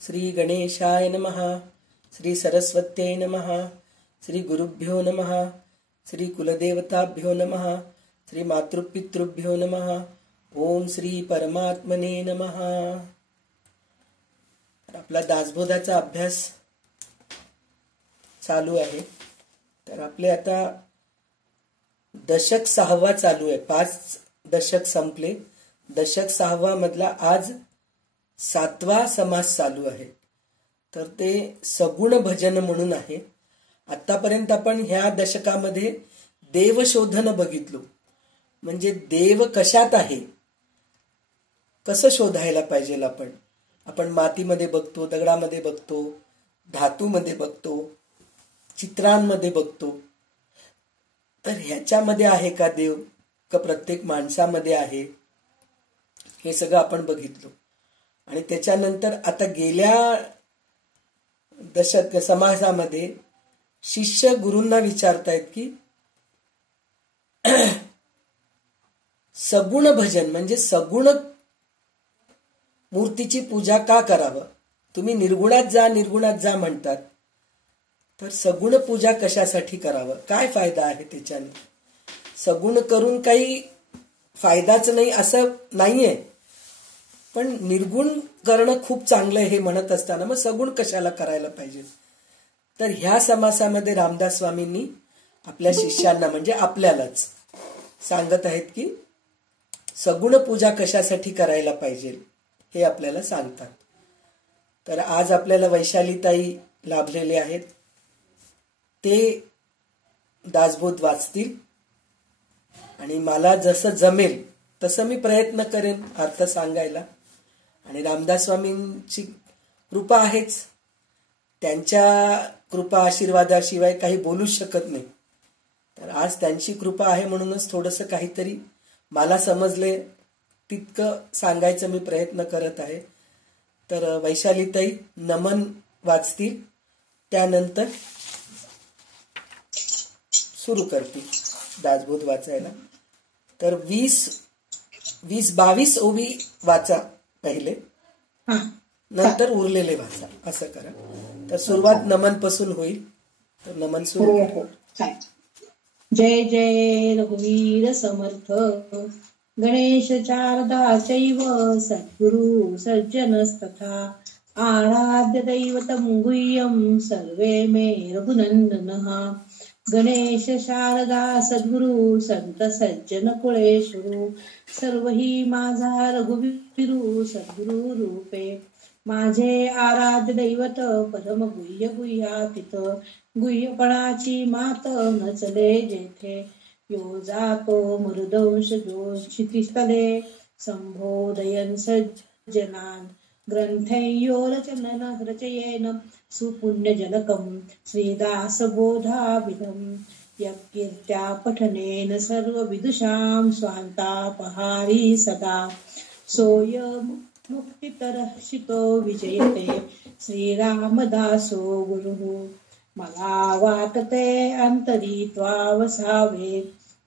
श्री गणेशाय नमः. श्री सरस्वत्यै नमः. श्री गुरुभ्यो नमः. श्री कुलदेवताभ्यो नमः. श्री मातृपितृभ्यो नमः. ओम श्री परमात्मने नमः. आपला दासबोधाचा अभ्यास चालू आहे. तर आपले आता दशक 6वा चालू आहे. 5 दशक संपले. दशक 6वा मधला आज 7वा समास चालू आहे. तर ते सगुण भजन म्हणून आहे. आतापर्यंत आपण ह्या दशकामध्ये देवशोधन बघितलो. म्हणजे देव कशात आहे, कसं शोधायला पाहिजे. आपण मातीमध्ये बघतो, दगडामध्ये बघतो, धातूमध्ये बघतो, चित्रांमध्ये बघतो. तर ह्याच्यामध्ये आहे का देव, का प्रत्येक माणसामध्ये आहे, हे सगळं आपण बघितलो. आणि त्याच्यानंतर आता गेल्या दशक समासामध्ये शिष्य गुरूंना विचारतायत की सगुण भजन म्हणजे सगुण मूर्तीची पूजा का करावं. तुम्ही निर्गुणात जा म्हणतात. तर सगुण पूजा कशासाठी करावं, काय फायदा आहे त्याच्याने. सगुण करून काही फायदाच नाही असं नाहीये, पण निर्गुण करणं खूप चांगलं आहे हे म्हणत असताना मग सगुण कशाला करायला पाहिजे. तर ह्या समासामध्ये रामदास स्वामींनी आपल्या शिष्यांना म्हणजे आपल्यालाच सांगत आहेत की सगुण पूजा कशासाठी करायला पाहिजे हे आपल्याला सांगतात. तर आज आपल्याला वैशालीताई लाभलेले आहेत. ते दासबोध वाचतील आणि मला जसं जमेल तसं मी प्रयत्न करेन अर्थ सांगायला. आणि रामदास स्वामींची कृपा आहेच. त्यांच्या कृपा आशीर्वादाशिवाय काही बोलूच शकत नाही. तर आज त्यांची कृपा आहे म्हणूनच थोडंसं काहीतरी मला समजले तितकं सांगायचं मी प्रयत्न करत आहे. तर वैशालीताई नमन वाचतील, त्यानंतर सुरू करतील दासबोध वाचायला. तर 20-22 ओवी वाचा पहिले, नंतर उरलेले वाचा, असं करा. तर सुरुवात नमन पासून होईल. तर नमन सुरू. जय जय रघुवीर समर्थ. गणेश शारदा चैव सद्गुरु सज्जनस्तथा आराध्य दैवतं गुह्यं सर्वे मे रघुनंदनः. गणेश शारदा सद्गुरु संत सज्जन कुळेश्वरू सर्व ही माझा रघुवीरू सद्गुरु रूपे. माझे आराध्य दैवत परम गुह्य गुह्यातीत गुह्यपणाची मात नचले जेथे. यो जातो मरुदंश जो क्षितिस्थले संबोधयन सज्जनान ग्रंथयो रचयेन सुपुण्यजनकं श्रीदासबोधाभिधं. यत्कीर्त्या पठनेन सर्वविदुषां स्वान्तापहारी सदा. सोऽयं मुक्तितरशितो विजयते श्रीरामदासो गुरुः. मला वाटते अंतरी त्वा वसावे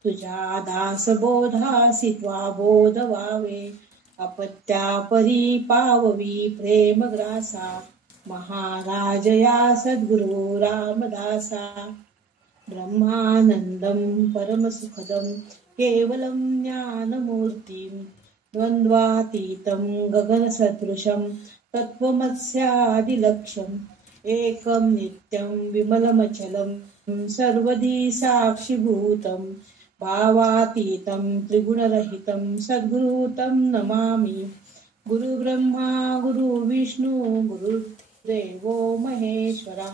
तुझ्या दासबोधासी त्वा बोध व्हावे. अपत्यापरी पाववी प्रेमग्रासा महाराज या सद्गुरु रामदासा. ब्रह्मानंदं परमसुखदं केवलं ज्ञानमूर्तिं द्वंद्वातीतं गगनसदृशं तत्त्वमस्यादिलक्ष्यम्. एकं नित्यं विमलमचलं सर्वधी साक्षिभूतं भावातीतं त्रिगुणरहितं सद्गुरु तं नमामि. गुरुब्रह्मा गुरुविष्णु गुरुदेवो महेश्वरा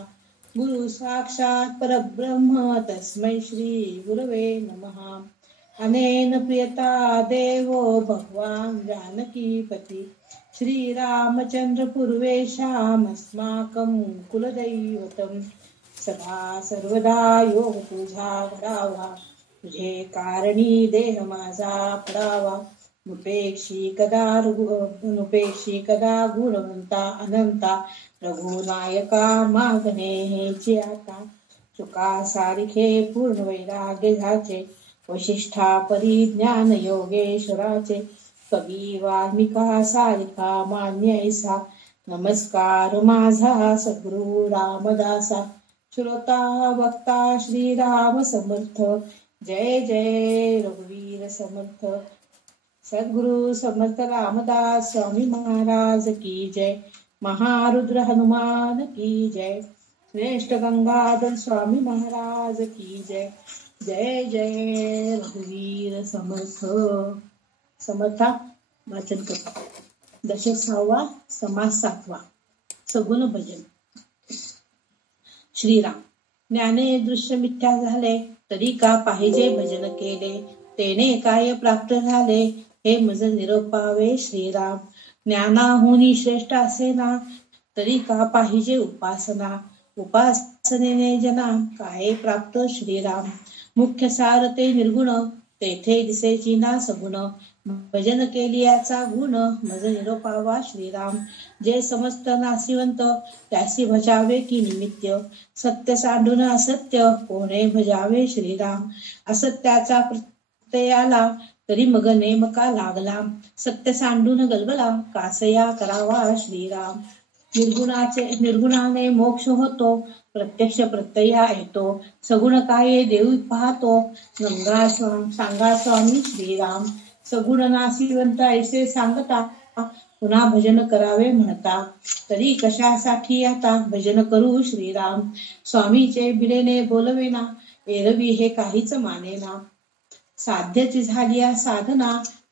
गुरु साक्षात् परब्रह्म तस्मै श्री गुरवे नमः. अनेन प्रियता देवो भगवान् जानकीपति श्रीरामचंद्र पूर्वेशामस्माकं कुलदैवतं. सदा सर्वदा योग तुझा घडावा तुझे कारणी देह माझा पडावा. नुपेक्षी कदा गुणवंता अनंता रघुनायका मागणे हेची आता. चुका सारिखे पूर्ण वैराग्य झाचे वशिष्ठा परिज्ञान योगेश्वराचे. कवी वाल्मिका सारिका मान्य ऐसा नमस्कार माझा सद्गुरु रामदासा, श्रोता वक्ता श्रीराम समर्थ. जय जय रघुवीर समर्थ. सद्गुरु समर्थ रामदास स्वामी महाराज की जय. महारुद्र हनुमान की जय. श्रेष्ठ गंगाधर स्वामी महाराज की जय. जय जय रघुवीर समर्थ. समर्था वाचन करतो. दशक 6वा, समास 7वा. सगुण भजन. श्रीराम. ज्ञाने दृश्य मिथ्या झाले, तरी का पाहिजे भजन केले. तेने काय प्राप्त झाले, हे मज निरोपावे श्रीराम. ज्ञानाहुनी श्रेष्ठ असेना, तरी का पाहिजे उपासना. उपासनेने जना काय प्राप्त श्रीराम. मुख्य सार ते निर्गुण, तेथे दिसेची ना सगुण. भजन केलियाचा गुण, मज निरोपावा श्रीराम. जे समस्त नासिवंत, त्यासी भजावे की निमित्य. सत्य सांडून असत्य, कोणे भजावे श्रीराम. असत्याचा प्रत्ययाला, तरी मग नेमका लागला. सत्य सांडून गलबला, कासया करावा श्रीराम. निर्गुणाने मोक्ष होतो, प्रत्यक्ष प्रत्यया येतो. सगुण काय देऊ पाहतो, सांगा स्वामी श्रीराम. सगुण नासिवंत ऐसे सांगता, पुन्हा भजन करावे म्हणता. तरी कशासाठी आता भजन करू श्रीराम. स्वामीचे बिरेने बोलवेना, एरवी हे काहीच मानेना. साध्यची झाली साधना,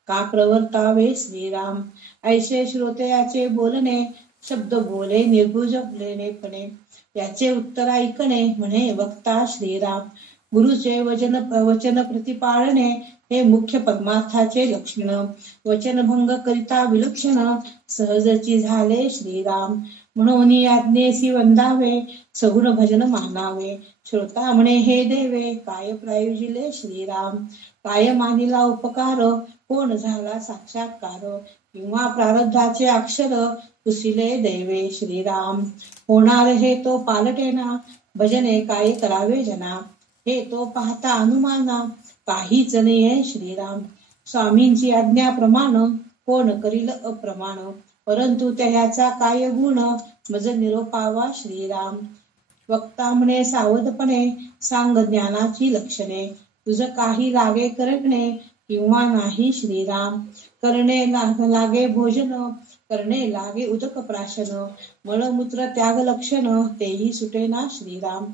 का प्रवर्तावे श्रीराम. ऐसे श्रोतयाचे बोलणे, शब्द बोले निर्भुज लेणेपणे. याचे उत्तर ऐकणे, म्हणे वक्ता श्रीराम. गुरुचे वचन प्रतिपाळणे, हे मुख्य परमार्थाचे लक्षण. वचनभंग करिता विलक्षण, सहजची झाले श्रीराम. म्हणून आज्ञेसी वंदावे, सगुण भजन मानावे. श्रोता म्हणे हे देवे, काय प्रायोजिले श्रीराम. काय मानिला उपकार, कोण झाला साक्षात्कार. किंवा प्रारब्धाचे अक्षर, पुसिले देवे श्रीराम. होणार हे तो पालटेना, भजने काय करावे जना. हे तो पाहता अनुमाना, काहीच नाहीये श्रीराम. स्वामींची आज्ञा प्रमाण, कोण करील अप्रमाण. परंतु त्याचा काय गुण, मज निरोपावा श्रीराम. वक्ता म्हणे सावधपणे, सांग ज्ञानाची लक्षणे. तुझ काही लागे करणे, किंवा नाही श्रीराम. करणे लागे भोजन, करणे लागे उदक प्राशन. मळमूत्र त्याग लक्षण, तेही सुटेना श्रीराम.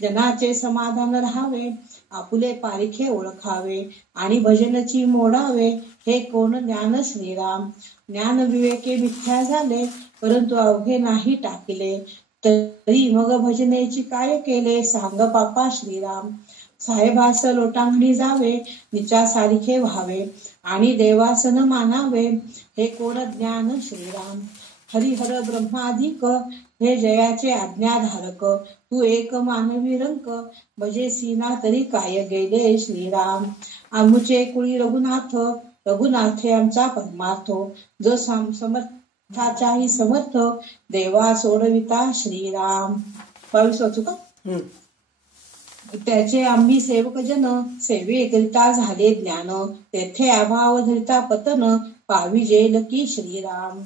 जनाचे समाधान राहावे, आपुले पारिखे ओळखावे. आणि भजनची मोडावे, हे कोण ज्ञान श्रीराम. ज्ञान विवेके मिथ्या झाले, परंतु अवघे नाही टाकिले. तरी मग भजनेची काय केले, सांग पापा श्रीराम. साहेबास लोटांगणी जावे, निचा सारिखे व्हावे. आणि देवासन मानावे, हे कोण ज्ञान श्रीराम. हरिहर ब्रह्माधिक, हे जयाचे आज्ञाधारक. तू एक मानवी रंक, भजे सीना तरी काय गेले श्रीराम. आमुचे कुळी रघुनाथ, रघुनाथे आमचा परमार्थ. जो समर्थाचाही समर्थ, देवा सोडविता श्रीराम. 22 वाचू का? त्याचे आम्ही सेवक जन, सेवेकरिता झाले ज्ञान. तेथे अभाव धरिता पतन, पाविजेल की श्रीराम.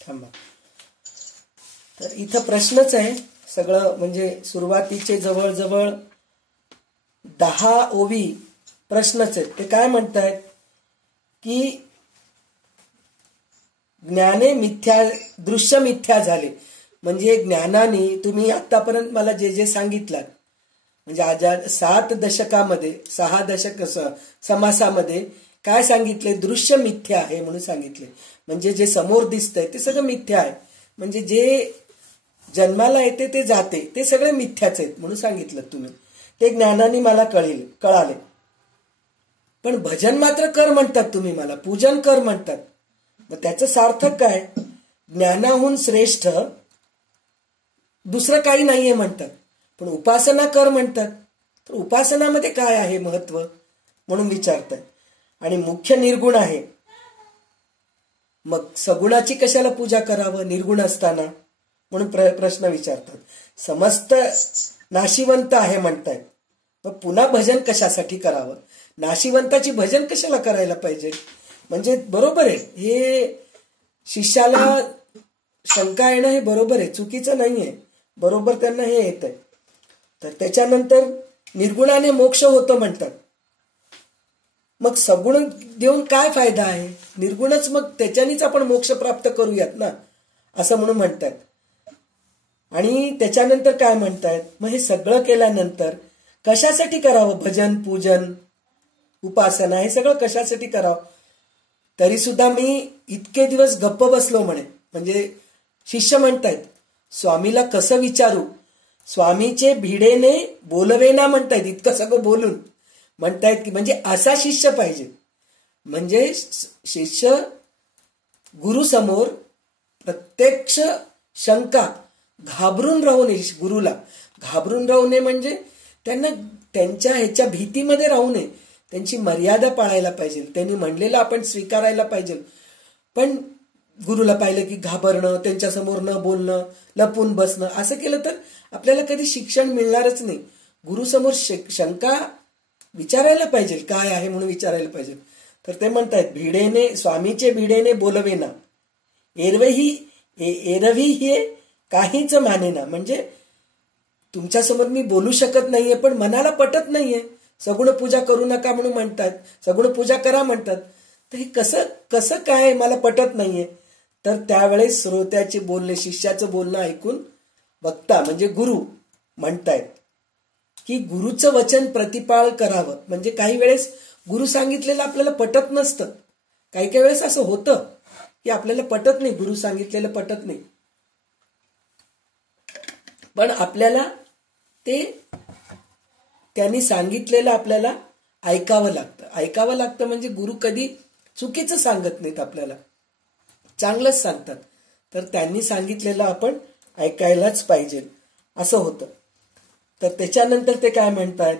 थांबा. तर इथं प्रश्नच आहे सगळं. म्हणजे सुरुवातीचे जवळजवळ 10 ओवी प्रश्नच आहेत. ते काय म्हणतायत की ज्ञाने मिथ्या, दृश्य मिथ्या झाले. म्हणजे ज्ञानाने तुम्ही आतापर्यंत मला जे जे सांगितलं, म्हणजे आज 7 दशकामध्ये 6 दशक समासामध्ये काय सांगितले, दृश्य मिथ्या आहे म्हणून सांगितले. म्हणजे जे समोर दिसतंय ते सगळं मिथ्या आहे. म्हणजे जे जन्माला येते ते जाते ते सगळे मिथ्याच आहेत म्हणून सांगितलं तुम्ही. ते ज्ञानाने मला कळाले. पण भजन मात्र कर म्हणतात तुम्ही मला, पूजन कर म्हणतात. मग त्याचं सार्थक काय? ज्ञानाहून श्रेष्ठ दुसरं काही नाहीये म्हणतात. पण उपासना कर म्हणतात. तर उपासनामध्ये काय आहे महत्व म्हणून विचारतात. आणि मुख्य निर्गुण आहे, मग सगुणाची कशाला पूजा करावं निर्गुण असताना म्हणून प्रश्न विचारतात. समस्त नाशिवंत आहे म्हणतायत, मग पुन्हा भजन कशासाठी करावं? नाशिवंताची भजन कशाला करायला पाहिजे? म्हणजे बरोबर आहे, हे शिष्याला शंका येणं हे बरोबर आहे, चुकीचं नाहीये, बरोबर त्यांना हे येत आहे. तर त्याच्यानंतर निर्गुणाने मोक्ष होतं म्हणतात. मग सगुण देऊन काय फायदा आहे? निर्गुणच मग त्याच्यानेच आपण मोक्ष प्राप्त करूयात ना, असं म्हणून म्हणतात. आणि त्याच्यानंतर काय म्हणतायत, मग हे सगळं केल्यानंतर कशासाठी करावं? भजन, पूजन, उपासना हे सगळं कशासाठी करावं? तरी सुद्धा मी इतके दिवस गप्प बसलो म्हणे. म्हणजे शिष्य म्हणतायत, स्वामीला कसं विचारू? स्वामीचे भिडेने बोलवेना म्हणतायत. इतकं सगळं बोलून म्हणतायत की म्हणजे असा शिष्य पाहिजे. म्हणजे शिष्य गुरुसमोर प्रत्यक्ष शंका घाबरून राहू नये, गुरुला घाबरून राहू नये, म्हणजे त्यांना त्यांच्या ह्याच्या भीतीमध्ये राहू नये, त्यांची मर्यादा पाळायला पाहिजे, त्यांनी म्हणलेलं आपण स्वीकारायला पाहिजे. पण गुरुला पाहिलं की घाबरणं, त्यांच्यासमोर न बोलणं, लपून बसणं, असं केलं तर आपल्याला कधी शिक्षण मिळणारच नाही. गुरुसमोर शंका विचारायला पाहिजे, काय आहे म्हणून विचारायला पाहिजे. तर ते म्हणतायत, भिडेने स्वामीचे भिडेने बोलवेना, एरवी हे काहीच मानेना. म्हणजे तुमच्यासमोर मी बोलू शकत नाहीये, पण मनाला पटत नाहीये. सगुण पूजा करू नका म्हणून म्हणतात, सगुण पूजा करा म्हणतात. तर हे कसं काय मला पटत नाहीये. तर त्यावेळेस श्रोत्याचे बोलणे, शिष्याचं बोलणं ऐकून वक्ता म्हणजे गुरु म्हणतायत की गुरुचं वचन प्रतिपाळ करावं. म्हणजे काही वेळेस गुरु सांगितलेलं आपल्याला पटत नसतं. काही काही वेळेस असं होतं की आपल्याला पटत नाही, गुरु सांगितलेलं पटत नाही, पण आपल्याला ते त्यांनी सांगितलेलं आपल्याला ऐकावं लागतं. ऐकावं लागतं म्हणजे गुरु कधी चुकीचं सांगत नाहीत, आपल्याला चांगलंच सांगतात. तर त्यांनी सांगितलेलं आपण ऐकायलाच पाहिजे, असं होतं. तर त्याच्यानंतर ते काय म्हणतात,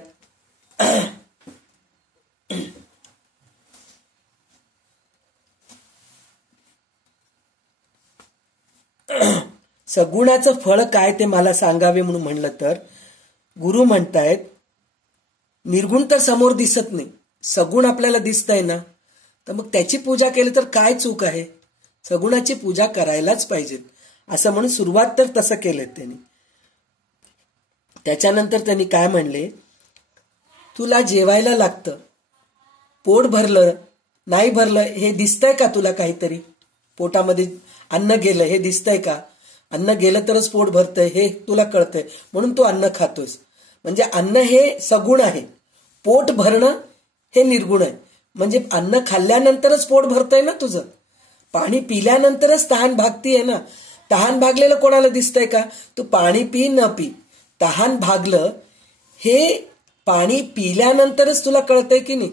सगुणाचं फळ काय ते मला सांगावे म्हणून म्हणलं तर गुरु म्हणतायत, निर्गुण तर समोर दिसत नाही, सगुण आपल्याला दिसतंय ना, तर मग त्याची पूजा केली तर काय चूक आहे? सगुणाची पूजा करायलाच पाहिजे, असं म्हणून सुरुवात तर तसं केलं त्यांनी. त्याच्यानंतर त्यांनी काय म्हणले, तुला जेवायला लागतं, पोट भरलं नाही भरलं हे दिसतंय का तुला? काहीतरी पोटामध्ये अन्न गेलं हे दिसतंय का? अन्न गेलं तरच पोट भरतंय हे तुला कळतंय, म्हणून तू अन्न खातोस. म्हणजे अन्न हे सगुण आहे, पोट भरणं हे निर्गुण आहे. म्हणजे अन्न खाल्ल्यानंतरच पोट भरतंय ना तुझं, पाणी पिल्यानंतरच तहान भागतीये ना. तहान भागलेलं कोणाला दिसतंय का? तू पाणी पी न पी, तहान भागलं हे पाणी पिल्यानंतरच तुला कळतंय की नाही.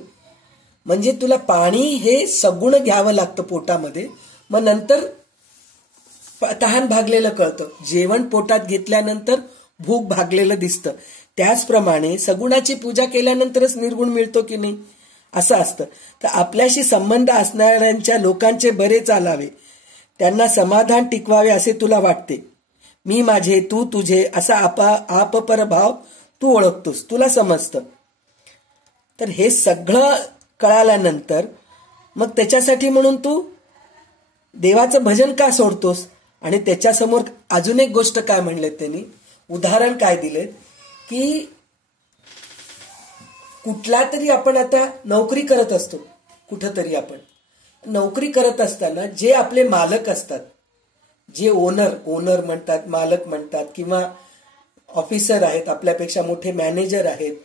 म्हणजे तुला पाणी हे सगुण घ्यावं लागतं पोटामध्ये, मग नंतर तहान भागलेलं कळतं. जेवण पोटात घेतल्यानंतर भूक भागलेलं दिसतं. त्याचप्रमाणे सगुणाची पूजा केल्यानंतरच निर्गुण मिळतो की नाही, असं असतं. तर आपल्याशी संबंध असणाऱ्यांच्या लोकांचे बरे चालावे, त्यांना समाधान टिकवावे असे तुला वाटते. मी माझे, तू तुझे असा आपपर भाव तू ओळखतोस, तुला समजतं. तर हे सगळं कळाल्यानंतर मग त्याच्यासाठी म्हणून तू देवाचं भजन का सोडतोस? आणि त्याच्यासमोर अजून एक गोष्ट काय म्हणलेत त्यांनी, उदाहरण काय दिलेत की कुठला तरी आपण आता नोकरी करत असतो, कुठंतरी आपण नोकरी करत असताना जे आपले मालक असतात, जे ओनर म्हणतात, मालक म्हणतात, किंवा ऑफिसर आहेत, आपल्यापेक्षा मोठे मॅनेजर आहेत,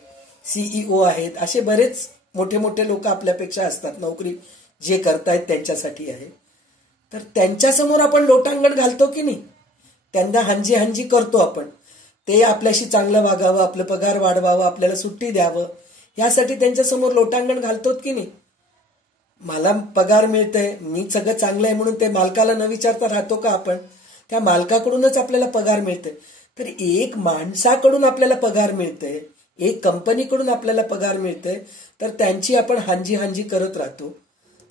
CEO आहेत, असे बरेच मोठे मोठे लोक आपल्यापेक्षा असतात, नोकरी जे करतायत त्यांच्यासाठी आहे. तर त्यांच्यासमोर आपण लोटांगण घालतो की नाही, त्यांना हंजी करतो आपण. ते आपल्याशी चांगलं वागावं, आपलं पगार वाढवावं, आपल्याला सुट्टी द्यावं, यासाठी त्यांच्यासमोर लोटांगण घालतो की नाही. मला पगार मिळतंय, मी सगळं चांगलं आहे म्हणून ते मालकाला न विचारता राहतो का आपण? त्या मालकाकडूनच आपल्याला पगार मिळते. तर एक माणसाकडून आपल्याला पगार मिळते, एक कंपनीकडून आपल्याला पगार मिळते, तर त्यांची आपण हांजी करत राहतो.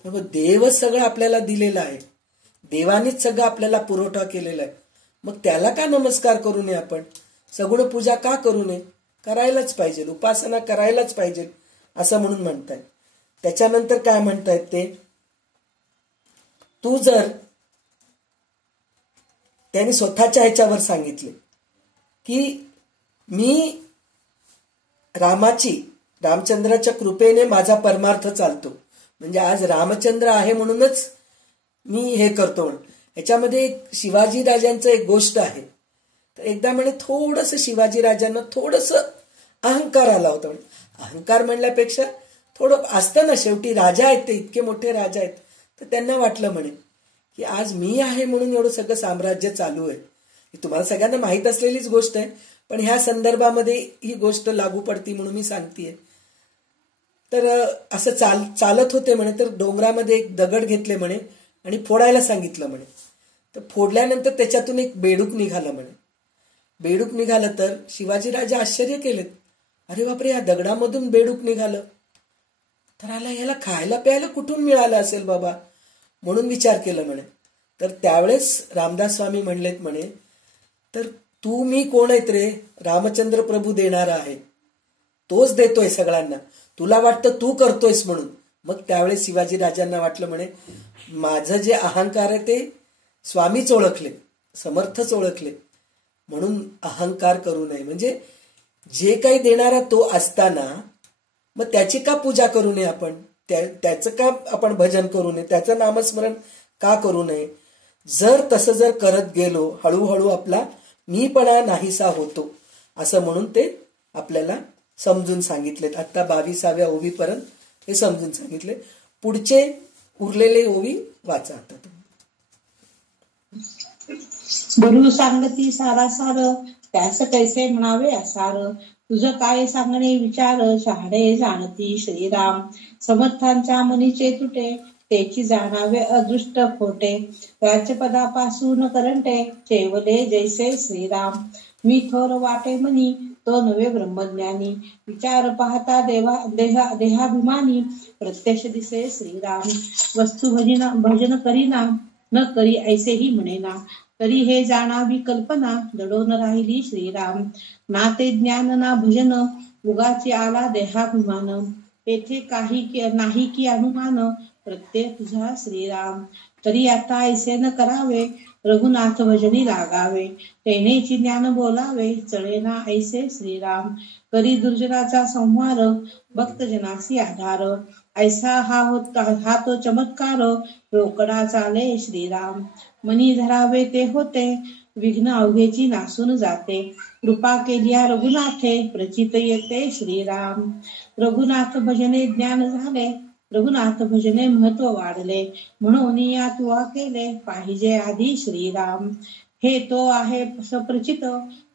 मग देवच सगळं आपल्याला दिलेलं आहे, देवानीच सगळं आपल्याला पुरवठा केलेला आहे. मग त्याला का नमस्कार करू नये आपण? सगुण पूजा का करू नये? करायलाच पाहिजे, उपासना करायलाच पाहिजे, असं म्हणून म्हणतायत. त्याच्यानंतर काय म्हणतायत ते, तू जर त्याने स्वतःच्या ह्याच्यावर सांगितले की मी रामचंद्राच्या कृपेने माझा परमार्थ चालतो, म्हणजे आज रामचंद्र आहे म्हणूनच मी हे करतो म्हणून. ह्याच्यामध्ये एक शिवाजी राजांचं एक गोष्ट आहे. तर एकदा म्हणे थोडस शिवाजी राजांना थोडस अहंकार आला होता. अहंकार म्हणल्यापेक्षा थोडं असतं ना, शेवटी राजा आहेत, ते इतके मोठे राजा आहेत. तर त्यांना वाटलं म्हणे की आज मी आहे म्हणून एवढं सगळं साम्राज्य चालू आहे. ही तुम्हाला सगळ्यांना माहीत असलेलीच गोष्ट आहे, पण ह्या संदर्भामध्ये ही गोष्ट लागू पडती म्हणून मी सांगतेय. तर असं चालत होते म्हणे, तर डोंगरामध्ये एक दगड घेतले म्हणे आणि फोडायला सांगितलं म्हणे. तर फोडल्यानंतर त्याच्यातून एक बेडूक निघालं म्हणे. बेडूक निघालं तर शिवाजी राजा आश्चर्य केलेत. अरे बापरे, या दगडामधून बेडूक निघालं, तर याला खायला प्यायला कुठून मिळालं असेल बाबा, म्हणून विचार केलं म्हणे. तर त्यावेळेस रामदास स्वामी म्हणलेत म्हणे, तर तू मी कोण आहेत रे? रामचंद्र प्रभू देणारा आहे, तोच देतोय सगळ्यांना. तुला वाटतं तू करतोयस म्हणून. मग त्यावेळेस शिवाजी राजांना वाटलं म्हणे माझं जे अहंकार आहे ते स्वामीच ओळखले, समर्थच ओळखले, म्हणून अहंकार करू नये. म्हणजे जे काही देणारा तो असताना मग त्याची का पूजा करू नये आपण? त्याचं का आपण भजन करू नये? त्याचं नामस्मरण का करू नये? तसं जर करत गेलो, हळूहळू आपला मीपणा नाहीसा होतो, असं म्हणून ते आपल्याला समजून सांगितलेत. आता 22व्या ओवीपर्यंत हे समजून सांगितले. पुढचे उरलेले ओवी वाचा आता. गुरु सांगती सारा सार, त्यास कैसे म्हणावे असार. तुझं काय सांगणे विचार, शहाणे जाणती श्रीराम. समर्थांच्या मनीचे तुटे, त्याची जाणावे अदृष्ट खोटे. राज्यपदापासून करंटे, चेवले जैसे श्रीराम. मी थोर वाटे मनी, तो नवे ब्रह्मज्ञानी. विचार पाहता देहाभिमानी, प्रत्यक्ष दिसे श्रीराम. वस्तू भजन करीना, न करी ऐसेही म्हणेना. तरी हे जाणावी कल्पना, दडोन राहिली श्रीराम. ना ते ज्ञान ना भजन, उगाची आला देहाभिमान. तेथे काही नाही की अनुमान, प्रत्यय तुझा श्रीराम. तरी आता ऐसे न करावे, रघुनाथ भजनी लागावे. तेनेची ज्ञान बोलावे, चळेना ऐसे श्रीराम. करी दुर्जनाचा संहार, भक्तजनासी आधार. ऐसा हा तो चमत्कार, रोकडा चाले श्रीराम. मनी धरावे ते होते, विघ्न अवघेची नासून जाते. कृपा केल्या रघुनाथे, प्रचित येते श्रीराम. रघुनाथ भजने ज्ञान झाले, रघुनाथ भजने महत्व वाढले. म्हणून या तुवा केले, पाहिजे आधी श्रीराम. हे तो आहे सप्रचित,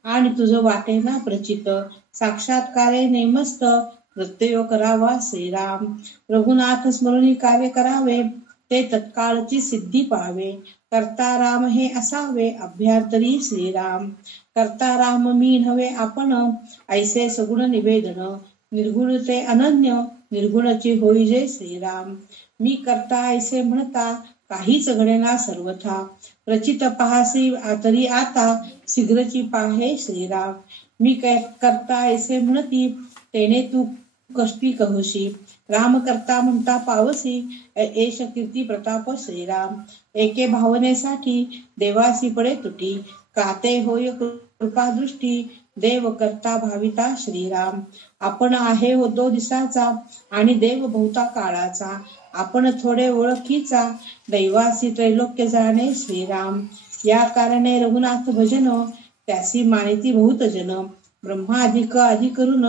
आणि तुझं वाटेना प्रचित. साक्षात्कारे नेमस्त, प्रत्यय करावा श्रीराम. रघुनाथ स्मरणी कार्य करावे, ते तत्काळची सिद्धी पावे. करता राम हे असावे, अभ्यंतरी श्रीराम. करता राम मी नव्हे आपण, ऐसे सगुण निवेदन. निर्गुण ते अनन्य, निर्गुणची होई जे श्रीराम. मी करता ऐसे म्हणता, काहीच घडेना सर्वथा. प्रचित पाहासी तरी आता, शीघ्रची पाहे श्रीराम. मी करता ऐसे म्हणती, तेने तू कष्टी कहशी. राम करता म्हणता पावसी, एश कीर्ती प्रताप श्रीराम. एके भावनेसाठी देवासी पडे तुटी, काते होय कृपा दृष्टी. देव करता भाविता श्रीराम. आपण आहे होतो दिसाचा, आणि देव बहुता काळाचा. आपण थोडे ओळखीचा, दैवासी त्रैलोक्य जाणे श्रीराम. या कारणे रघुनाथ भजन, त्यासी मानिती बहुत जन. ब्रह्माधिक करून,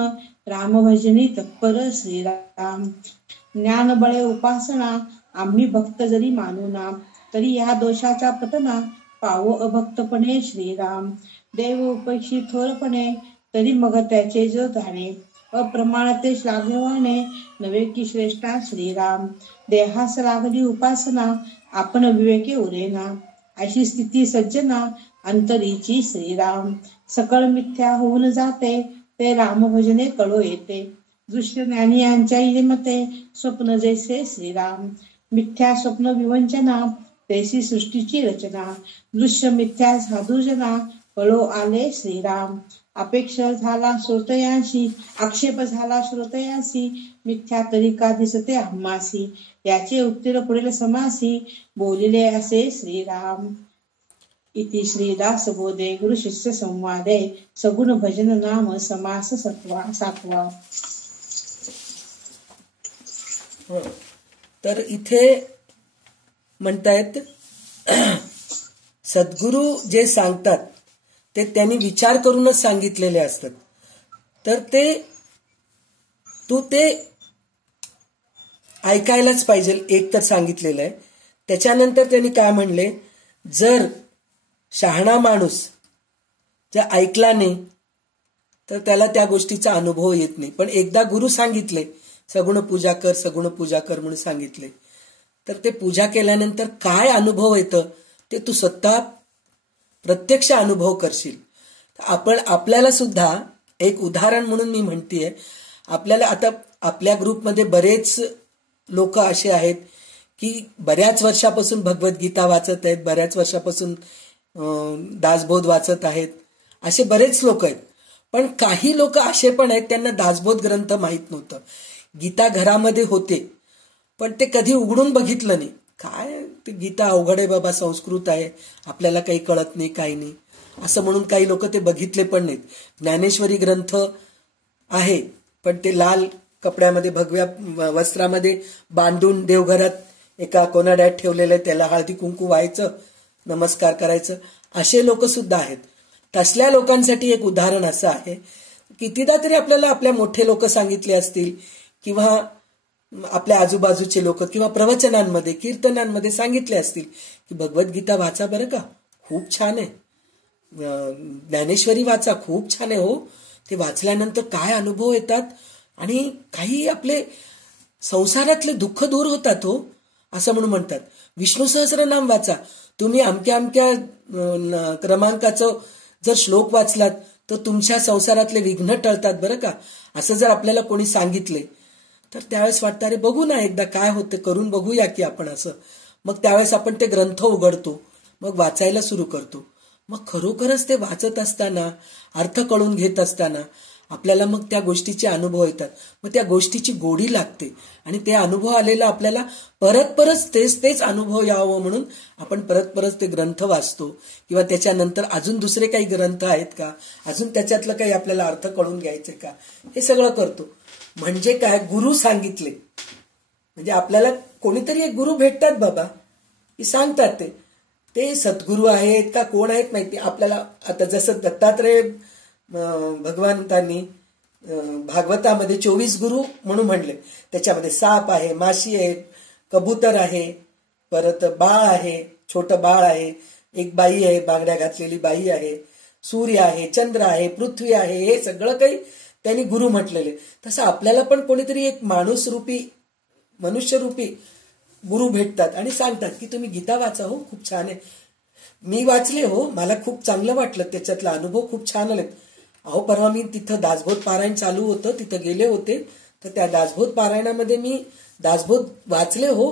राम भजनी तत्पर श्रीराम. ज्ञान बळे उपासना, आम्ही भक्त जरी मानूना. तरी या दोषाचा पतना, पावो अभक्तपणे श्रीराम. देव उपेक्षी थोरपणे, तरी मग त्याचे जो जाणे. अप्रमाणते श्लाघवाने, नवे की श्रेष्ठा श्रीराम. देहास लागली उपासना, आपण विवेके उरेना. अशी स्थिती सज्जना, अंतरीची श्रीराम. सकळ मिथ्या होऊन जाते, ते राम भजने कळो येते. दृश्य ज्ञानियांच्या मते, स्वप्न जैसे श्रीराम. मिथ्या स्वप्न विवंचना, तैसी सृष्टीची रचना. दृश्य मिथ्या साधुजना, कळो आले श्रीराम. अपेक्ष झाला श्रोतयांशी, आक्षेप झाला श्रोतयांशी. मिथ्या तरी का दिसते आम्हासी, याचे उत्तर पुढील समासी. बोलिले असे श्रीराम. इति श्री दासबोधे गुरु शिष्य संवादे सगुण भजन नाम समास सातवा. तर इथे म्हणतायत सद्गुरू जे सांगतात ते त्यांनी विचार करूनच सांगितलेले असतात. तर तू ते ऐकायलाच पाहिजे, एक तर सांगितलेलं आहे. त्याच्यानंतर त्यांनी काय म्हणले, जर शहाणा माणूस जर ऐकला नाही तर त्याला त्या गोष्टीचा अनुभव येत नाही. पण एकदा गुरु सांगितले सगुण पूजा कर, सगुण पूजा कर म्हणून सांगितले, तर ते पूजा केल्यानंतर काय अनुभव येतं ते तू स्वतः प्रत्यक्ष अनुभव करशील. आपल्याला सुद्धा एक उदाहरण म्हणून मी म्हणतेय, आपल्याला आता आपल्या ग्रुपमध्ये बरेच लोक असे आहेत की बऱ्याच वर्षापासून भगवद्गीता वाचत आहेत, बऱ्याच वर्षापासून दासबोध वाचत आहेत, असे बरेच लोक आहेत. पण काही लोक असे पण आहेत त्यांना दासबोध ग्रंथ माहीत नव्हतं. गीता घरामध्ये होते पण ते कधी उघडून बघितलं नाही. काय ते गीता अवघड आहे बाबा, संस्कृत आहे, आपल्याला काही कळत नाही, काही नाही असं म्हणून काही लोक ते बघितले पण नाहीत. ज्ञानेश्वरी ग्रंथ आहे पण ते लाल कपड्यामध्ये भगव्या वस्त्रामध्ये बांधून देवघरात एका कोनाड्यात ठेवलेलं, त्याला हळदी कुंकू व्हायचं, नमस्कार करायचं, असे लोक सुद्धा आहेत. तसल्या लोकांसाठी एक उदाहरण असं आहे, कितीदा तरी आपल्याला आपल्या मोठे लोक सांगितले असतील किंवा आपल्या आजूबाजूचे लोक किंवा प्रवचनांमध्ये कीर्तनांमध्ये सांगितले असतील की भगवद्गीता वाचा बरं का, खूप छान आहे, ज्ञानेश्वरी वाचा, खूप छान आहे हो, ते वाचल्यानंतर काय अनुभव येतात आणि काही आपले संसारातले दुःख दूर होतात हो, असं म्हणून म्हणतात. विष्णू सहस्रनाम वाचा, तुम्ही अमक्या अमक्या क्रमांकाचं जर श्लोक वाचलात तर तुमच्या संसारातले विघ्न टळतात बरं का, असं जर आपल्याला कोणी सांगितले तर त्यावेळेस वाटतं अरे बघू ना एकदा काय होतं, करून बघूया की आपण असं. मग त्यावेळेस आपण ते ग्रंथ उघडतो, मग वाचायला सुरू करतो. मग खरोखरच ते वाचत असताना, अर्थ कळून घेत असताना आपल्याला मग त्या गोष्टीचे अनुभव येतात. मग त्या गोष्टीची गोडी लागते आणि ते अनुभव आलेला आपल्याला परत परत तेच अनुभव यावं म्हणून आपण परत परत ते ग्रंथ वाचतो. किंवा त्याच्यानंतर अजून दुसरे काही ग्रंथ आहेत का, अजून त्याच्यातलं काही आपल्याला अर्थ कळून घ्यायचे का, हे सगळं करतो. म्हणजे काय, गुरु सांगितले म्हणजे आपल्याला कोणीतरी एक गुरु भेटतात बाबा, की सांगतात ते सद्गुरू आहेत का कोण आहेत माहिती आपल्याला. आता जसं दत्तात्रय भगवंतांनी भागवतामध्ये 24 गुरु म्हणून म्हणले, त्याच्यामध्ये साप आहे, माशी आहे, कबूतर आहे, परत बाळ आहे, छोटं बाळ आहे, एक बाई आहे, बांगड्या घातलेली बाई आहे, सूर्य आहे, चंद्र आहे, पृथ्वी आहे, हे सगळं काही त्यांनी गुरु म्हटलेले. तसं आपल्याला पण कोणीतरी एक माणूस रूपी, मनुष्य रूपी गुरु भेटतात आणि सांगतात की तुम्ही गीता वाचा हो, खूप छान आहे, मी वाचले हो, मला खूप चांगलं वाटलं, त्याच्यातला अनुभव खूप छान आले. अहो परवा मी तिथं दासबोध पारायण चालू होतं, तिथं गेले होते, तर त्या दासबोध पारायणामध्ये मी दासबोध वाचले हो,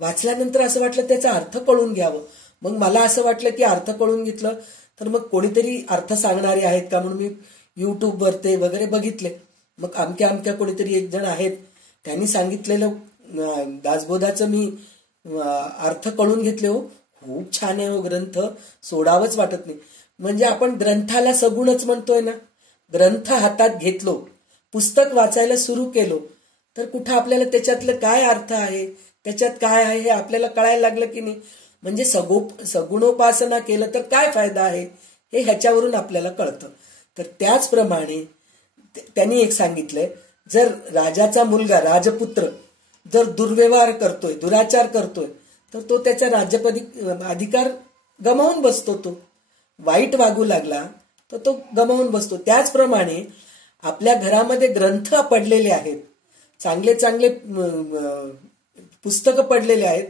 वाचल्यानंतर असं वाटलं त्याचा अर्थ कळून घ्यावं. मग मला असं वाटलं की अर्थ कळून घेतलं तर मग कोणीतरी अर्थ सांगणारे आहेत का म्हणून मी युट्यूबवर ते वगैरे बघितले. मग अमक्या कोणीतरी एक जण आहेत, त्यांनी सांगितलेलं दासबोधाचं मी अर्थ कळून घेतले हो, खूप छान आहे हो ग्रंथ, सोडावंच वाटत नाही. म्हणजे आपण ग्रंथाला सगुणच म्हणतोय ना. ग्रंथ हातात घेतलो, पुस्तक वाचायला सुरू केलो तर कुठं आपल्याला त्याच्यातलं काय अर्थ आहे, त्याच्यात काय आहे हे आपल्याला कळायला लागलं की नाही. म्हणजे सगुणोपासना केलं तर काय फायदा आहे हे ह्याच्यावरून आपल्याला कळतं. तर त्याचप्रमाणे त्यांनी एक सांगितलंय, जर राजाचा मुलगा, राजपुत्र जर दुर्व्यवहार करतोय, दुराचार करतोय तर तो त्याचा राज्यपदी अधिकार गमावून बसतो. तो वाईट वागू लागला तर तो गमावून बसतो. त्याचप्रमाणे आपल्या घरामध्ये ग्रंथ पडलेले आहेत, चांगले चांगले पुस्तकं पडलेले आहेत,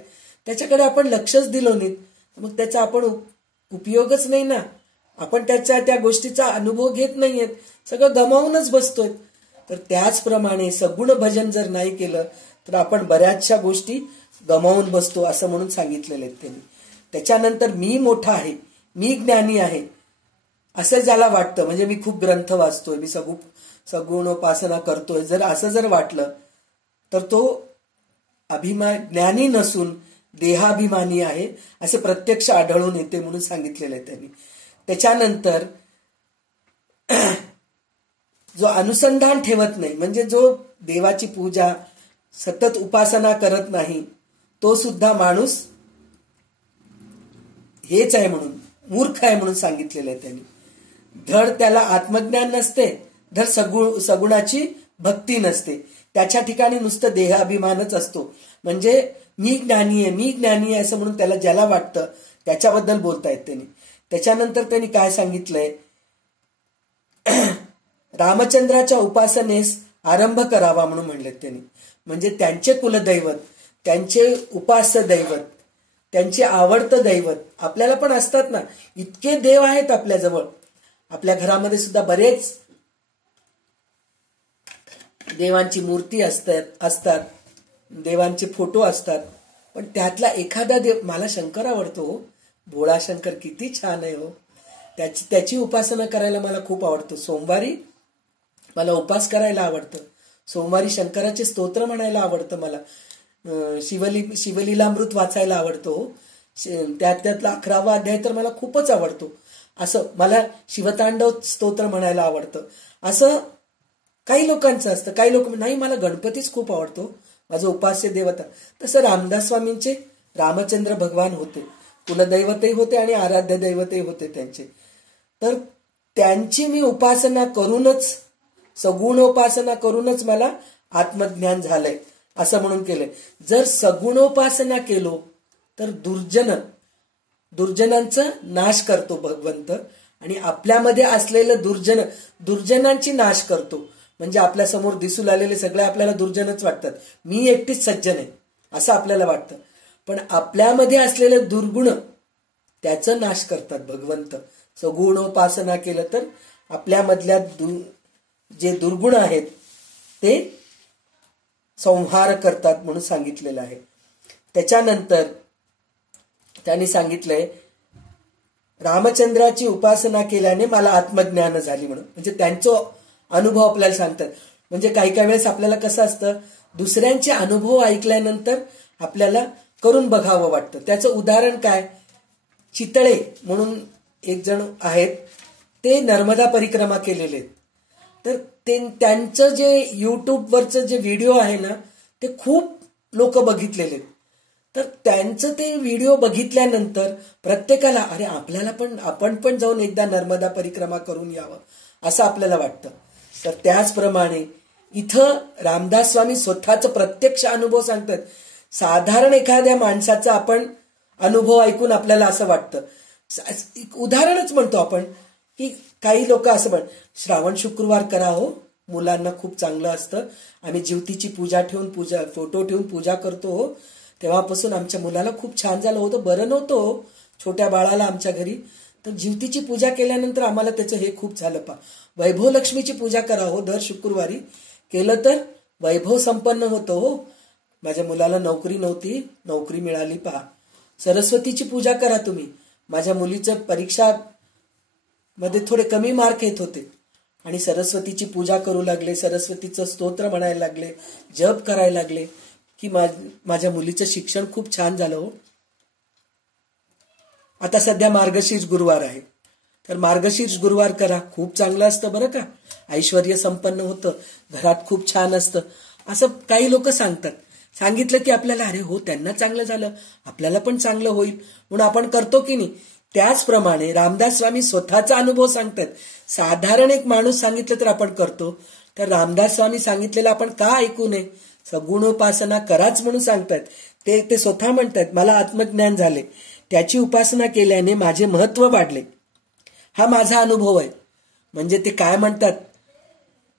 त्याच्याकडे आपण लक्षच दिलं नाही, मग त्याचा आपण उपयोगच नाही ना. आपण त्या गोष्टीचा अनुभव घेत नाहीयेत, सगळं गमावूनच बसतोय. तर त्याचप्रमाणे सगुण भजन जर नाही केलं तर आपण बऱ्याचशा गोष्टी गमावून बसतो असं म्हणून सांगितलेले आहेत त्यांनी. त्याच्यानंतर मी मोठा आहे, मी ज्ञानी आहे असं ज्याला वाटतं, म्हणजे मी खूप ग्रंथ वाचतोय, मी सगुणोपासना करतोय, जर असं जर वाटलं तर तो अभिमान, ज्ञानी नसून देहाभिमानी आहे असे प्रत्यक्ष आढळून येते म्हणून सांगितलेलं आहे त्यांनी. त्याच्यानंतर जो अनुसंधान ठेवत नाही, म्हणजे जो देवाची पूजा सतत उपासना करत नाही, तो सुद्धा माणूस हेच आहे म्हणून, मूर्ख आहे म्हणून सांगितलेलं आहे त्यांनी. धड त्याला आत्मज्ञान नसते, धड सगुणाची भक्ती नसते, त्याच्या ठिकाणी नुसतं देहाभिमानच असतो. म्हणजे मी ज्ञानी आहे असं म्हणून त्याला ज्याला वाटतं त्याच्याबद्दल बोलतायत त्यांनी. त्याच्यानंतर त्यांनी काय सांगितलंय, रामचंद्राच्या उपासनेस आरंभ करावा म्हणून म्हणलेत त्यांनी. म्हणजे त्यांचे कुलदैवत, त्यांचे उपास्य दैवत, त्यांचे आवडतं दैवत आपल्याला पण असतात ना. इतके देव आहेत आपल्याजवळ. आपल्या घरामध्ये सुद्धा बरेच देवांची मूर्ती असतात, देवांचे फोटो असतात. पण त्यातला एखादा देव, मला शंकर आवडतो हो, भोळा शंकर किती छान आहे हो. त्याची उपासना करायला मला खूप आवडतं. सोमवारी मला उपास करायला आवडतं. सोमवारी शंकराचे स्तोत्र म्हणायला आवडतं मला. शिवलीलामृत वाचायला आवडतो. त्यातला 11वा अध्याय तर मला खूपच आवडतो. असं मला शिवतांडव स्तोत्र म्हणायला आवडतं. असं काही लोकांचं असतं. काही लोक नाही, मला गणपतीच खूप आवडतो, माझं उपास्य देवता. तसं रामदास स्वामींचे रामचंद्र भगवान होते, कुलदैवतही होते आणि आराध्य दैवतही होते त्यांचे. तर त्यांची मी उपासना करूनच, सगुणोपासना करूनच मला आत्मज्ञान झालंय असं म्हणून केलंय. जर सगुणोपासना केलो तर दुर्जनांचा नाश करतो भगवंत, आणि आपल्यामध्ये असलेलं दुर्जनांची नाश करतो. म्हणजे आपल्या समोर दिसू लागलेले सगळे आपल्याला दुर्जनच वाटतात. मी एकटीच सज्जन आहे असं आपल्याला वाटतं. पण आपल्यामध्ये असलेले दुर्गुण त्याचा नाश करतात भगवंत. सगुणोपासना केलं तर आपल्यामधल्या जे दुर्गुण आहेत ते संहार करतात म्हणून सांगितलेलं आहे. त्याच्यानंतर त्यांनी सांगितलंय, रामचंद्राची उपासना केल्याने मला आत्मज्ञान झाली म्हणून. म्हणजे त्यांचा अनुभव आपल्याला सांगतात. म्हणजे काही काही वेळेस आपल्याला कसं असतं, दुसऱ्यांचे अनुभव ऐकल्यानंतर आपल्याला करून बघावं वाटतं. त्याचं उदाहरण काय, चितळे म्हणून एक जण आहेत, ते नर्मदा परिक्रमा केलेले आहेत. तर त्यांचं जे युट्यूबवरचं जे व्हिडिओ आहे ना, ते खूप लोक बघितलेले आहेत. तर त्यांचं ते व्हिडिओ बघितल्यानंतर प्रत्येकाला अरे आपण पण जाऊन एकदा नर्मदा परिक्रमा करून यावं असं आपल्याला वाटतं. तर त्याचप्रमाणे इथं रामदास स्वामी स्वतःचा प्रत्यक्ष अनुभव सांगतात. साधारण एखाद्या माणसाचा आपण अनुभव ऐकून आपल्याला असं वाटतं, उदाहरणच म्हणतो आपण की काही लोक असं श्रावण शुक्रवार करा हो, मुलांना खूप चांगलं असतं, आम्ही ज्योतीची पूजा ठेवून फोटो ठेवून पूजा करतो हो, तेव्हापासून आमच्या मुलाला खूप छान झालं होतं, बरं नव्हतं हो छोट्या बाळाला आमच्या घरी, तर ज्योतीची पूजा केल्यानंतर आम्हाला त्याचं हे खूप झालं. वैभव लक्ष्मीची पूजा करा हो, दर शुक्रवारी केलं तर वैभव संपन्न होतं हो, माझ्या मुलाला नोकरी नव्हती, नोकरी मिळाली पहा. सरस्वतीची पूजा करा तुम्ही, माझ्या मुलीचं परीक्षा मध्ये थोडे कमी मार्क येत होते आणि सरस्वतीची पूजा करू लागले, सरस्वतीचं स्तोत्र म्हणायला लागले, जप करायला लागले की माझ्या मुलीचं शिक्षण खूप छान झालं हो. आता सध्या मार्गशीर्ष गुरुवार आहे, तर मार्गशीर्ष गुरुवार करा, खूप चांगलं असतं बरं का, ऐश्वर्य संपन्न होतं, घरात खूप छान असतं असं काही लोक सांगतात. सांगितलं की आपल्याला अरे हो त्यांना चांगलं झालं, आपल्याला पण चांगलं होईल म्हणून आपण करतो की नाही. त्याचप्रमाणे रामदास स्वामी स्वतःचा अनुभव सांगतात. साधारण एक माणूस सांगितलं तर आपण करतो, तर रामदास स्वामी सांगितलेलं आपण का ऐकू नये. सगुणोपासना कराच म्हणून सांगतात. ते स्वतः म्हणतात मला आत्मज्ञान झाले, त्याची उपासना केल्याने माझे महत्व वाढले, हा माझा अनुभव आहे. म्हणजे ते काय म्हणतात,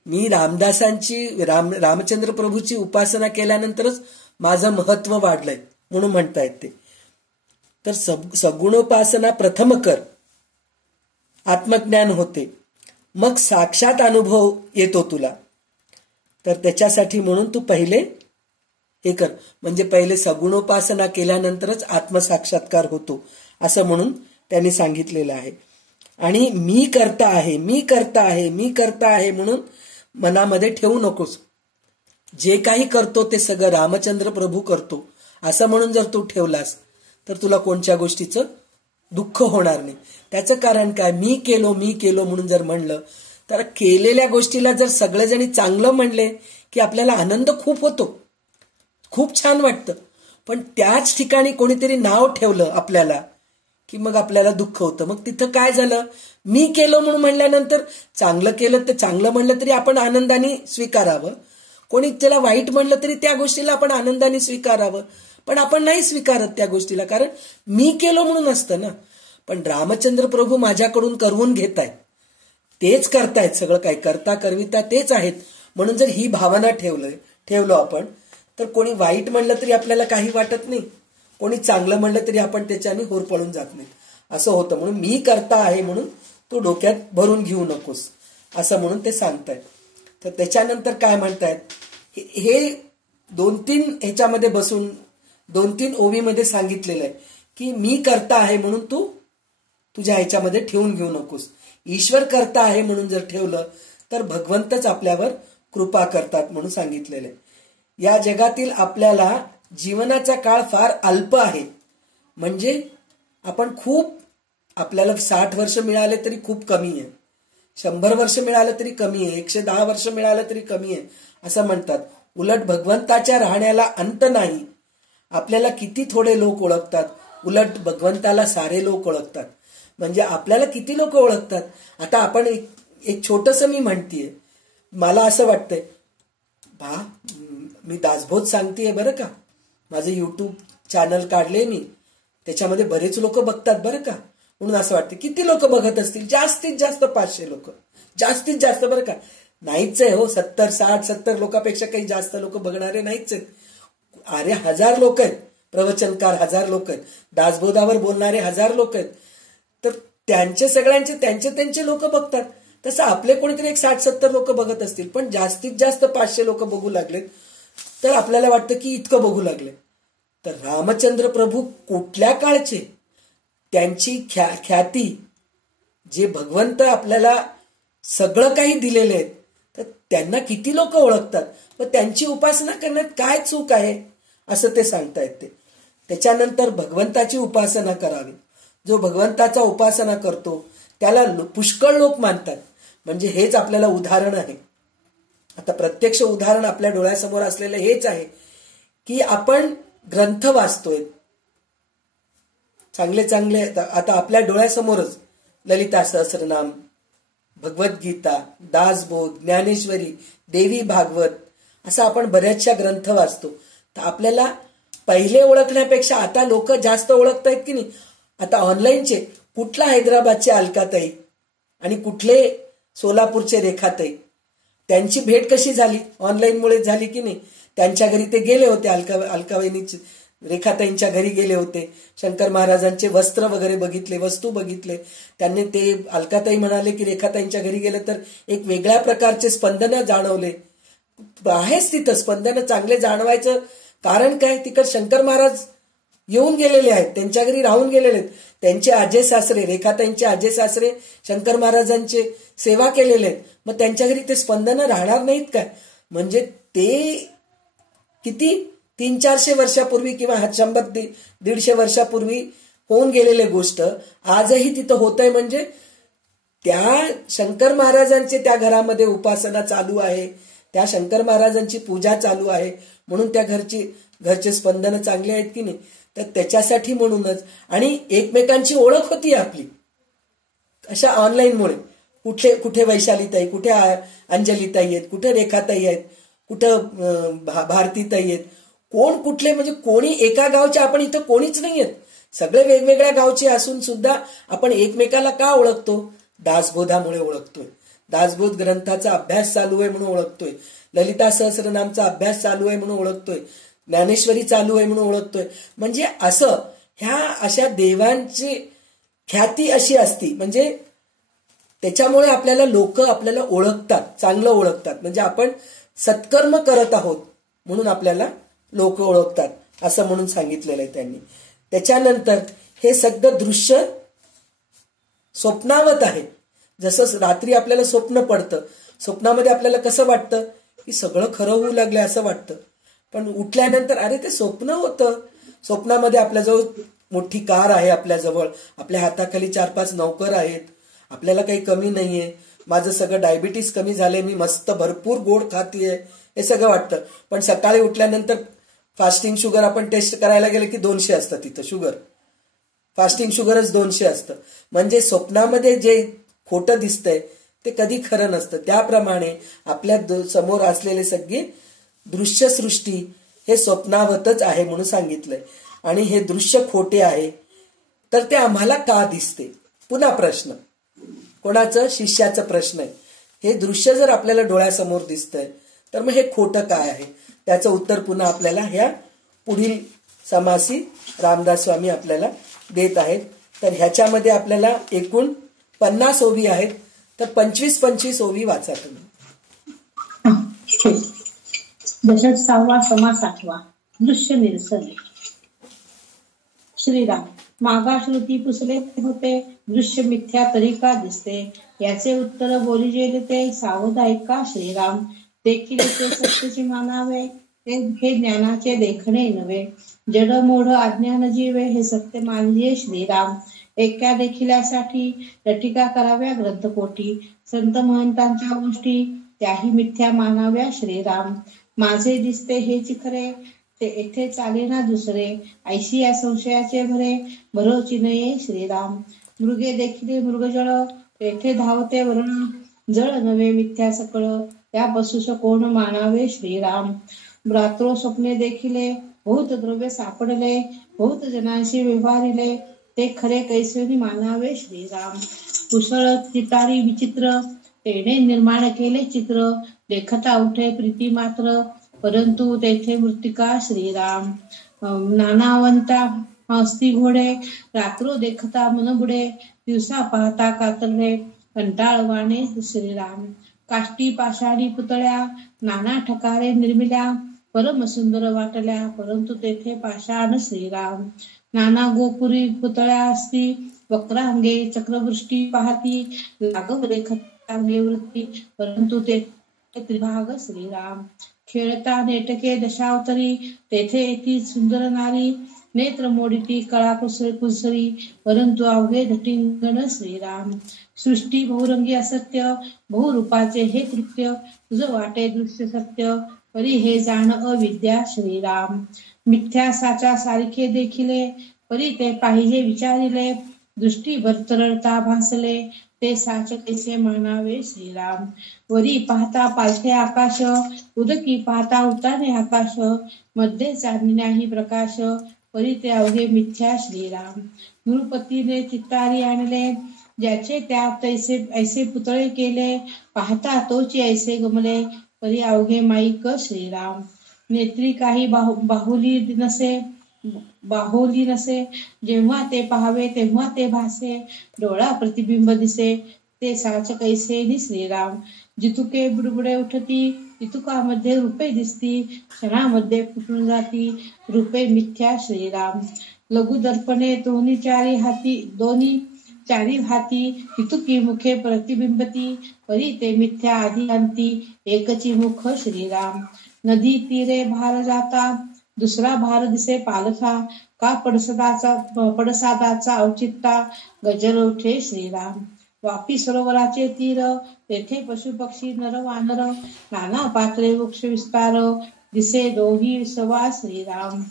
मी रामचंद्र प्रभूची उपासना केल्यानंतरच माझं महत्व वाढलंय म्हणून म्हणतायत ते. तर सगुणोपासना प्रथम कर, आत्मज्ञान होते, मग साक्षात अनुभव येतो तुला. तर त्याच्यासाठी म्हणून तू पहिले हे कर, म्हणजे पहिले सगुणोपासना केल्यानंतरच आत्मसाक्षात्कार होतो असं म्हणून त्यांनी सांगितलेलं आहे. आणि मी करता आहे म्हणून मनामध्ये ठेवू नकोस. जे काही करतो ते सगळं रामचंद्र प्रभू करतो असं म्हणून जर तू ठेवलास तर तुला कोणत्या गोष्टीचं दुःख होणार नाही. त्याचं कारण काय, मी केलो म्हणून जर म्हणलं तर केलेल्या गोष्टीला जर सगळेजणी चांगलं म्हणले की आपल्याला आनंद खूप होतो, खूप छान वाटतं. पण त्याच ठिकाणी कोणीतरी नाव ठेवलं आपल्याला की मग आपल्याला दुःख होतं. मग तिथं काय झालं, मी केलं म्हणून म्हणल्यानंतर चांगलं केलं तर चांगलं म्हणलं तरी आपण आनंदाने स्वीकारावं, कोणी त्याला वाईट म्हणलं तरी त्या गोष्टीला आपण आनंदाने स्वीकारावं. पण आपण नाही स्वीकारत त्या गोष्टीला, कारण मी केलं म्हणून असतं ना. पण रामचंद्र प्रभू माझ्याकडून करवून घेत आहेत, तेच करतायत, सगळं काय करता करविता तेच आहेत. म्हणून जर ही भावना ठेवलो आपण तर कोणी वाईट म्हणलं तरी आपल्याला काही वाटत नाही, कोणी चांगलं म्हणलं तरी आपण त्याच्याने होरपळून जात नाही, असं होतं. म्हणून मी करता आहे म्हणून तू डोक्यात भरून घेऊ नकोस, असं म्हणून ते सांगतायत. तर त्याच्यानंतर काय म्हणतायत, हे 2-3 ह्याच्यामध्ये बसून 2-3 ओवीमध्ये सांगितलेलं आहे की मी करता आहे म्हणून तू तुझ्या ह्याच्यामध्ये ठेवून घेऊ नकोस. ईश्वर करता आहे म्हणून जर ठेवलं तर भगवंतच आपल्यावर कृपा करतात म्हणून सांगितलेलं आहे. या जगातील आपल्याला जीवनाचा काळ फार अल्प आहे, म्हणजे आपण आपल्याला 60 वर्ष मिळाले तरी खूप कमी आहे, 100 वर्ष मिळालं तरी कमी आहे, 110 वर्ष मिळालं तरी कमी आहे असं म्हणतात. उलट भगवंताच्या राहण्याला अंत नाही. आपल्याला किती थोडे लोक ओळखतात, उलट भगवंताला सारे लोक ओळखतात. म्हणजे आपल्याला किती लोक ओळखतात. आता आपण एक छोटंसं मी म्हणतीये, मला असं वाटतंय मी दासबोध सांगतेय बरं का, माझं YouTube चॅनल काढले मी, त्याच्यामध्ये बरेच लोक बघतात बरं का. म्हणून असं वाटतं किती लोक बघत असतील, जास्तीत जास्त 500 लोक, जास्तीत जास्त बरं का. नाहीच आहे हो, 70, 60, 70 लोकांपेक्षा काही जास्त लोक बघणारे नाहीच आहेत. अरे 1000 लोक आहेत, प्रवचनकार 1000 लोक आहेत, दासबोधावर बोलणारे 1000 लोक आहेत. तर त्यांचे सगळ्यांचे त्यांचे लोक बघतात. तसं आपले कोणीतरी एक 60-70 लोक बघत असतील, पण जास्तीत जास्त 500 लोक बघू लागलेत. तर आपल्याला वाटतं की इतकं बघू लागले. तर रामचंद्र प्रभू कुठल्या काळचे, त्यांची ख्याती, जे भगवंत आपल्याला सगळं काही दिलेले आहेत, तर त्यांना किती लोक ओळखतात, व त्यांची उपासना करण्यात काय चूक आहे असं ते सांगतायत. त्याच्यानंतर भगवंताची उपासना करावी. जो भगवंताचा उपासना करतो त्याला पुष्कळ लोक मानतात. म्हणजे हेच आपल्याला उदाहरण आहे. आता प्रत्यक्ष उदाहरण आपल्या डोळ्यासमोर असलेलं हेच आहे की आपण ग्रंथ वाचतोय चांगले चांगले. आता आपल्या डोळ्यासमोरच ललिता सहस्रनाम, भगवद्गीता, दासबोध, ज्ञानेश्वरी, देवी भागवत, असं आपण बऱ्याचशा ग्रंथ वाचतो. तर आपल्याला पहिले ओळखण्यापेक्षा आता लोक जास्त ओळखतायत की नाही. आता ऑनलाईनचे कुठला हैदराबादचे अलकाताई आणि कुठले सोलापूरचे रेखाताई, त्यांची भेट कशी झाली, ऑनलाईनमुळे झाली की नाही. त्यांच्या घरी ते गेले होते, अलकावहिनीचे रेखाताईंच्या घरी गेले होते, शंकर महाराजांचे वस्त्र वगैरे बघितले, वस्तू बघितले. त्यांनी ते अलकाताई म्हणाले की रेखाताईंच्या घरी गेले तर एक वेगळ्या प्रकारचे स्पंदन जाणवले. आहेच तिथं स्पंदन चांगले जाणवायचं कारण काय, तिकडे शंकर महाराज येऊन गेलेले आहेत, त्यांच्या घरी राहून गेलेले आहेत. त्यांचे आजे सासरे, रेखाताईंचे आजे सासरे शंकर महाराजांचे सेवा केलेले आहेत. मग त्यांच्या घरी ते स्पंदन राहणार नाहीत काय. म्हणजे ते किती 300-400 वर्षापूर्वी किंवा 100-150 वर्षापूर्वी होऊन गेलेली गोष्ट आजही तिथं होत आहे. म्हणजे त्या शंकर महाराजांचे त्या घरामध्ये उपासना चालू आहे, त्या शंकर महाराजांची पूजा चालू आहे, म्हणून त्या घरचे स्पंदन चांगले आहेत की नाही. तर त्याच्यासाठी म्हणूनच, आणि एकमेकांची ओळख होती आपली अशा ऑनलाईनमुळे. कुठे वैशालीताई, कुठे अंजलीताई आहेत, कुठे रेखाताई आहेत, कुठं भारतीताई आहेत, कोण कुठले, म्हणजे कोणी एका गावचे आपण इथं कोणीच नाही आहेत. सगळे वेगवेगळ्या गावचे असून सुद्धा आपण एकमेकाला का ओळखतो, दासबोधामुळे ओळखतोय. दासबोध ग्रंथाचा अभ्यास चालू आहे म्हणून ओळखतोय, ललिता सहस्रनामचा अभ्यास चालू आहे म्हणून ओळखतोय, ज्ञानेश्वरी चालू आहे म्हणून ओळखतोय. म्हणजे असं ह्या अशा देवांची ख्याती अशी असती, म्हणजे त्याच्यामुळे आपल्याला लोक आपल्याला ओळखतात, चांगलं ओळखतात. म्हणजे आपण सत्कर्म करत आहोत म्हणून आपल्याला लोक ओळखतात, असं म्हणून सांगितलेलं आहे त्यांनी. त्याच्यानंतर हे सगळं दृश्य स्वप्नावत आहे. जसं रात्री आपल्याला स्वप्न पडतं, स्वप्नामध्ये आपल्याला कसं वाटतं की सगळं खरं होऊ लागलंय असं वाटतं. पण उठल्यानंतर अरे ते स्वप्न होतं. स्वप्नामध्ये आपल्याजवळ मोठी कार आहे, आपल्याजवळ आपल्या हाताखाली 4-5 नौकर आहेत, आपल्याला काही कमी नाहीये, माझं सगळं डायबिटीस कमी झालंय, मी मस्त भरपूर गोड खातीये, हे सगळं वाटतं. पण सकाळी उठल्यानंतर फास्टिंग शुगर आपण टेस्ट करायला गेलं की 200 असतं तिथं शुगर. फास्टिंग शुगरच 200 असतं. म्हणजे स्वप्नामध्ये जे खोटं दिसतंय ते कधी खरं नसतं. त्याप्रमाणे आपल्या समोर असलेले सगळी दृश्यसृष्टी हे स्वप्नावतच आहे म्हणून सांगितलंय. आणि हे दृश्य खोटे आहे तर ते आम्हाला का दिसते? पुन्हा प्रश्न कोणाचं? शिष्याचा प्रश्न आहे. हे दृश्य जर आपल्याला डोळ्यासमोर दिसतंय तर मग हे खोटं काय आहे? त्याचं उत्तर पुन्हा आपल्याला ह्या पुढील समासी रामदास स्वामी आपल्याला देत आहेत. तर ह्याच्यामध्ये आपल्याला एकूण 50 ओवी आहेत, तर 25-25 ओवी वाचा तुम्ही. 66वा समास 8वा. दृश्य निरसने. श्रीराम. मागा श्रुती पुसले होते, दृश्य मिथ्या तरी का दिसते? याचे उत्तर बोलिजेले ते, सावध ऐका श्रीराम. देखील ते सत्यची मानावे, हे ज्ञानाचे देखणे नव्हे. जड मोढ अज्ञान जीवे, हे सत्य मानजे श्रीराम. एका देखिल्यासाठी लटिका कराव्या ग्रंथकोटी, संत महंतांच्या गोष्टी त्याही मिथ्या मानाव्या श्रीराम. माझे दिसते हेच खरे, ते येथे चालेना दुसरे. ऐशी या संशयाचे भरे, भरोची नये श्रीराम. मृगे देखिले मृगजळ, तेथे धावते वर्ण. जळ नवे मिथ्या सकळ, त्या पशुष कोण मानावे श्रीराम. रात्रो स्वप्ने देखिले, बहुत द्रव्य सापडले, बहुत जनांशी व्यवहारिले, ते खरे कैसोनी मानावे श्रीराम. कुशळ चितारी विचित्र, तेने निर्माण केले चित्र. देखता उठे प्रीती मात्र, परंतु तेथे मृत्तिका श्रीराम. नानावंता हस्ती घोडे, रात्रो देखता मन बुडे. दिवसा पाहता कातरले, कंटाळवाणे श्रीराम. काष्टी पाषाणी पुतळ्या, नाना ठकारे निर्मिल्या. परम सुंदर वाटल्या, परंतु तेथे पाषाण श्रीराम. नाना गोपुरी पुतळ्या असती, वक्रांगे चक्रवृष्टी पाहती. लागव देखता निवृत्ती, परंतु तेथे त्रिभाग श्रीराम. खेळता नेटके दशावतरी, तेथे येती सुंदर नारी. नेत्र मोडिती कळा कुसरी, परंतु अवघे धटिंगण श्रीराम. सृष्टी बहुरंगी असत्य, बहुरूपाचे हे कृत्य. तुझं वाटे दृश्य सत्य, परी हे जाण अविद्या श्रीराम. मिथ्या साचा सारखे देखिले, परी ते पाहिजे विचारिले. दृष्टी भरतरता भासले, ते साच कैसे मानावे श्रीराम. वरी पाहता पालथे आकाश, उदकी पाहता उताने आकाश. मध्ये चांदणी नाही प्रकाश, परी ते अवघे मिथ्या श्रीराम. नृपतीने चित्तारी आणले, ज्याचे त्या तैसे ऐसे पुतळे केले. पाहता तोची ऐसे गमले, परी अवघे माईक श्रीराम. नेत्री काही बाहुली नसे, जेव्हा ते पाहावे तेव्हा ते भासे. डोळा प्रतिबिंब दिसे, ते साच कैसे नि श्रीराम. जितुके बुडबुडे उठती, तितुकामध्ये रूपे दिसती. क्षणामध्ये फुटून जाती, रूपे मिथ्या श्रीराम. लघु दर्पणे दोन्ही चारी हाती, तितुकी मुखे प्रतिबिंबती. परी ते मिथ्या आधी अंती, एकची मुख श्रीराम. नदी तीरे भार जाता, दुसरा भार दिसे पालथा. का पडसादाचा औचित्ता, गजर उठे श्रीराम. वापी सरोवराचे तीर, तेथे पशु पक्षी नर वानर. नाना पात्रे वृक्ष विस्तार, दिसे दोही सवा श्रीराम.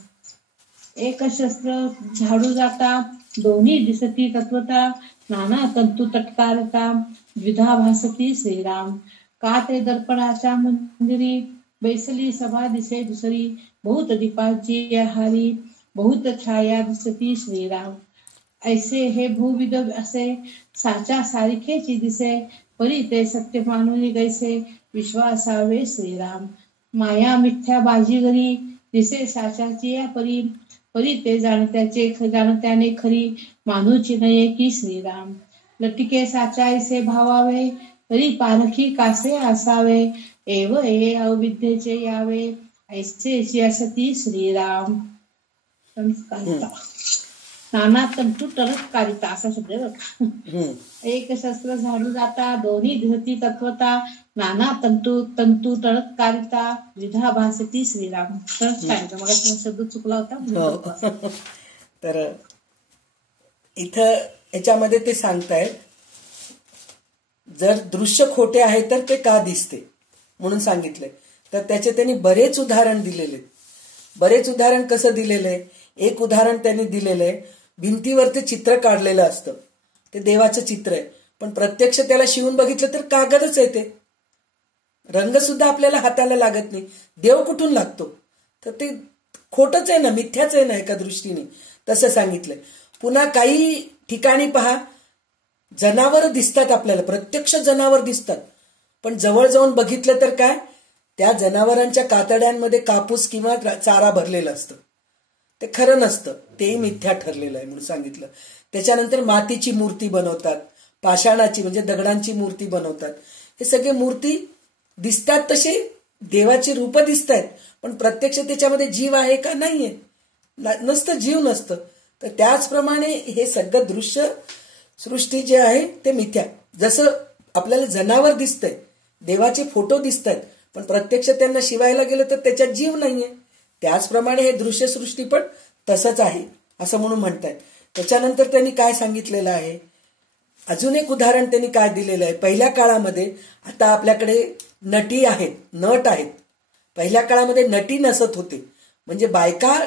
एक शस्त्र झाडू जाता, दोन्ही दिसती तत्वता. नाना तंतू तटकारता, द्विधा भासती श्रीराम. का ते दर्पणाच्या मंदिरी, बैसली सभा दिसे दुसरी. बहुत दीपाची हारी, बहुत छाया दिसती श्रीराम. ऐसे हे भूविद असे, साचा सारखेची दिसे. परी ते सत्य मानून कैसे, विश्वासावे श्रीराम. माया मिथ्या बाजीगरी, दिसे साचाची या परी. परी ते जाणत्याने खरी, मानूची नये की श्रीराम. लटिके साचा ऐसे भावावे, तरी पारखी कासे असावे. एव ये अविद्येचे यावे, ऐसे असती श्रीराम. नाना तंतू टरत्कारिता असा शब्द आहे बघा. एक शस्त्र झाडू जाता दोन्ही धरती तत्वता नाना तंतू तंतू टरत्कारिता द्विधा भासती श्रीराम. टरत्कारिता मला शब्द चुकला होता. तर इथं याच्यामध्ये ते सांगतायत जर दृश्य खोटे आहे तर ते का दिसते म्हणून सांगितलंय. तर त्याचे त्यांनी बरेच उदाहरण दिलेले. बरेच उदाहरण कसं दिलेलं आहे. एक उदाहरण त्यांनी दिलेलं आहे, भिंतीवर ते चित्र काढलेलं असतं, ते देवाचं चित्र आहे, पण प्रत्यक्ष त्याला शिवून बघितलं तर कागदच आहे, ते रंग सुद्धा आपल्याला हाताला लागत नाही. देव कुठून लागतो. तर ते खोटच आहे ना, मिथ्याच आहे ना एका दृष्टीने. तसं सांगितलंय. पुन्हा काही ठिकाणी पहा जनावर दिसतात आपल्याला, प्रत्यक्ष जनावर दिसतात, पण जवळ जाऊन बघितलं तर काय, त्या जनावरांच्या कातड्यांमध्ये कापूस किंवा चारा भरलेला असतं, ते खरं नसतं, तेही मिथ्या ठरलेलं आहे म्हणून सांगितलं. त्याच्यानंतर मातीची मूर्ती बनवतात, पाषाणाची म्हणजे दगडांची मूर्ती बनवतात. हे सगळे मूर्ती दिसतात तसे देवाची रूप दिसत आहेत, पण प्रत्यक्ष त्याच्यामध्ये जीव आहे का नाहीये, नसतं, जीव नसतं. तर त्याचप्रमाणे हे सगळं दृश्य सृष्टी जे आहे ते मिथ्या. जसं आपल्याला जनावर दिसतंय, देवाचे फोटो दिसत आहेत, पण प्रत्यक्ष त्यांना शिवायला गेलं तर त्याच्यात जीव नाहीये, त्याचप्रमाणे हे दृश्य सृष्टी पण तसंच आहे असं म्हणून म्हणतायत. त्याच्यानंतर त्यांनी काय सांगितलेलं आहे, अजून एक उदाहरण त्यांनी काय दिलेलं आहे. पहिल्या काळामध्ये, आता आपल्याकडे नटी आहेत, नट आहेत, पहिल्या काळामध्ये नटी नसत होते, म्हणजे बायका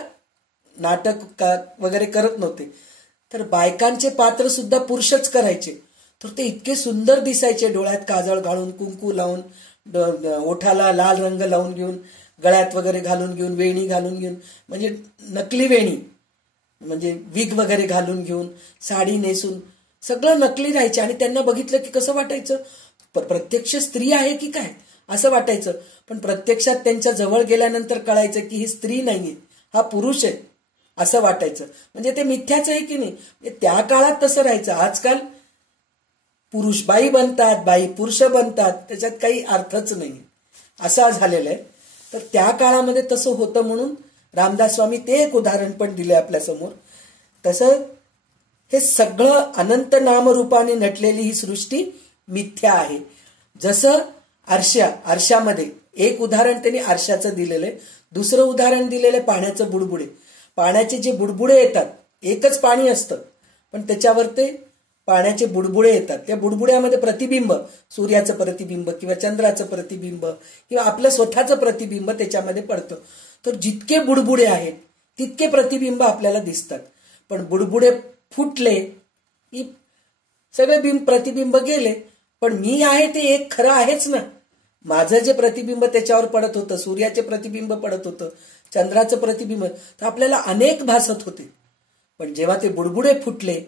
नाटक वगैरे करत नव्हते, तर बायकांचे पात्र सुद्धा पुरुषच करायचे. तर ते इतके सुंदर दिसायचे, डोळ्यात काजळ घालून, कुंकू लावून, ओठाला लाल रंग लावून घेऊन, गळ्यात वगैरे घालून घेऊन, वेणी घालून घेऊन, म्हणजे नकली वेणी, म्हणजे विग वगैरे घालून घेऊन, साडी नेसून सगळं नकली राहायचे. आणि त्यांना बघितलं की कसं वाटायचं, प्रत्यक्ष स्त्री आहे की काय असं वाटायचं. पण प्रत्यक्षात त्यांच्या जवळ गेल्यानंतर कळायचं की ही स्त्री नाहीये, हा पुरुष आहे असं वाटायचं. म्हणजे ते मिथ्याच आहे की नाही. त्या काळात तसं राहायचं. आजकाल पुरुष बाई बनतात, बाई पुरुष बनतात, त्याच्यात काही अर्थच नाही असा झालेला आहे. तर त्या काळामध्ये तसं होतं म्हणून रामदास स्वामी ते एक उदाहरण पण दिले आपल्या समोर. तसं हे सगळं अनंत नामरूपाने नटलेली ही सृष्टी मिथ्या आहे. जसं आरशामध्ये एक उदाहरण त्यांनी आरशाचं दिलेलं आहे. दुसरं उदाहरण दिलेलं पाण्याचं बुडबुडे. पाण्याचे जे बुडबुडे येतात, एकच पाणी असतं पण त्याच्यावर ते पाण्याचे बुडबुडे येतात. त्या बुडबुड्यामध्ये प्रतिबिंब, सूर्याचं प्रतिबिंब किंवा चंद्राचं प्रतिबिंब किंवा आपलं स्वतःचं प्रतिबिंब त्याच्यामध्ये पडतं. तर जितके बुडबुडे आहेत तितके प्रतिबिंब आपल्याला दिसतात. पण बुडबुडे फुटले की सगळे प्रतिबिंब गेले. पण मी आहे ते एक खरं आहेच ना. माझं जे प्रतिबिंब त्याच्यावर पडत होतं, सूर्याचे प्रतिबिंब पडत होतं, चंद्राचं प्रतिबिंब, तर आपल्याला अनेक भासत होते. पण जेव्हा ते बुडबुडे फुटले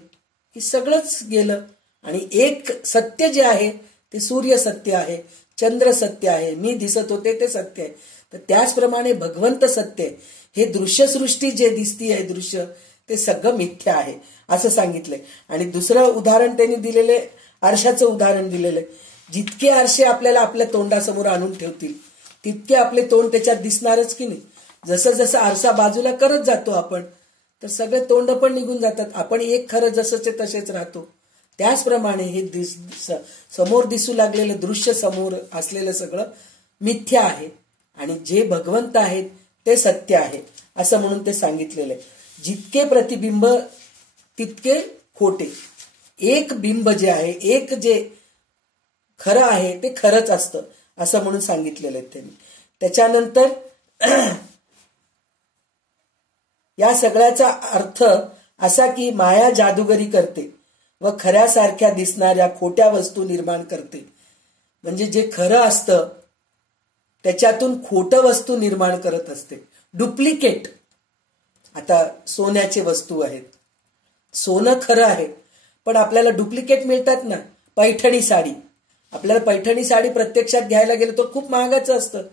की सगळंच गेलं. आणि एक सत्य जे आहे ते सूर्य सत्य आहे, चंद्र सत्य आहे, मी दिसत होते ते सत्य आहे. तर त्याचप्रमाणे भगवंत सत्य आहे. हे दृश्यसृष्टी जे दिसती आहे दृश्य, ते सगळं मिथ्या आहे असं सांगितलंय. आणि दुसरं उदाहरण त्यांनी दिलेले आरशाचं उदाहरण दिलेलं. जितके आरसे आपल्याला आपल्या तोंडासमोर आणून ठेवतील तितके आपले तोंड त्याच्यात दिसणारच की नाही. जसं जसं आरसा बाजूला करत जातो आपण, तर सगळे तोंड पण निघून जातात. आपण एक खरं जसंचे तसेच राहतो. त्याचप्रमाणे हे समोर दिसू लागलेलं दृश्य, समोर असलेलं सगळं मिथ्या आहे आणि जे भगवंत आहेत ते सत्य आहे असं म्हणून ते सांगितलेलं आहे. जितके प्रतिबिंब तितके खोटे. एक बिंब जे आहे, एक जे खरं आहे ते खरंच असतं असं म्हणून सांगितलेलं आहे त्यांनी. त्याच्यानंतर या सगळ्याचा अर्थ असा की माया जादूगरी करते व खऱ्यासारख्या दिसणाऱ्या खोट्या वस्तू निर्माण करते. म्हणजे जे खरं असतं त्याच्यातून खोटं वस्तू निर्माण करत असते, डुप्लिकेट. आता सोन्याचे वस्तू आहेत, सोनं खरं आहे पण आपल्याला डुप्लिकेट मिळतात ना. पैठणी साडी, आपल्याला पैठणी साडी प्रत्यक्षात घ्यायला गेलं तर खूप महागाचं असतं,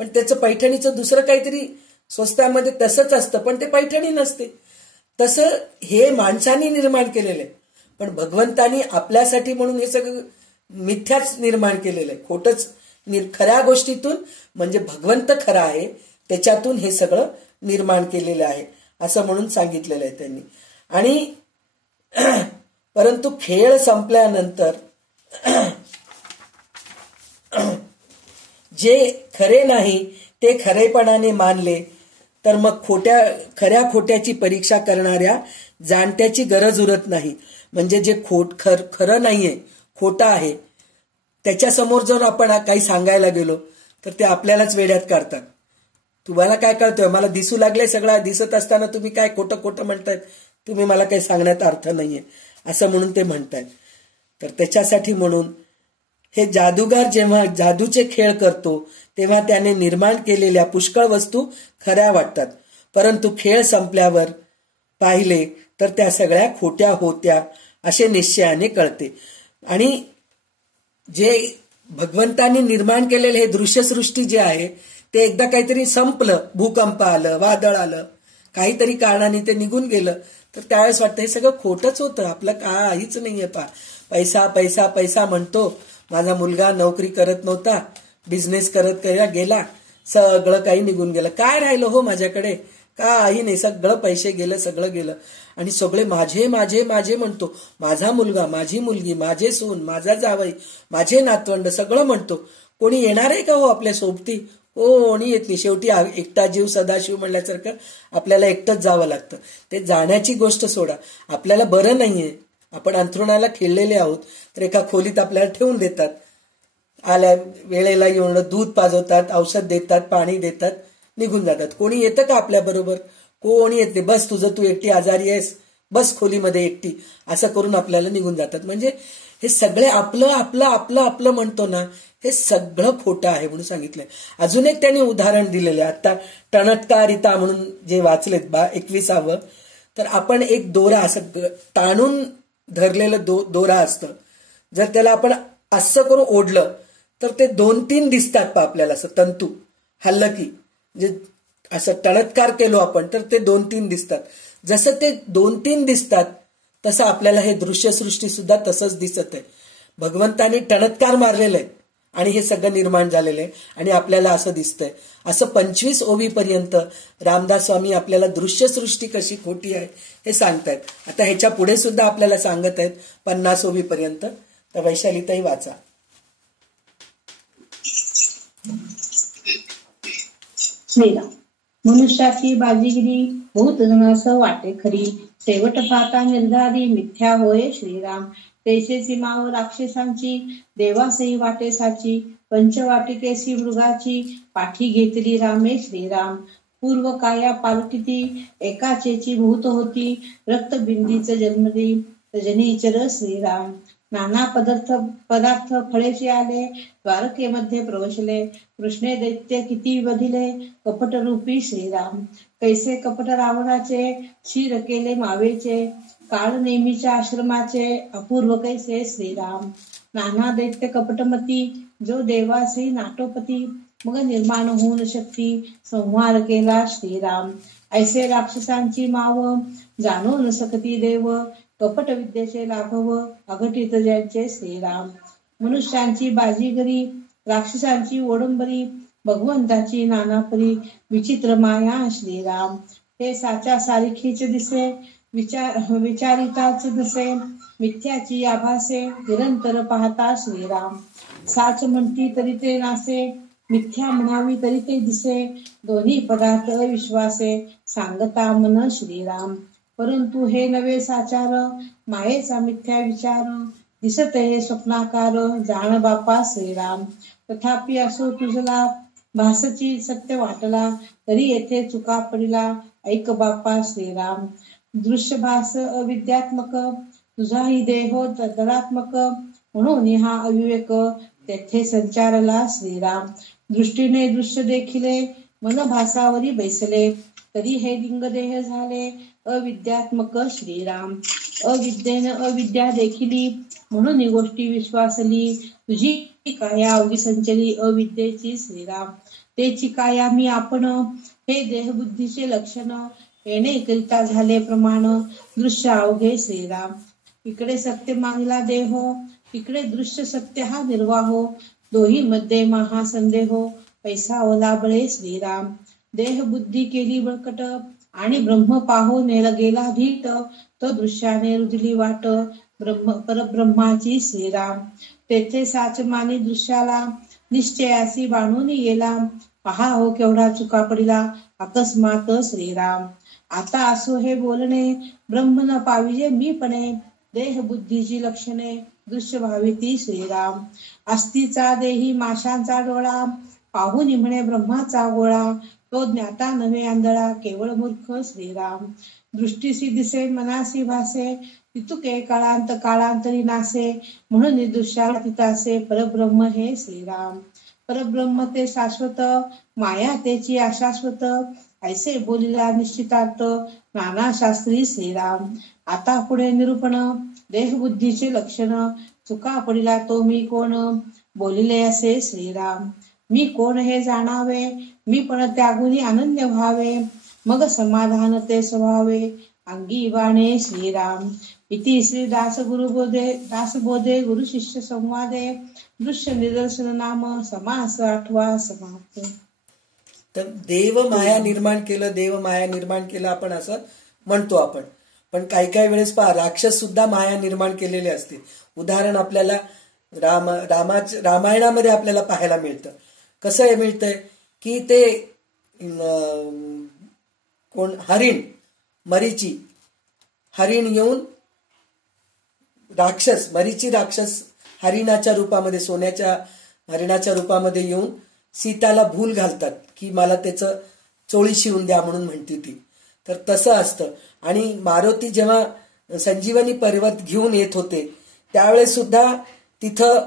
पण त्याचं पैठणीचं दुसरं काहीतरी स्वस्तामध्ये तसंच असतं, पण ते पैठणी नसते. तसं हे माणसांनी निर्माण केलेलं आहे, पण भगवंतानी आपल्यासाठी म्हणून हे सगळं मिथ्याच निर्माण केलेलं आहे, खोटंच. खऱ्या गोष्टीतून म्हणजे भगवंत खरा आहे त्याच्यातून हे सगळं निर्माण केलेलं आहे असं म्हणून सांगितलेलं आहे त्यांनी. आणि परंतु खेळ संपल्यानंतर जे खरे नाही ते खरेपणाने मानले तर मग खऱ्या खोट्याची परीक्षा करणाऱ्या जाणत्याची गरज उरत नाही. म्हणजे जे खरं नाहीये, खोटं आहे, त्याच्यासमोर जर आपण काही सांगायला गेलो तर ते आपल्यालाच वेड्यात काढतात. तुम्हाला काय कळतंय, मला दिसू लागले, सगळं दिसत असताना तुम्ही काय खोटं खोटं म्हणतायत, तुम्ही मला काही सांगण्यात अर्थ नाहीये असं म्हणून ते म्हणतायत. तर त्याच्यासाठी म्हणून हे जादूगार जेव्हा जादूचे खेळ करतो तेव्हा त्याने निर्माण केलेल्या पुष्कळ वस्तू खऱ्या वाटतात, परंतु खेळ संपल्यावर पाहिले तर त्या सगळ्या खोट्या होत्या असे निश्चयाने कळते. आणि जे भगवंतांनी निर्माण केलेले हे दृश्यसृष्टी जे आहे ते एकदा काहीतरी संपलं, भूकंप आलं, वादळ आलं, काहीतरी कारणाने ते निघून गेलं, तर त्यावेळेस वाटतं हे सगळं खोटंच होतं, आपलं काहीच नाहीये. पैसा पैसा पैसा म्हणतो, माझा मुलगा नोकरी करत नव्हता, बिझनेस करत गेला, सगळं काही निघून गेलं, काय राहिलं हो माझ्याकडे, काही नाही, सगळं पैसे गेलं, सगळं गेलं. आणि सगळे माझे माझे माझे म्हणतो, माझा मुलगा, माझी मुलगी, माझे सून, माझा जावई, माझे नातवंड, सगळं म्हणतो. कोणी येणार आहे का हो आपल्या सोबती? कोणी येत नाही. शेवटी एकटा जीव सदाशिव म्हणल्यासारखं आपल्याला एकटंच जावं लागतं. ते जाण्याची गोष्ट सोडा, आपल्याला बरं नाहीये, आपण अंथरुणाला खेळलेले आहोत, तर एका खोलीत आपल्याला ठेवून देतात, आल्या वेळेला येऊन दूध पाजवतात, औषध देतात, पाणी देतात, निघून जातात. कोणी येतं का आपल्या बरोबर? कोणी येत नाही. बस तुझं, तू एकटी आजारी आहेस, बस खोलीमध्ये एकटी, असं करून आपल्याला निघून जातात. म्हणजे हे सगळे आपलं आपलं आपलं आपलं म्हणतो ना, हे सगळं खोटं आहे म्हणून सांगितलंय. अजून एक त्यांनी उदाहरण दिलेलं आहे, आता टणत्कारिता म्हणून जे वाचलेत 21. तर आपण एक दोरा असं ताणून धरलेलं दोरा असतं, जर त्याला आपण असं करून ओढलं तर ते 2-3 दिसतात आपल्याला, असं तंतू हल्लं की, म्हणजे असं टणत्कार केलो आपण तर ते 2-3 दिसतात. जसं ते 2-3 दिसतात तसं आपल्याला हे दृश्यसृष्टी सुद्धा तसंच दिसत आहे. भगवंतानी टणत्कार मारलेलं आहे आणि हे सगळं निर्माण झालेलं आहे आणि आपल्याला असं दिसतंय. असं 25 ओवीपर्यंत रामदास स्वामी आपल्याला दृश्यसृष्टी कशी खोटी आहे हे सांगतायत. आता ह्याच्या पुढे सुद्धा आपल्याला सांगत आहेत 50 ओवीपर्यंत. तर वैशालीताई वाचा. श्रीराम. मनुष्याची बाजीगिरी बहुत जणांस वाटे खरी, शेवट पाहता निर्धारी मिथ्या होय श्रीराम. तेशेची माव राक्षसांची, देवासही वाटे साची, पंचवाटिकेशी मृगाची, पाठी घेतली रामे श्रीराम. पूर्व काया पालटिती, एकाचेची भूत होती, रक्तबिंदीच जन्मली, जनीचर श्रीराम. नाना पदार्थ फळेचे आले, द्वारकेमध्ये प्रवशले, कृष्णे दैत्य किती बधिले, कपट रूपी श्रीराम. कैसे कपट रावणाचे, शिर केले मावेचे, काळ नेहमीच्या आश्रमाचे, अपूर्व कैसे श्रीराम. नाना दैत्य कपटमती, जो देवासी नाटोपती, मग निर्माण होऊन शक्ती, संहार केला श्रीराम. ऐसे राक्षसांची माव, जाणो न सकती देव, कपट विद्येचे लाभव, अघटित ज्यांचे श्रीराम. मनुष्यांची बाजीगरी, राक्षसांची ओडंबरी, भगवंताची नानापरी, विचित्र माया श्रीराम. हे साच्या सारखीच दिसे, विचारिताच नसे, मिथ्याची आभासे, निरंतर पाहता श्रीराम. साच म्हणती तरी ते नासे, मिथ्या म्हणावी तरी ते दिसे, दोन्ही पदार्थ विश्वासे, सांगता मन श्रीराम. परंतु हे नवे साचार, मायेचा मिथ्या विचार, दिसत हे स्वप्नाकार, जाण बापा श्रीराम. तथापि असो तुझला, भासची सत्य वाटला, तरी येथे चुका पडिला, ऐक बापा श्रीराम. दृश्य भास अविद्यात्मक, तुझाही देहो तदात्मक, म्हणून हा अविवेक, तेथे संचारला श्रीराम. दृष्टीने दृश्य देखिले, मन भासावरी बैसले, तरी हे लिंग देह झाले, अविद्यात्मक श्रीराम. अविद्येने अविद्या देखिली, म्हणून गोष्टी विश्वासली, तुझी काया अवघी संचली, अविद्येची श्रीराम. तेची काया मी आपण, हे देहबुद्धीचे लक्षण, येणे करिता झाले प्रमाण, दृश्य अवघे श्रीराम. इकडे सत्य मागला देह, इकडे दृश्य सत्य हा निर्वाहो, दोही मध्ये महासंदेहो, पैसा ओलाबळे श्रीराम. देह बुद्धी केली बळकट, आणि ब्रह्म पाहो नेल गेला भीत, तो दृश्याने रुजली वाट, परब्रह्माची श्रीराम. तेथे साच मानी दृश्याला, निश्चयासी बाणून गेला, पहा हो केवढा चुका पडिला, अकस्मात श्रीराम. आता असो हे बोलणे, ब्रह्म न पाविजे मीपणे, देह बुद्धीची लक्षणे, दृश्य भाविती श्रीराम. अस्तीचा देही माशांचा डोळा, पाहून म्हणे ब्रह्माचा गोळा, तो ज्ञाता नव्हे आंधळा, केवळ मूर्ख श्रीराम. दृष्टीसी दिसे मनासी भासे, तितुके काळांतरी नासे, म्हणून निर्दृश्याला तितासे, परब्रह्म हे श्रीराम. परब्रह्म ते शाश्वत, माया तेची अशाश्वत, ऐसे बोलिला निश्चितार्थ, नाना शास्त्री श्रीराम. आता पुढे निरूपण, देहबुद्धीचे लक्षण, चुका पडिला तो मी कोण, बोलिले असे श्रीराम. मी कोण हे जाणावे, मी पण त्यागुनी अनन्य व्हावे, मग समाधान ते स्वभावे, अंगी बाणे श्रीराम. इति श्री दासबोधे गुरु शिष्य संवादे, दृश्य निदर्शन नाम समास 8वा समाप्त. तर देव माया निर्माण केलं आपण असं म्हणतो आपण. पण काही वेळेस पहा, राक्षस सुद्धा माया निर्माण केलेले असते. उदाहरण आपल्याला रामायणामध्ये आपल्याला पाहायला मिळतं. कसं हे मिळतंय की ते मरीची हरिण येऊन मरीची राक्षस हरिणाच्या रूपामध्ये, सोन्याच्या हरिणाच्या रूपामध्ये येऊन सीताला भूल घालतात की मला त्याचं चोळी शिवून द्या म्हणून म्हणते ती. तर तसं असतं. आणि मारुती जेव्हा संजीवनी पर्वत घेऊन येत होते त्यावेळेस सुद्धा तिथं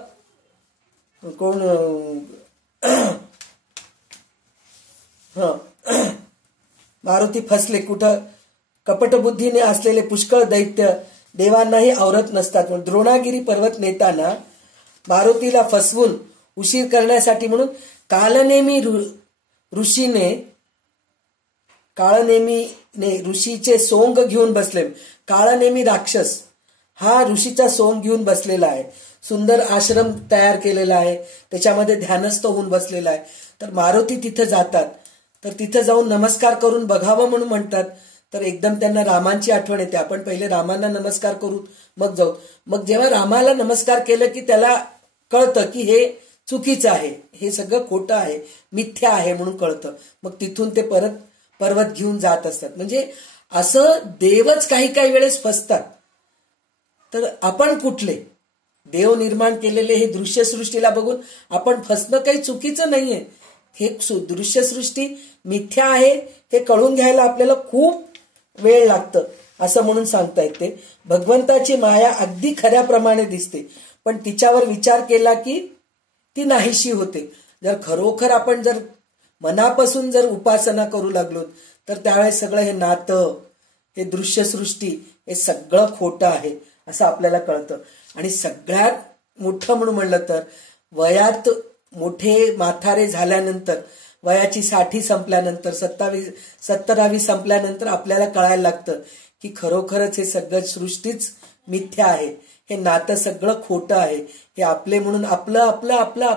मारुती फसले. कुठं कपटबुद्धीने असलेले पुष्कळ दैत्य देवांनाही आवरत नसतात. द्रोणागिरी पर्वत नेताना मारुतीला फसवून उशीर करण्यासाठी म्हणून काळनेमी ऋषीचे सोंग घेऊन बसले. काळनेमी राक्षस हा ऋषीचा सोंग घेऊन बसलेला आहे. सुंदर आश्रम तयार केलेला आहे, त्याच्यामध्ये ध्यानस्थ होऊन बसलेला आहे. तर मारुती तिथं जातात. तर तिथं जाऊन नमस्कार करून बघावं म्हणून म्हणतात. तर एकदम त्यांना रामांची आठवण येते. आपण पहिले रामांना नमस्कार करू मग जाऊ. मग जेव्हा रामाला नमस्कार केलं की त्याला कळतं की हे चुकीचं आहे, हे सगळं खोटं आहे, मिथ्या आहे म्हणून कळतं. मग तिथून ते परत पर्वत घेऊन जात असतात. म्हणजे असं देवच काही वेळेस फसतात. तर आपण कुठले? देव निर्माण केलेले हे दृश्यसृष्टीला बघून आपण फसणं काही चुकीचं नाहीये. हे दृश्यसृष्टी मिथ्या आहे हे कळून घ्यायला आपल्याला खूप वेळ लागतं असं म्हणून सांगता येते. भगवंताची माया अगदी खऱ्याप्रमाणे दिसते, पण तिच्यावर विचार केला की ती नाहीशी होते. जर खरोखर आपण जर मनापासून जर उपासना करू लागलो तर त्यावेळेस सगळं हे नातं, हे दृश्यसृष्टी हे सगळं खोटं आहे असं आपल्याला कळतं. आणि सगळ्यात मोठं म्हणून म्हणलं तर वयात मोठे माथारे झाल्यानंतर, वयाची 60 संपल्यानंतर, 70वी संपल्यानंतर आपल्याला कळायला लागतं की खरोखरच हे सगळं सृष्टीच मिथ्या आहे, हे नातं सगळं खोटं आहे. हे आपले म्हणून आपलं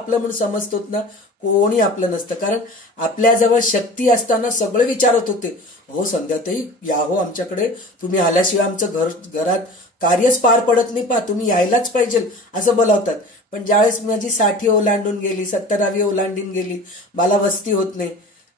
म्हणून समजतो ना, कोणी आपलं नसतं. कारण आपल्याजवळ शक्ती असताना सगळे विचारत होते, हो संध्याताई या हो आमच्याकडे, तुम्ही आल्याशिवाय आमचं घरात कार्यच पार पडत नाही, पा तुम्ही यायलाच पाहिजे असं बोलावतात. पण ज्यावेळेस माझी 60 ओलांडून गेली, 70वी ओलांडून गेली, मला वस्ती होत नाही,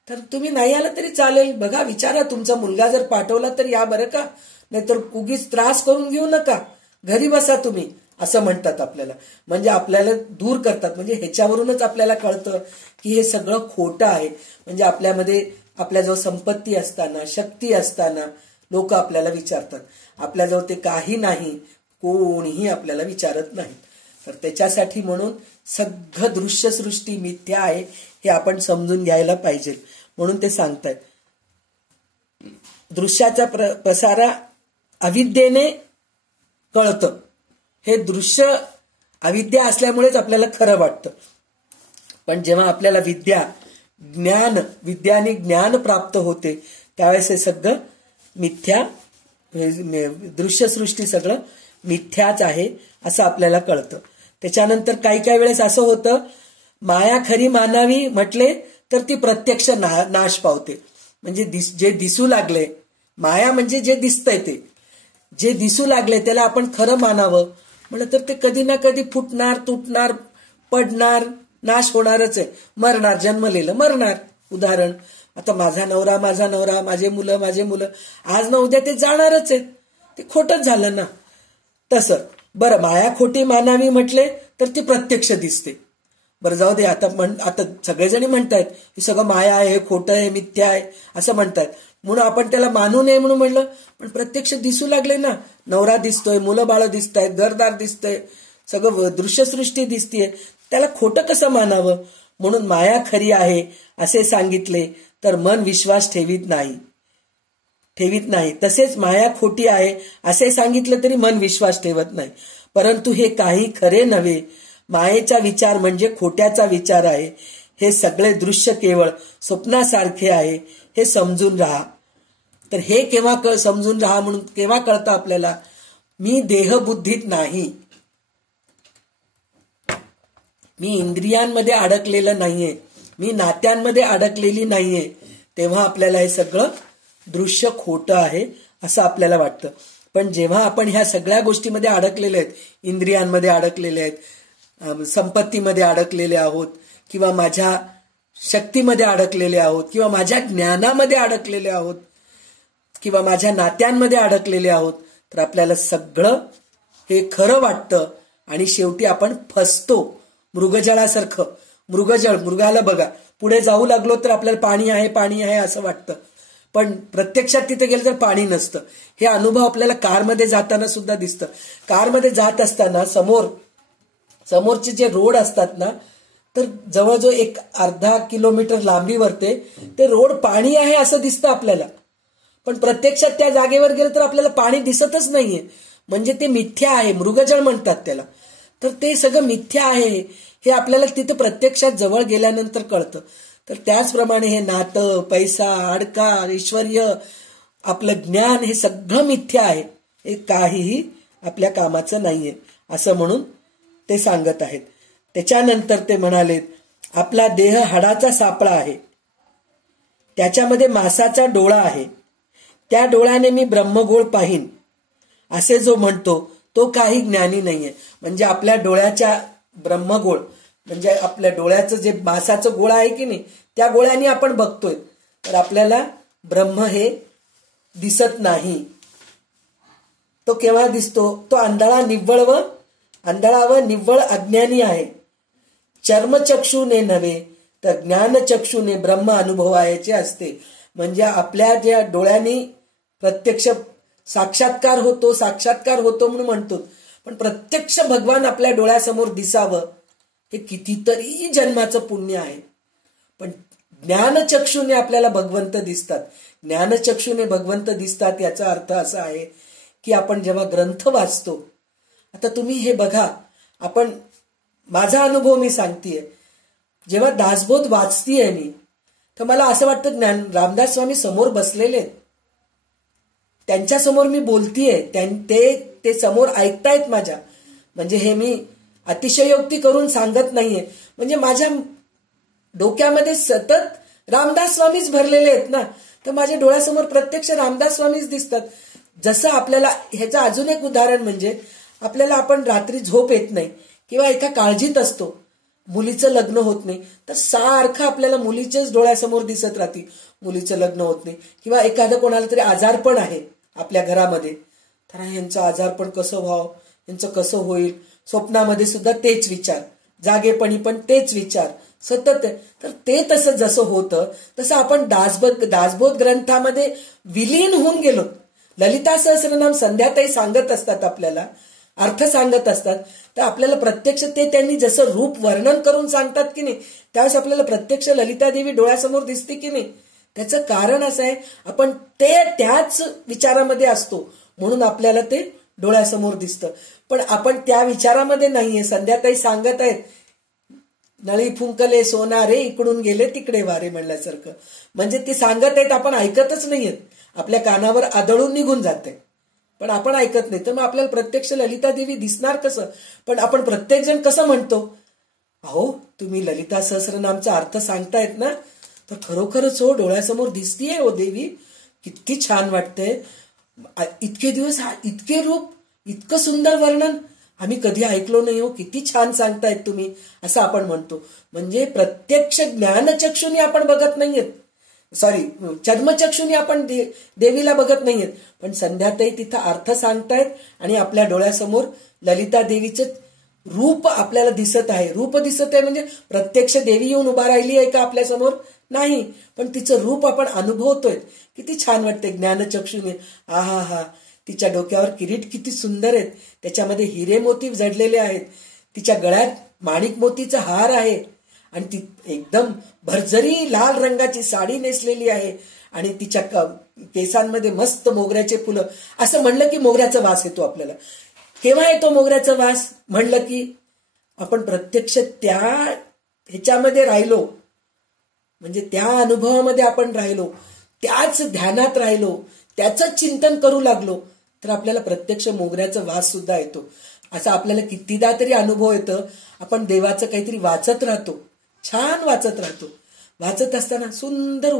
तर तुम्ही नाही आला तरी चालेल, बघा विचारा, तुमचा मुलगा जर पाठवला तर या बरं का, नाहीतर उगीच त्रास करून घेऊ नका, घरी बसा तुम्ही असं म्हणतात आपल्याला. म्हणजे आपल्याला दूर करतात. म्हणजे ह्याच्यावरूनच आपल्याला कळतं की हे सगळं खोटं आहे. म्हणजे आपल्याजवळ संपत्ती असताना, शक्ती असताना लोक आपल्याला विचारतात. आपल्याजवळ ते काही नाही, कोणीही आपल्याला विचारत नाही. तर त्याच्यासाठी म्हणून सगळं दृश्यसृष्टी मिथ्या आहे हे आपण समजून घ्यायला पाहिजे. म्हणून ते सांगतायत दृश्याचा प्रसारा अविद्येने कळतं. हे दृश्य अविद्या असल्यामुळेच आपल्याला खरं वाटतं. पण जेव्हा आपल्याला विद्याने ज्ञान प्राप्त होते त्यावेळेस हे सगळं मिथ्या, दृश्यसृष्टी सगळं मिथ्याच आहे असं आपल्याला कळतं. त्याच्यानंतर काही वेळेस असं होतं, माया खरी मानावी म्हटले तर ती प्रत्यक्ष नाश पावते. म्हणजे जे दिसू लागले माया म्हणजे जे दिसतंय ते, जे दिसू लागले त्याला आपण खरं मानावं म्हणलं तर ते कधी ना कधी फुटणार, तुटणार, पडणार, नाश होणारच आहे. मरणार, जन्मलेलं मरणार. उदाहरण, आता माझा नवरा, माझे मुलं, आज ना उद्या ते जाणारच आहेत. ते खोटंच झालं ना. तसं बरं, माया खोटी मानावी म्हटले तर ती प्रत्यक्ष दिसते. बरं जाऊ दे, आता सगळेजणी म्हणतायत हे सगळं माया आहे, हे खोटं आहे, मिथ्या आहे असं म्हणतायत, म्हणून आपण त्याला मानू नये म्हणून म्हणलं. पण प्रत्यक्ष दिसू लागले ना, नवरा दिसतोय, मुलं बाळ दिसतायत, घरदार दिसतंय, सगळं दृश्यसृष्टी दिसतीये, त्याला खोटं कसं मानावं. म्हणून माया खरी आहे असे सांगितले तर मन विश्वास ठेवीत नाही. तसेच माया खोटी आहे असे सांगितलं तरी मन विश्वास ठेवत नाही. परंतु हे काही खरे नव्हे. मायेचा विचार म्हणजे खोट्याचा विचार आहे. हे सगळे दृश्य केवळ स्वप्नासारखे आहे हे समजून राहा. तर हे केव्हा समजून राहा म्हणून केव्हा कळतं आपल्याला, मी देहबुद्धीत नाही, मी इंद्रियांमध्ये अडकलेलं नाहीये, मी नात्यांमध्ये अडकलेली नाहीये, तेव्हा आपल्याला हे सगळं दृश्य खोटं आहे असं आपल्याला वाटतं. पण जेव्हा आपण ह्या सगळ्या गोष्टीमध्ये अडकलेले आहेत, इंद्रियांमध्ये अडकलेले आहेत, संपत्तीमध्ये अडकलेले आहोत, किंवा माझ्या शक्तीमध्ये अडकलेले आहोत, किंवा माझ्या ज्ञानामध्ये अडकलेले आहोत, किंवा माझ्या नात्यांमध्ये अडकलेले आहोत, तर आपल्याला सगळं हे खरं वाटतं आणि शेवटी आपण फसतो. मृगजळासारखं, मृगाला बघा, पुढे जाऊ लागलो तर आपल्याला पाणी आहे असं वाटतं, पण प्रत्यक्षात तिथे गेलं तर पाणी नसतं. हे अनुभव आपल्याला कारमध्ये जाताना सुद्धा दिसतं. कारमध्ये जात असताना समोरचे जे रोड असतात ना, तर जवळजवळ एक अर्धा किलोमीटर लांबीवर ते रोड पाणी आहे असं दिसतं आपल्याला, पण प्रत्यक्षात त्या जागेवर गेलं तर आपल्याला पाणी दिसतच नाहीये. म्हणजे ते मिथ्या आहे, मृगजळ म्हणतात त्याला. तर ते सगळं मिथ्या आहे हे आपल्याला तिथे प्रत्यक्षात जवळ गेल्यानंतर कळतं. तर त्याचप्रमाणे हे नातं, पैसा, अडका, ऐश्वर्य, आपलं ज्ञान हे सगळं मिथ्या आहे, हे काहीही आपल्या कामाचं नाहीये असं म्हणून ते सांगत आहेत. त्याच्यानंतर ते म्हणालेत, आपला देह हाडाचा सापळा आहे, त्याच्यामध्ये मासाचा डोळा आहे, त्या डोळ्याने मी ब्रह्मगोळ पाहीन असे जो म्हणतो तो काही ज्ञानी नाहीये. म्हणजे आपल्या डोळ्याच्या ब्रह्मगोळ म्हणजे आपल्या डोळ्याचं जे मासाचं गोळ आहे की नाही, त्या गोळ्याने आपण बघतोय, तर आपल्याला ब्रह्म हे दिसत नाही. तो केव्हा दिसतो, तो अंधळा व निव्वळ अज्ञानी आहे. चर्मचक्षुने नव्हे तर ज्ञानचक्षुने ब्रह्म अनुभवायचे असते. म्हणजे आपल्या ज्या डोळ्यांनी प्रत्यक्ष साक्षात्कार होतो म्हणून म्हणतो, पण प्रत्यक्ष भगवान आपल्या डोळ्यासमोर दिसावं हे कितीतरी जन्माचं पुण्य आहे. पण ज्ञानचक्षुने आपल्याला भगवंत दिसतात. याचा अर्थ असा आहे की आपण जेव्हा ग्रंथ वाचतो, आता तुम्ही हे बघा, माझा अनुभव मी सांगतेय, जेव्हा दासबोध वाचतीये मी, तर मला असं वाटतं रामदास स्वामी समोर बसलेले आहेत, त्यांच्यासमोर मी बोलतीये, ते समोर ऐकतायत माझ्या. म्हणजे हे मी अतिशयोक्ती करून सांगत नाहीये, म्हणजे माझ्या डोक्यामध्ये सतत रामदास स्वामीच भरलेले आहेत ना, तर माझ्या डोळ्यासमोर प्रत्यक्ष रामदास स्वामीच दिसतात. जसं आपल्याला ह्याचं अजून एक उदाहरण म्हणजे, आपल्याला आपण रात्री झोप येत नाही किंवा एका काळजीत असतो, मुलीचं लग्न होत नाही, तर सारखं आपल्याला मुलीच्याच डोळ्यासमोर दिसत राहते, मुलीचं लग्न होत नाही, किंवा एखादं कोणाला तरी आजारपण आहे आपल्या घरामध्ये, तर यांचं आजारपण कसं व्हावं, यांचं कसं होईल, स्वप्नामध्ये सुद्धा तेच विचार, जागेपणी पण तेच विचार सतत. तर ते तसं जसं होतं तसं आपण दासबोध ग्रंथामध्ये विलीन होऊन गेलो. ललिता सहस्रनाम संध्याताई सांगत असतात, आपल्याला अर्थ सांगत असतात, तर आपल्याला प्रत्यक्ष ते त्यांनी जसं रूप वर्णन करून सांगतात की नाही, त्यावेळेस आपल्याला प्रत्यक्ष ललिता देवी डोळ्यासमोर दिसते की नाही. त्याचं कारण असं आहे, आपण त्याच विचारामध्ये असतो म्हणून आपल्याला ते डोळ्यासमोर दिसतं, पण आपण त्या विचारामध्ये नाहीये. संध्याताई सांगत आहेत, नळी फुंकले सोनारे, इकडून गेले तिकडे वारे म्हणल्यासारखं. म्हणजे ते सांगत आहेत, आपण ऐकतच नाहीयेत, आपल्या कानावर आदळून निघून जाते, पण आपण ऐकत नाही. तर मग आपल्याला प्रत्यक्ष ललिता देवी दिसणार कसं. पण आपण प्रत्येक जण कसं म्हणतो, अहो तुम्ही ललिता सहस्रनामचा अर्थ सांगतायत ना, तर खरोखरच हो डोळ्यासमोर दिसतीये हो देवी, किती छान वाटतंय. इतके दिवस इतके रूप, इतकं सुंदर वर्णन आम्ही कधी ऐकलो नाही हो. किती छान सांगतायत तुम्ही, असं आपण म्हणतो. म्हणजे प्रत्यक्ष ज्ञानचक्षुनी आपण बघत नाहीयेत, सॉरी चर्मचक्षुनी आपण देवीला बघत नाहीयेत, पण संध्याताई तिथं अर्थ सांगतायत आणि आपल्या डोळ्यासमोर ललिता देवीचं रूप आपल्याला दिसत आहे. रूप दिसत आहे म्हणजे प्रत्यक्ष देवी येऊन उभा राहिली आहे का आपल्या समोर? नाही, पण तिचं रूप आपण अनुभवतोय. किती छान वाटते ज्ञानचक्षुने. आहा हा, तिच्या डोक्यावर किरीट किती सुंदर आहेत, त्याच्यामध्ये हिरे मोती जडलेले आहेत, तिच्या गळ्यात माणिक मोतीचा हार आहे आणि ती एकदम भरजरी लाल रंगाची साडी नेसलेली आहे आणि तिच्या केसांमध्ये मस्त मोगऱ्याचे फुलं. असं म्हणलं की मोगऱ्याचा वास येतो आपल्याला. केव्हा येतो मोगऱ्याचा वास? म्हणलं की आपण प्रत्यक्ष त्या ह्याच्यामध्ये राहिलो, म्हणजे त्या अनुभवामध्ये आपण राहिलो, त्याच ध्यानात राहिलो, त्याचं चिंतन करू लागलो, तर आपल्याला प्रत्यक्ष मोगऱ्याचा वास सुद्धा येतो. असं आपल्याला कितीदा तरी अनुभव येतं. आपण देवाचं काहीतरी वाचत राहतो, छान वाचत राहतो. वाचत असताना सुंदर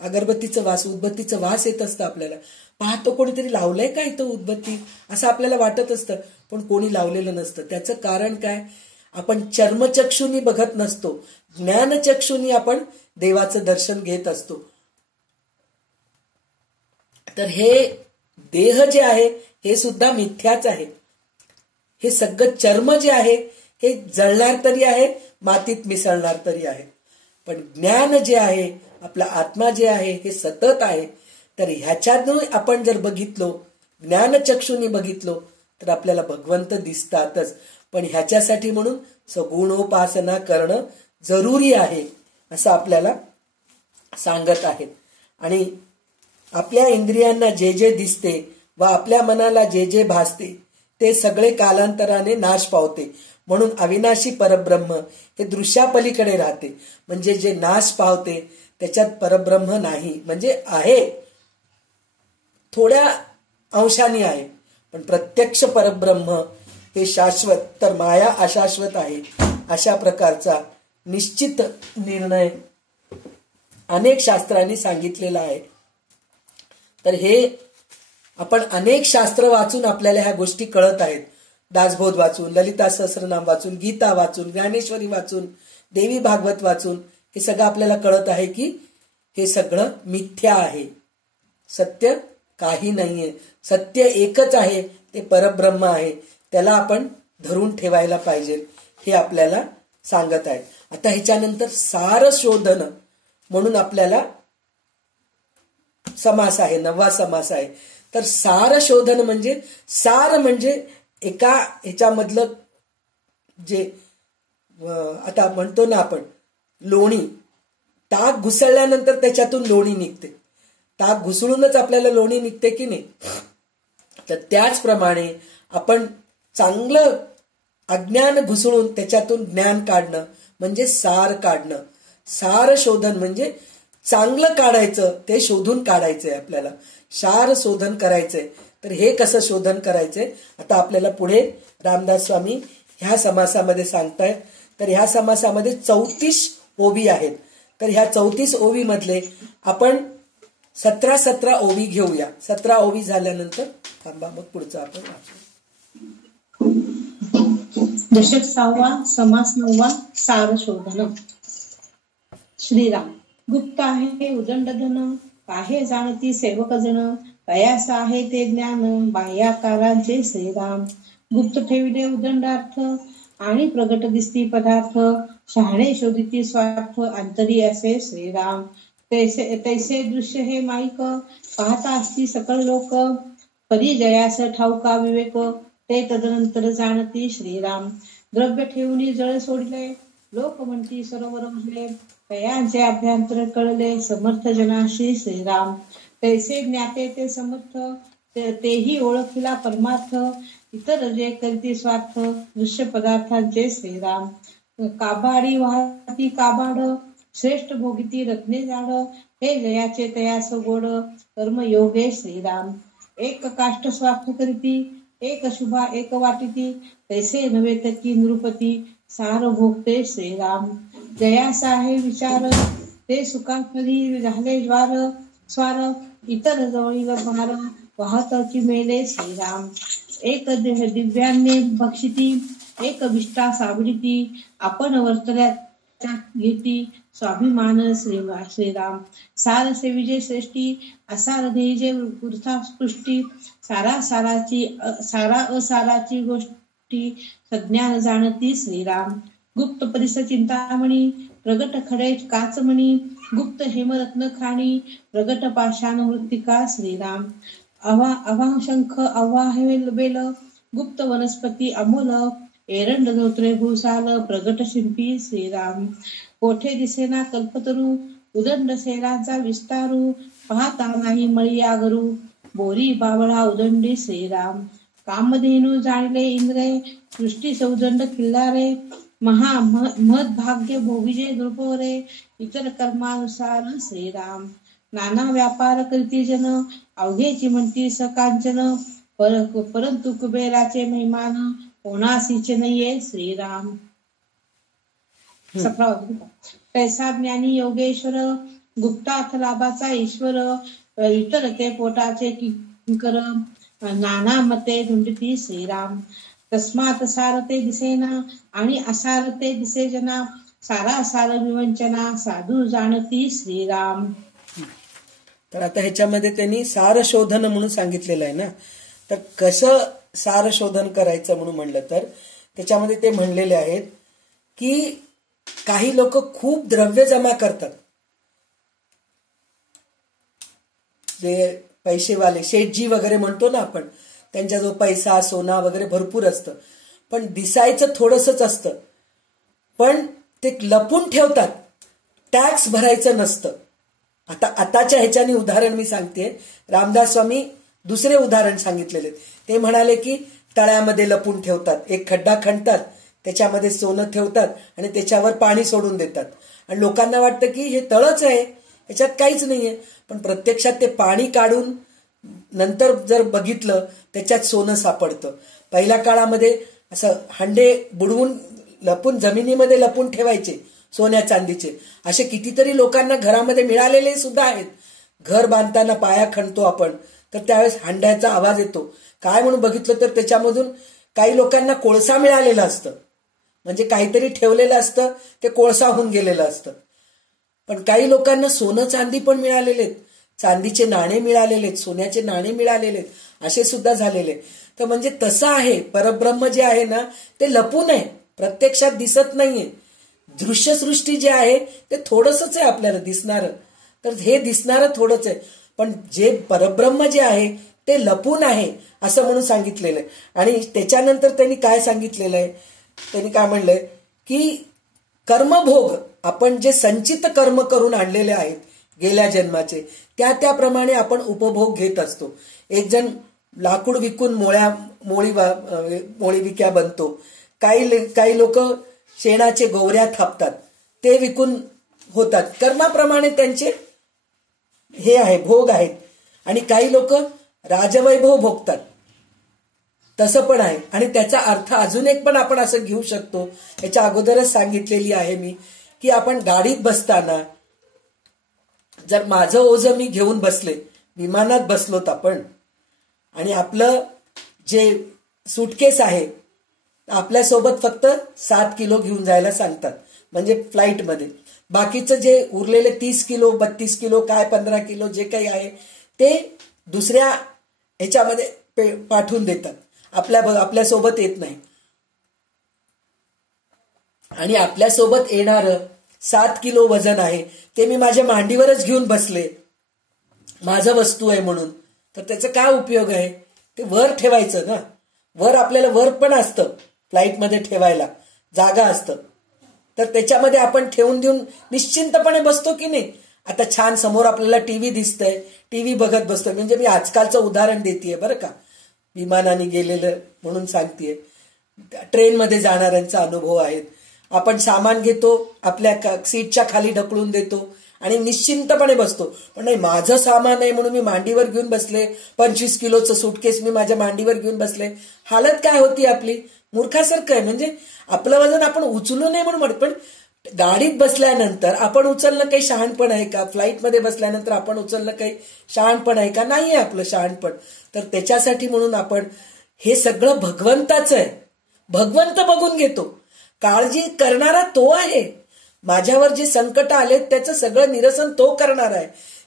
अगरबत्तीचं वास, उदबत्तीचं वास येत असतं आपल्याला. पाहतो कोणीतरी लावलंय का इथं उदबत्ती, असं आपल्याला वाटत असतं, पण कोणी लावलेलं नसतं. त्याचं कारण काय? आपण चर्मचक्षुनी बघत नसतो, ज्ञानचक्षुनी आपण देवाचं दर्शन घेत असतो. तर हे देह जे आहे हे सुद्धा मिथ्याच आहे. हे सगळं चर्म जे आहे हे जळणार तरी आहे, मातीत मिसळणार तरी आहे, पण ज्ञान जे आहे, आपला आत्मा जे आहे हे सतत आहे. तर ह्याच्यातून आपण जर बघितलो, ज्ञानचक्षुनी बघितलो, तर आपल्याला भगवंत दिसतातच. पण ह्याच्यासाठी म्हणून सगुणोपासना करणं जरुरी आहे, असं आपल्याला सांगत आहेत. आणि आपल्या इंद्रियांना जे जे दिसते व आपल्या मनाला जे जे भासते ते सगळे कालांतराने नाश पावते. म्हणून अविनाशी परब्रह्म हे दृश्यापलीकडे राहते. म्हणजे जे नाश पावते त्याच्यात परब्रह्म नाही, म्हणजे आहे, थोड्या अंशाने आहे, पण प्रत्यक्ष परब्रह्म हे शाश्वत, तर माया अशाश्वत आहे. अशा प्रकारचा निश्चित निर्णय अनेक शास्त्रांनी सांगितलेला आहे. तर हे आपण अनेक शास्त्र वाचून आपल्याला ह्या गोष्टी कळत आहेत. दासबोध वाचून, ललिता सहस्रनाम वाचून, गीता वाचून, ज्ञानेश्वरी वाचून, देवी भागवत वाचून हे सगळं आपल्याला कळत आहे की हे सगळं मिथ्या आहे, सत्य काही नाहीये. सत्य एकच आहे, ते परब्रह्म आहे, त्याला आपण धरून ठेवायला पाहिजे, हे आपल्याला सांगत आहेत. आता ह्याच्यानंतर सार शोधन म्हणून आपल्याला समास आहे, 9वा समास आहे. तर सार शोधन म्हणजे, सार म्हणजे एका ह्याच्यामधलं जे आता म्हणतो ना आपण लोणी, ताक घुसळल्यानंतर त्याच्यातून लोणी निघते, ताक घुसळूनच आपल्याला लोणी निघते की नाही. तर त्याचप्रमाणे आपण चांगलं अज्ञान घुसळून त्याच्यातून ज्ञान काढणं म्हणजे सार काढणं. सार शोधन म्हणजे चांगलं काढायचं, ते शोधून काढायचंय आपल्याला, सार शोधन करायचंय. तर हे कसं शोधन करायचंय आता आपल्याला पुढे रामदास स्वामी ह्या समासामध्ये सांगतायत. तर ह्या समासामध्ये 34 ओवी आहेत. तर ह्या 34 ओवी मधले आपण 17 ओवी घेऊया. 17 ओवी झाल्यानंतर थांबा, मग पुढचं आपण वाचू. दशक 6वा समास 9वा सार शोधन. श्रीराम. गुप्त आहे उदंड धन, काहे जाणती सेवक जण, कयास आहे ते ज्ञान बाह्याकारांचे श्रीराम. गुप्त ठेविले उदंडार्थ आणि प्रगट दिसती पदार्थ, शहाणे शोधिती स्वार्थ अंतरी असे श्रीराम. तैसे दृश्य हे माईक, पाहता असती सकळ लोक, परिजयास ठाऊका विवेक, ते तदनंतर जाणती श्रीराम. द्रव्य ठेवून जळ सोडले, लोक म्हणती सरोवर भरले, कयांचे अभ्यंतर कळले, समर्थ जनाशी श्रीराम. तैसे ज्ञाते ते समर्थ, तेही ओळखिला परमार्थ, इतर जे करती स्वार्थ, दृश्य पदार्थांचे श्रीराम. काबाडी वाहती काबाड, श्रेष्ठ भोगिती रत्ने जाड, हे जयाचे तयास गोड, कर्मयोगे श्रीराम. एक काष्ट स्वार्थ करीती, एक शुभा एक वाटिती, तैसे नव्हे तकी नृपती, सार भोगते श्रीराम. जयास आहे विचार, ते सुखाखरी झाले ज्वार, स्वार इतर जवळील भार वाहतची मेले श्रीराम. एक दिव्याने भक्षिती एक विष्ठा साबडिती आपण वर्तल्याच्या घेती स्वाभिमान श्रीराम. सार सेविजे श्रेष्ठी असार ध्येये वृथा पृष्टी सारा असाराची गोष्टी सज्ञान जाणती श्रीराम. गुप्त परिस चिंतामणी प्रगट खडे काचमणी गुप्त हेमरत्न खाणी प्रगट पाषाण मृत्तिका श्रीराम. अवा शंख अवा बेल गुप्त वनस्पती अमोल एरंड धोत्रे भूसाल प्रगट शिंपी श्रीराम. कोठे दिसेना कल्पतरू उदंड सेरांचा विस्तारू पाहता नाही मळियागरू बोरी बावळा उदंडी श्रीराम. कामधेनू जाणले इंद्रे सृष्टी सौदंड किल्लारे महद भाग्य भोगिजे द्रुपोरे इतर कर्मानुसार श्रीराम. नाना व्यापार करीती जन अवघेची म्हणती सकांचन परंतु कुबेराचे महिमान कोणासीचे नये श्रीराम. पैसा ज्ञानी योगेश्वर गुप्तार्थ लाभाचा ईश्वर इतर ते पोटाचे किंकर नाना मते धुंडती श्रीराम. तस्मात सारते दिसेना आणि असारते दिसे जना सारा सार विवंचना साधू जाणती श्रीराम. तर आता ह्याच्यामध्ये त्यांनी सार शोधन म्हणून सांगितलेलं आहे ना. तर कसं सार शोधन करायचं म्हणून म्हणलं तर त्याच्यामध्ये ते म्हणलेले आहेत की काही लोक खूप द्रव्य जमा करतात, जे पैसेवाले शेठजी वगैरे म्हणतो ना आपण, त्यांच्याजवळ पैसा सोना वगैरे भरपूर असतं, पण दिसायचं थोडंसंच असतं, पण ते लपून ठेवतात, टॅक्स भरायचं नसतं. आताच्या ह्याच्याने उदाहरण मी सांगते. रामदास स्वामी दुसरे उदाहरण सांगितलेले. ते म्हणाले की तळ्यामध्ये लपून ठेवतात, एक खड्डा खणतात, त्याच्यामध्ये सोनं ठेवतात आणि त्याच्यावर पाणी सोडून देतात आणि लोकांना वाटतं की हे तळच आहे, याच्यात काहीच नाहीये, पण प्रत्यक्षात ते पाणी काढून नंतर जर बघितलं त्याच्यात सोनं सापडतं. पहिल्या काळामध्ये असं हंडे बुडवून लपून जमिनीमध्ये लपून ठेवायचे सोन्या चांदीचे. असे कितीतरी लोकांना घरामध्ये मिळालेले सुद्धा आहेत. घर बांधताना पाया खणतो आपण तर त्यावेळेस हंड्याचा आवाज येतो. काय म्हणून बघितलं तर त्याच्यामधून काही लोकांना कोळसा मिळालेला असतं, म्हणजे काहीतरी ठेवलेलं असतं, ते कोळसा होऊन गेलेलं असतं. पण काही लोकांना सोनं चांदी पण मिळालेले, चांदीचे नाणे मिळालेले, सोन्याचे नाणे मिळालेले, असे सुद्धा झालेले. तर म्हणजे तसं आहे, परब्रह्म जे आहे ना ते लपून आहे, प्रत्यक्षात दिसत नाहीये. दृश्यसृष्टी जे आहे ते थोडंसंच आहे आपल्याला दिसणारं, तर हे दिसणारं थोडंच आहे, पण जे परब्रह्म जे आहे ते लपून आहे असं म्हणून सांगितलेलं आहे. आणि त्याच्यानंतर त्यांनी काय सांगितलेलं आहे, त्यांनी काय म्हणलंय की कर्मभोग, आपण जे संचित कर्म करून आणलेले आहेत गेल्या जन्माचे, त्याप्रमाणे आपण उपभोग घेत असतो. एक जण लाकूड विकून मोळी विक्या बनतो, काही लोक शेणाचे गोवऱ्या थापतात, ते विकून होतात. कर्माप्रमाणे त्यांचे हे आहे, भोग आहेत. आणि काही लोक राजवैभव भोगतात, तसं पण आहे. आणि त्याचा अर्थ अजून एक पण आपण असं घेऊ शकतो, याच्या अगोदरच सांगितलेली आहे मी, की आपण गाडीत बसताना जर माझं ओझं मी घेऊन बसले, विमानात बसलोत आपण, आणि आपलं जे सुटकेस आहे आपल्यासोबत फक्त 7 किलो घेऊन जायला सांगतात, म्हणजे फ्लाईटमध्ये. बाकीचं जे उरलेले 30 किलो 32 किलो काय 15 किलो जे काही आहे ते दुसऱ्या ह्याच्यामध्ये पाठवून देतात, आपल्यासोबत येत नाही. आणि आपल्यासोबत येणारं 7 किलो वजन आहे ते मी माझ्या मांडीवरच घेऊन बसले, माझं वस्तू आहे म्हणून, तर त्याचा काय उपयोग आहे? ते वर ठेवायचं ना. वर आपल्याला वर पण असतं, फ्लाईटमध्ये ठेवायला जागा असतं, तर त्याच्यामध्ये आपण ठेवून देऊन निश्चिंतपणे बसतो की नाही. आता छान समोर आपल्याला टीव्ही दिसतंय, टीव्ही बघत बसतोय. म्हणजे मी आजकालचं उदाहरण देतेय बरं का, विमानाने गेलेलं म्हणून सांगतेय. ट्रेनमध्ये जाणाऱ्यांचा अनुभव आहेत. आपण सामान घेतो, आपल्या सीटच्या खाली ढकलून देतो आणि निश्चिंतपणे बसतो. पण नाही, माझं सामान आहे म्हणून मी मांडीवर घेऊन बसले, 25 किलोचं सूटकेस मी माझ्या मांडीवर घेऊन बसले. हालत काय होती आपली? मूर्खासारखं आहे. म्हणजे आपलं वजन आपण उचलू नये म्हणून, पण गाडीत बसल्यानंतर आपण उचलणं काही शहाणपण आहे का? फ्लाईटमध्ये बसल्यानंतर आपण उचलणं काही शहाणपण आहे का? नाही आहे आपलं शहाणपण. तर त्याच्यासाठी म्हणून आपण हे सगळं भगवंताचं आहे. भगवंत बघून घेतो. काळजी करणारा तो आहे. माझ्यावर जे संकट आले त्याचं सगळं निरसन तो करणार आहे.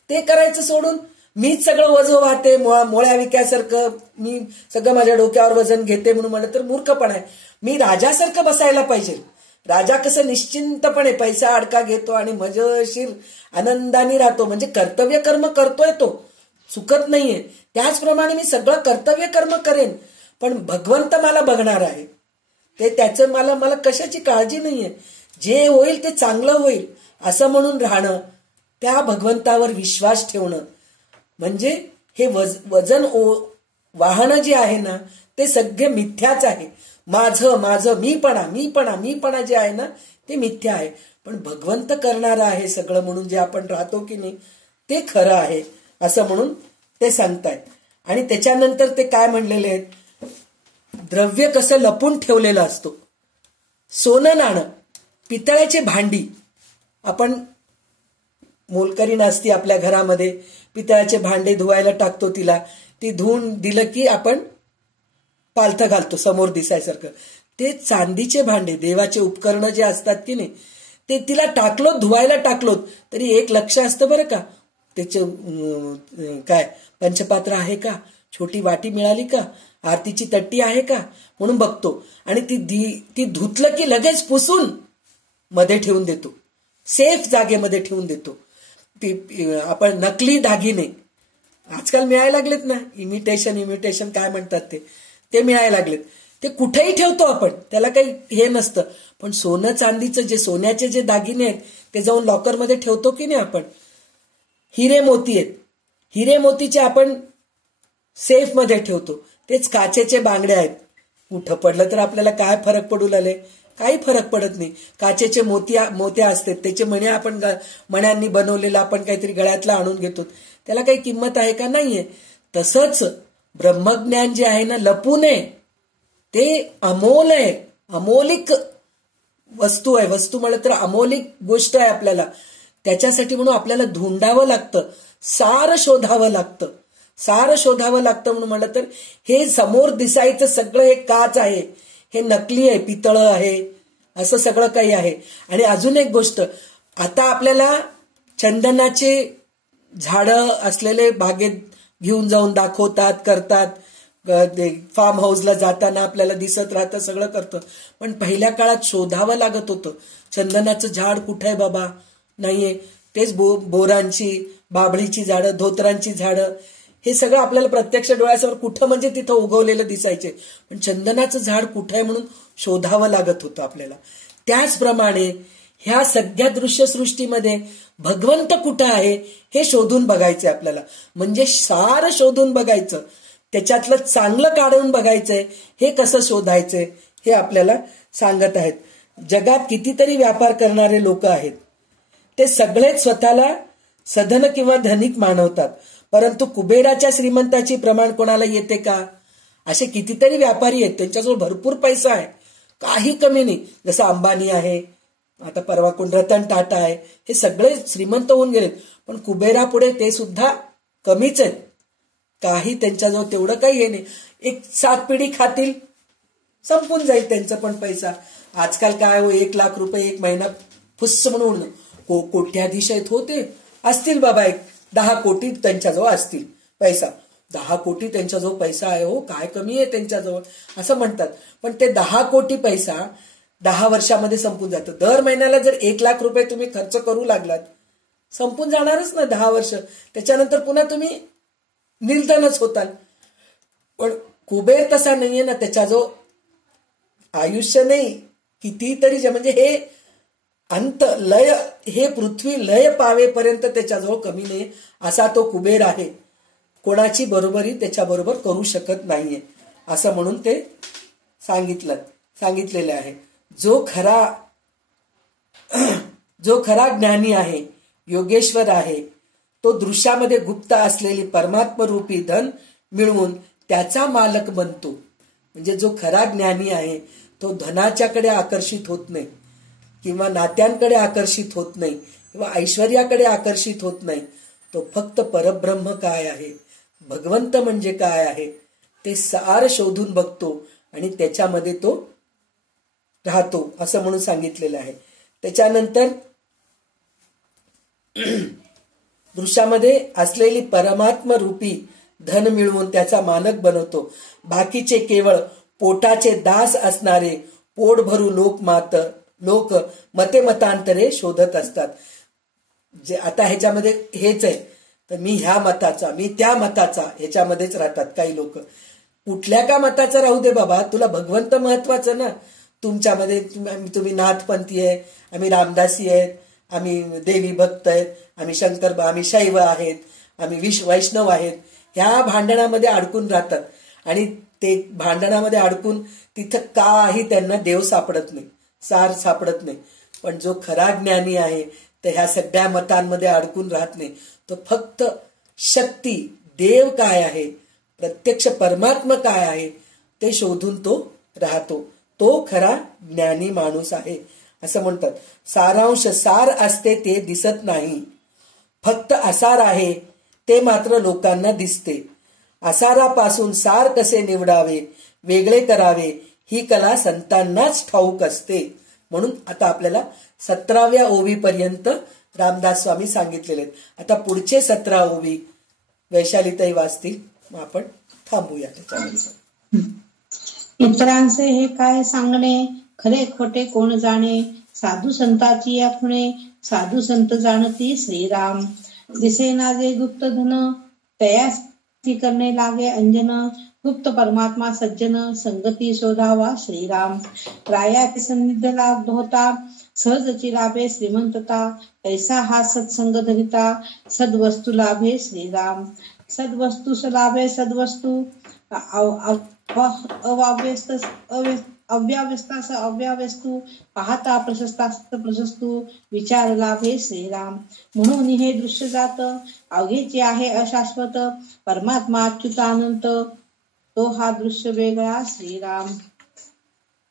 ते करायचं सोडून मीच सगळं वजन वाहते, मोळ्या विक्यासारखं मी सगळं माझ्या डोक्यावर वजन घेते म्हणून म्हणलं तर मूर्खपण आहे. मी राजासारखं बसायला पाहिजे. राजा कसं निश्चिंतपणे पैसा अडका घेतो आणि मजेशीर आनंदाने राहतो, म्हणजे कर्तव्य कर्म करतोय तो, चुकत नाहीये. त्याचप्रमाणे मी सगळं कर्तव्य कर्म करेन, पण भगवंत मला बघणार आहे. ते त्याचं मला कशाची काळजी नाहीये. जे होईल ते चांगलं होईल असं म्हणून राहणं, त्या भगवंतावर विश्वास ठेवणं, म्हणजे हे वजन वाहन जे आहे ना ते सगळे मिथ्याच आहे. माझं मीपणा जे आहे ना ते मिथ्या आहे. पण भगवंत करणारा आहे सगळं म्हणून जे आपण राहतो की नाही ते खरं आहे असं म्हणून ते सांगतायत. आणि त्याच्यानंतर ते काय म्हणलेले आहेत, द्रव्य कसं लपून ठेवलेलं असतो. सोनं नाणं, पितळ्याची भांडी, आपण मोलकरी नसती आपल्या घरामध्ये, पितळ्याचे भांडे धुवायला टाकतो तिला, ती धुवून दिलं की आपण पालथं घालतो समोर दिसायसारखं. ते चांदीचे भांडे, देवाचे उपकरणं जे असतात की नाही ते तिला टाकलो, धुवायला टाकलो तरी एक लक्ष असतं बरं का, त्याचे काय पंचपात्र आहे का, छोटी वाटी मिळाली का, आरतीची तट्टी आहे का म्हणून बघतो. आणि ती धुतलं की लगेच पुसून मध्ये ठेवून देतो, सेफ जागेमध्ये ठेवून देतो. आपण नकली दागिने आजकाल मिळायला लागलेत ना, इमिटेशन काय म्हणतात ते मिळायला लागलेत. ते कुठेही ठेवतो आपण, त्याला काही हे नसतं. पण सोनं चांदीचं जे सोन्याचे जे दागिने आहेत ते जाऊन लॉकरमध्ये ठेवतो की नाही आपण. हिरे मोती आहेत, हिरे मोतीचे आपण सेफ मध्ये ठेवतो. तेच काचेचे बांगडे आहेत, कुठं पडलं तर आपल्याला काय फरक पडू लागले, काही फरक पडत नाही. काचेचे मोत्या असतात, त्याचे मण्या आपण मण्यांनी बनवलेला आपण काहीतरी गळ्यातला आणून घेतो, त्याला काही किंमत आहे का? नाहीये. तसंच ब्रह्मज्ञान जे आहे ना लपू नये, ते अमोल आहे, अमोलिक वस्तू आहे. वस्तू म्हणलं तर अमोलिक गोष्ट आहे आपल्याला. त्याच्यासाठी म्हणून आपल्याला धुंडावं लागतं, सार शोधावं लागतं म्हणून म्हणलं तर हे समोर दिसायचं सगळं हे काच आहे, हे नकली आहे, पितळ आहे, असं सगळं काही आहे. आणि अजून एक गोष्ट, आता आपल्याला चंदनाचे झाडं असलेले बागेत घेऊन जाऊन दाखवतात, करतात, फार्म हाऊसला जाताना आपल्याला दिसत राहतं, सगळं करतं. पण पहिल्या काळात शोधावं लागत होतं, चंदनाचं झाड कुठे आहे बाबा, नाहीये. तेच बोरांची, बाभळीची झाडं, धोतरांची झाडं, हे सगळं आपल्याला प्रत्यक्ष डोळ्यासमोर कुठं म्हणजे तिथं उगवलेलं दिसायचे, पण चंदनाचं झाड कुठं आहे म्हणून शोधावं लागत होतं आपल्याला. त्याचप्रमाणे ह्या सगळ्या दृश्यसृष्टीमध्ये भगवंत कुठं आहे हे शोधून बघायचंय आपल्याला. म्हणजे सार शोधून बघायचं, त्याच्यातलं चांगलं काढून बघायचंय. हे कसं शोधायचंय हे आपल्याला सांगत आहेत. जगात कितीतरी व्यापार करणारे लोक आहेत, ते सगळेच स्वतःला सधन किंवा धनिक मानवतात, परंतु कुबेराच्या श्रीमंताची प्रमाण कोणाला येते का? असे कितीतरी व्यापारी आहेत, त्यांच्याजवळ भरपूर पैसा आहे, काही कमी नाही. जसं अंबानी आहे, आता परवा कोण रतन टाटा आहे, हे सगळे श्रीमंत होऊन गेलेत, पण कुबेरापुढे ते सुद्धा कमीच आहेत. काही त्यांच्याजवळ तेवढं काही हे नाही. एक 7 पिढी खातील, संपून जाईल त्यांचा पण पैसा. आजकाल काय हो, 1 लाख रुपये एक महिना फुस्स म्हणून कोट्याधीश आहेत होते, असतील बाबा 10 कोटी त्यांच्याजवळ असतील पैसा. 10 कोटी त्यांच्याजवळ पैसा आहे हो, काय कमी आहे त्यांच्याजवळ असं म्हणतात. पण ते 10 कोटी पैसा 10 वर्षामध्ये संपून जातं. दर महिन्याला जर 1 लाख रुपये तुम्ही खर्च करू लागलात, संपून जाणारच ना 10 वर्ष. त्याच्यानंतर पुन्हा तुम्ही निर्धनच होताल. पण कुबेर तसा नाहीये ना, त्याच्याजवळ आयुष्य नाही कितीतरी, म्हणजे हे अंत लय, हे पृथ्वी लय पावेपर्यंत त्याच्याजवळ कमी नाही असा तो कुबेर आहे. कोणाची बरोबरी त्याच्याबरोबर करू शकत नाहीये असं म्हणून ते सांगितलेले आहे. जो खरा ज्ञानी आहे, योगेश्वर आहे, तो दृश्यामध्ये गुप्त असलेली परमात्मरूपी धन मिळवून त्याचा मालक बनतो. म्हणजे जो खरा ज्ञानी आहे तो धनाच्याकडे आकर्षित होत नाही, किंवा नात्यांकडे आकर्षित होत नाही किंवा ऐश्वर्याकडे आकर्षित होत नाही, तो फक्त परब्रह्म काय आहे, भगवंत म्हणजे काय आहे ते सार शोधून बघतो आणि त्याच्यामध्ये तो राहतो असं म्हणून सांगितलेलं आहे. त्याच्यानंतर दृश्यामध्ये असलेली परमात्म रूपी धन मिळवून त्याचा मानक बनवतो. बाकीचे केवळ पोटाचे दास असणारे पोट भरू लोक मते मतांतरे शोधत असतात. जे आता ह्याच्यामध्ये हेच आहे, तर मी ह्या मताचा, मी त्या मताचा, ह्याच्यामध्येच राहतात काही लोक. कुठल्या का मताचा राहू दे बाबा, तुला भगवंत महत्वाचं ना. तुमच्यामध्ये तुम्ही नाथपंथी आहे, आम्ही रामदासी आहेत, आम्ही देवी भक्त आहेत, आम्ही शैव आहेत, आम्ही वैष्णव आहेत, ह्या भांडणामध्ये अडकून राहतात. आणि ते भांडणामध्ये अडकून तिथं काही त्यांना देव सापडत नाही, सार सापडत नाही. पण जो खरा ज्ञानी आहे तर ह्या सगळ्या मतांमध्ये अडकून राहत नाही. तो फक्त शक्ती, देव काय आहे, प्रत्यक्ष परमात्मा काय आहे ते शोधून तो राहतो. तो खरा ज्ञानी माणूस आहे असं म्हणतात. सारांश सार असते ते दिसत नाही, फक्त असार आहे ते मात्र लोकांना दिसते. असारापासून सार कसे निवडावे, वेगळे करावे ही कला संतांनाच ठाऊक असते. म्हणून आता आपल्याला 17व्या ओवीपर्यंत रामदास स्वामी सांगितलेले आहेत. आता पुढचे 17 ओवी वैशालीताई वाचतील, मग आपण थांबूया त्याच्यानंतर. इतरांचे हे काय सांगणे, खरे खोटे कोण जाणे, साधू संताची या खुणे, साधू संत जाणती श्रीराम. दिसेना जे गुप्त धन, तयास करणे लागे अंजन, गुप्त परमात्मा सज्जन, संगती शोधावा श्रीराम. रायाचे सन्निध लाभ होता, सहजची लाभे श्रीमंतता, ऐसा हा सत्संग धरिता, सद्वस्तू लाभे श्रीराम. सद्वस्तू लाभे सद्वस्तू, अव्यवस्थू, पाहता प्रशस्तू, विचार लाभे श्रीराम. म्हणून हे दृश्य जात, अवघेचे आहे अशाश्वत, परमात्मा अच्युतानंत, तो हा दृश्य वेगळा श्रीराम.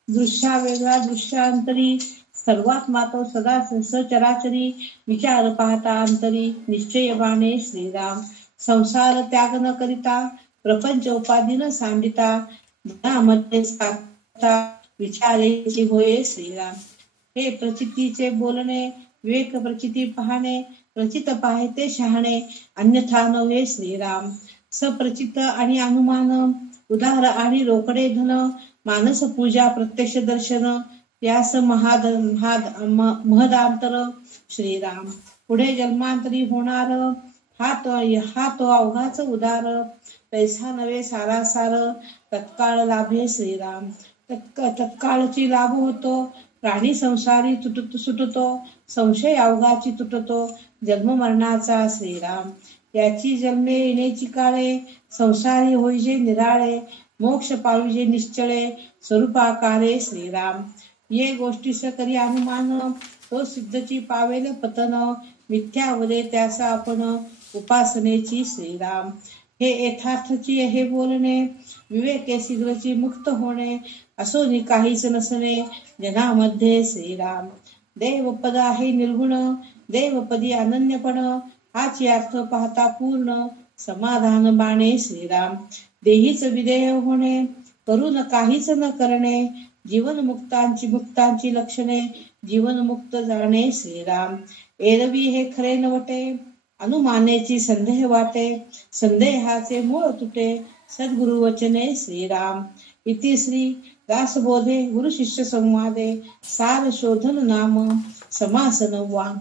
दृश्या वेगळा दृश्यांतरी, सर्वात्मा तो सदा सचराचरी, विचार पाहता अंतरी, निश्चय बाणे श्रीराम. संसार त्याग न करिता, प्रपंच उपाधी न सांडिता, मनामध्ये साधता, विचारेची होय श्रीराम. हे प्रचितीचे बोलणे, विवेक प्रचिती पाहणे, प्रचित पाहते शहाणे, अन्यथा नव्हे श्रीराम. सप्रचित आणि अनुमान, उदार आणि रोकडे धन, मानस पूजा प्रत्यक्ष दर्शन, यास महदांतर श्रीराम. पुढे जन्मांतरी होणार, हा तो अवघाच उदार, पैसा नव्हे सारासार, तत्काळ लाभे श्रीराम. तत्काळची लाभ होतो, प्राणी संसारी सुटतो, संशय अवघाची तुटतो, जन्म मरणाचा श्रीराम. याची जन्मे येण्याची काळे, संसारी होईजे निराळे, मोक्ष पाविजे निश्चळे, स्वरूपाकारे श्रीराम. ये गोष्टीस करी अनुमान, तो सिद्धची पावेल पतन, मिथ्यावदे त्याचा आपण, उपासनेची श्रीराम. हे यथार्थची हे बोलणे, विवेके शीघ्रची मुक्त होणे, असोनी काहीच नसणे, जनामध्ये श्रीराम. देवपद आहे निर्गुण, देवपदी अनन्यपण, हाची अर्थ पाहता पूर्ण, समाधान बाणे श्रीराम. देहीच विधेय होणे, करून काहीच न करणे, जीवन मुक्तांची लक्षणे, जीवन मुक्त जाणे श्रीराम. एरवी हे खरे नवटे, अनुमानेची संदेह वाटे, संदेहाचे मूळ तुटे, सद्गुरु वचने श्रीराम. इति श्री दासबोधे गुरु शिष्य संवादे, सार शोधन नाम समासन वा.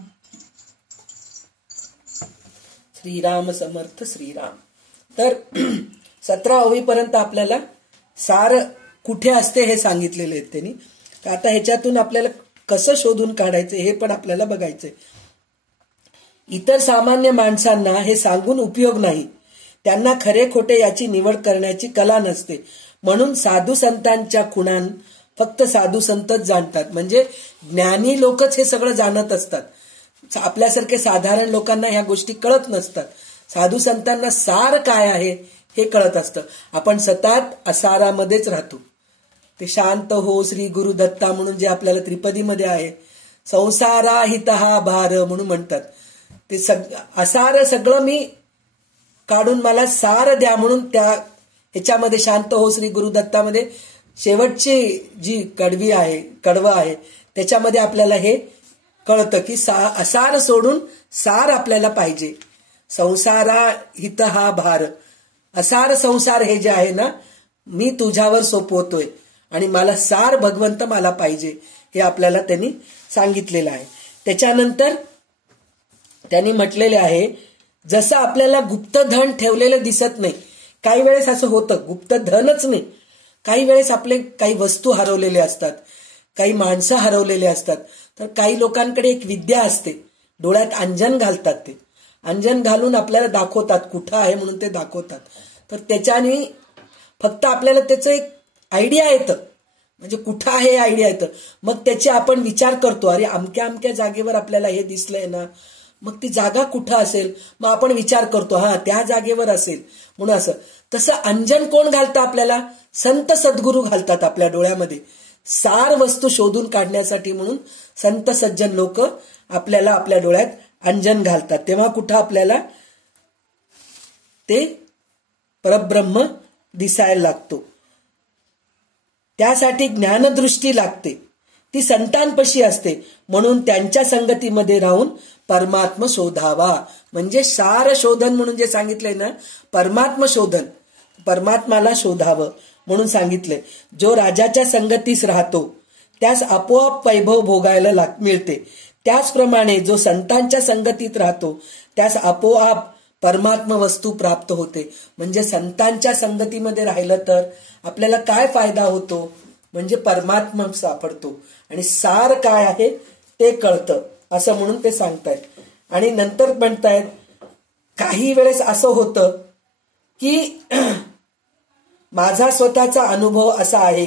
श्रीराम समर्थ श्रीराम. तर 17 ओवीपर्यंत आपल्याला सार कुठे असते हे सांगितलेले आहेत त्यांनी. आता ह्याच्यातून आपल्याला कसं शोधून काढायचं हे पण आपल्याला बघायचंय. इतर सामान्य माणसांना हे सांगून उपयोग नाही, त्यांना खरे खोटे याची निवड करण्याची कला नसते. म्हणून साधू संतांच्या खुणान फक्त साधू संतच जाणतात. म्हणजे ज्ञानी लोकच हे सगळं जाणत असतात. आपल्यासारखे साधारण लोकांना ह्या गोष्टी कळत नसतात. साधू संतांना सार काय आहे हे कळत असतं. आपण सतत असारामध्येच राहतो. ते शांत हो श्री गुरु दत्ता म्हणून जे आपल्याला त्रिपदीमध्ये आहे, संसाराहित हा भार म्हणून म्हणतात. ते असार सगळं मी काढून मला सार द्या म्हणून त्या ह्याच्यामध्ये शांत हो श्री गुरुदत्तामध्ये शेवटची जी कडवं आहे त्याच्यामध्ये आपल्याला हे कळतं की असार सोडून सार आपल्याला पाहिजे. संसाराहित हा भार, असार संसार हे जे आहे ना मी तुझ्यावर सोपवतोय आणि मला सार भगवंत मला पाहिजे हे आपल्याला त्यांनी सांगितलेलं आहे. त्याच्यानंतर त्यांनी म्हटलेले आहे जसं आपल्याला गुप्तधन ठेवलेलं दिसत नाही, काही वेळेस असं होतं गुप्तधनच नाही, काही वेळेस आपले काही वस्तू हरवलेले असतात, काही माणसं हरवलेले असतात. तर काही लोकांकडे एक विद्या असते, डोळ्यात अंजन घालतात, ते अंजन घालून आपल्याला दाखवतात कुठं आहे म्हणून ते दाखवतात. तर त्याच्याने फक्त आपल्याला त्याचं एक आयडिया येतं, म्हणजे कुठं आहे हे आयडिया येतं. मग त्याचे आपण विचार करतो, अरे अमक्या अमक्या जागेवर आपल्याला हे दिसलंय ना, मग ती जागा कुठं असेल, मग आपण विचार करतो हा त्या जागेवर असेल म्हणून असं. तसं अंजन कोण घालतं आपल्याला? संत सद्गुरू घालतात आपल्या डोळ्यामध्ये सार वस्तू शोधून काढण्यासाठी. म्हणून संत सज्जन लोक आपल्याला आपल्या डोळ्यात अंजन घालतात, तेव्हा कुठं आपल्याला ते परब्रह्म दिसायला लागतो. त्यासाठी ज्ञानदृष्टी लागते, ती संतांपाशी असते. म्हणून त्यांच्या संगतीमध्ये राहून परमात्मा शोधावा, म्हणजे सार शोधन म्हणून जे सांगितलंय ना, परमात्मा शोधन, परमात्माला शोधावं म्हणून सांगितले. जो राजाच्या संगतीस राहतो त्यास आपोआप वैभव भोगायला मिळते. त्याचप्रमाणे जो संतांच्या संगतीत राहतो त्यास आपोआप परमात्मा वस्तू प्राप्त होते. म्हणजे संतांच्या संगतीमध्ये राहिलं तर आपल्याला काय फायदा होतो, म्हणजे परमात्मा सापडतो आणि सार काय आहे ते कळतं, असं म्हणून ते सांगतायत. आणि नंतर म्हणतायत काही वेळेस असं होतं की माझा स्वतःचा अनुभव असा आहे,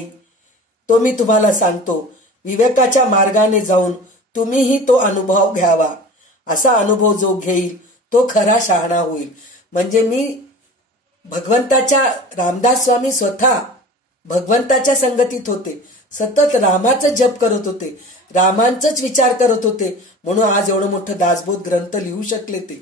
तो मी तुम्हाला सांगतो. विवेकाच्या मार्गाने जाऊन तुम्हीही तो अनुभव घ्यावा. असा अनुभव जो घेईल तो खरा शहाणा होईल. म्हणजे मी भगवंताच्या, रामदास स्वामी स्वतः भगवंताच्या संगतीत होते, सतत रामाचं जप करत होते, रामांचंच विचार करत होते, म्हणून आज एवढं मोठं दासबोध ग्रंथ लिहू शकले ते.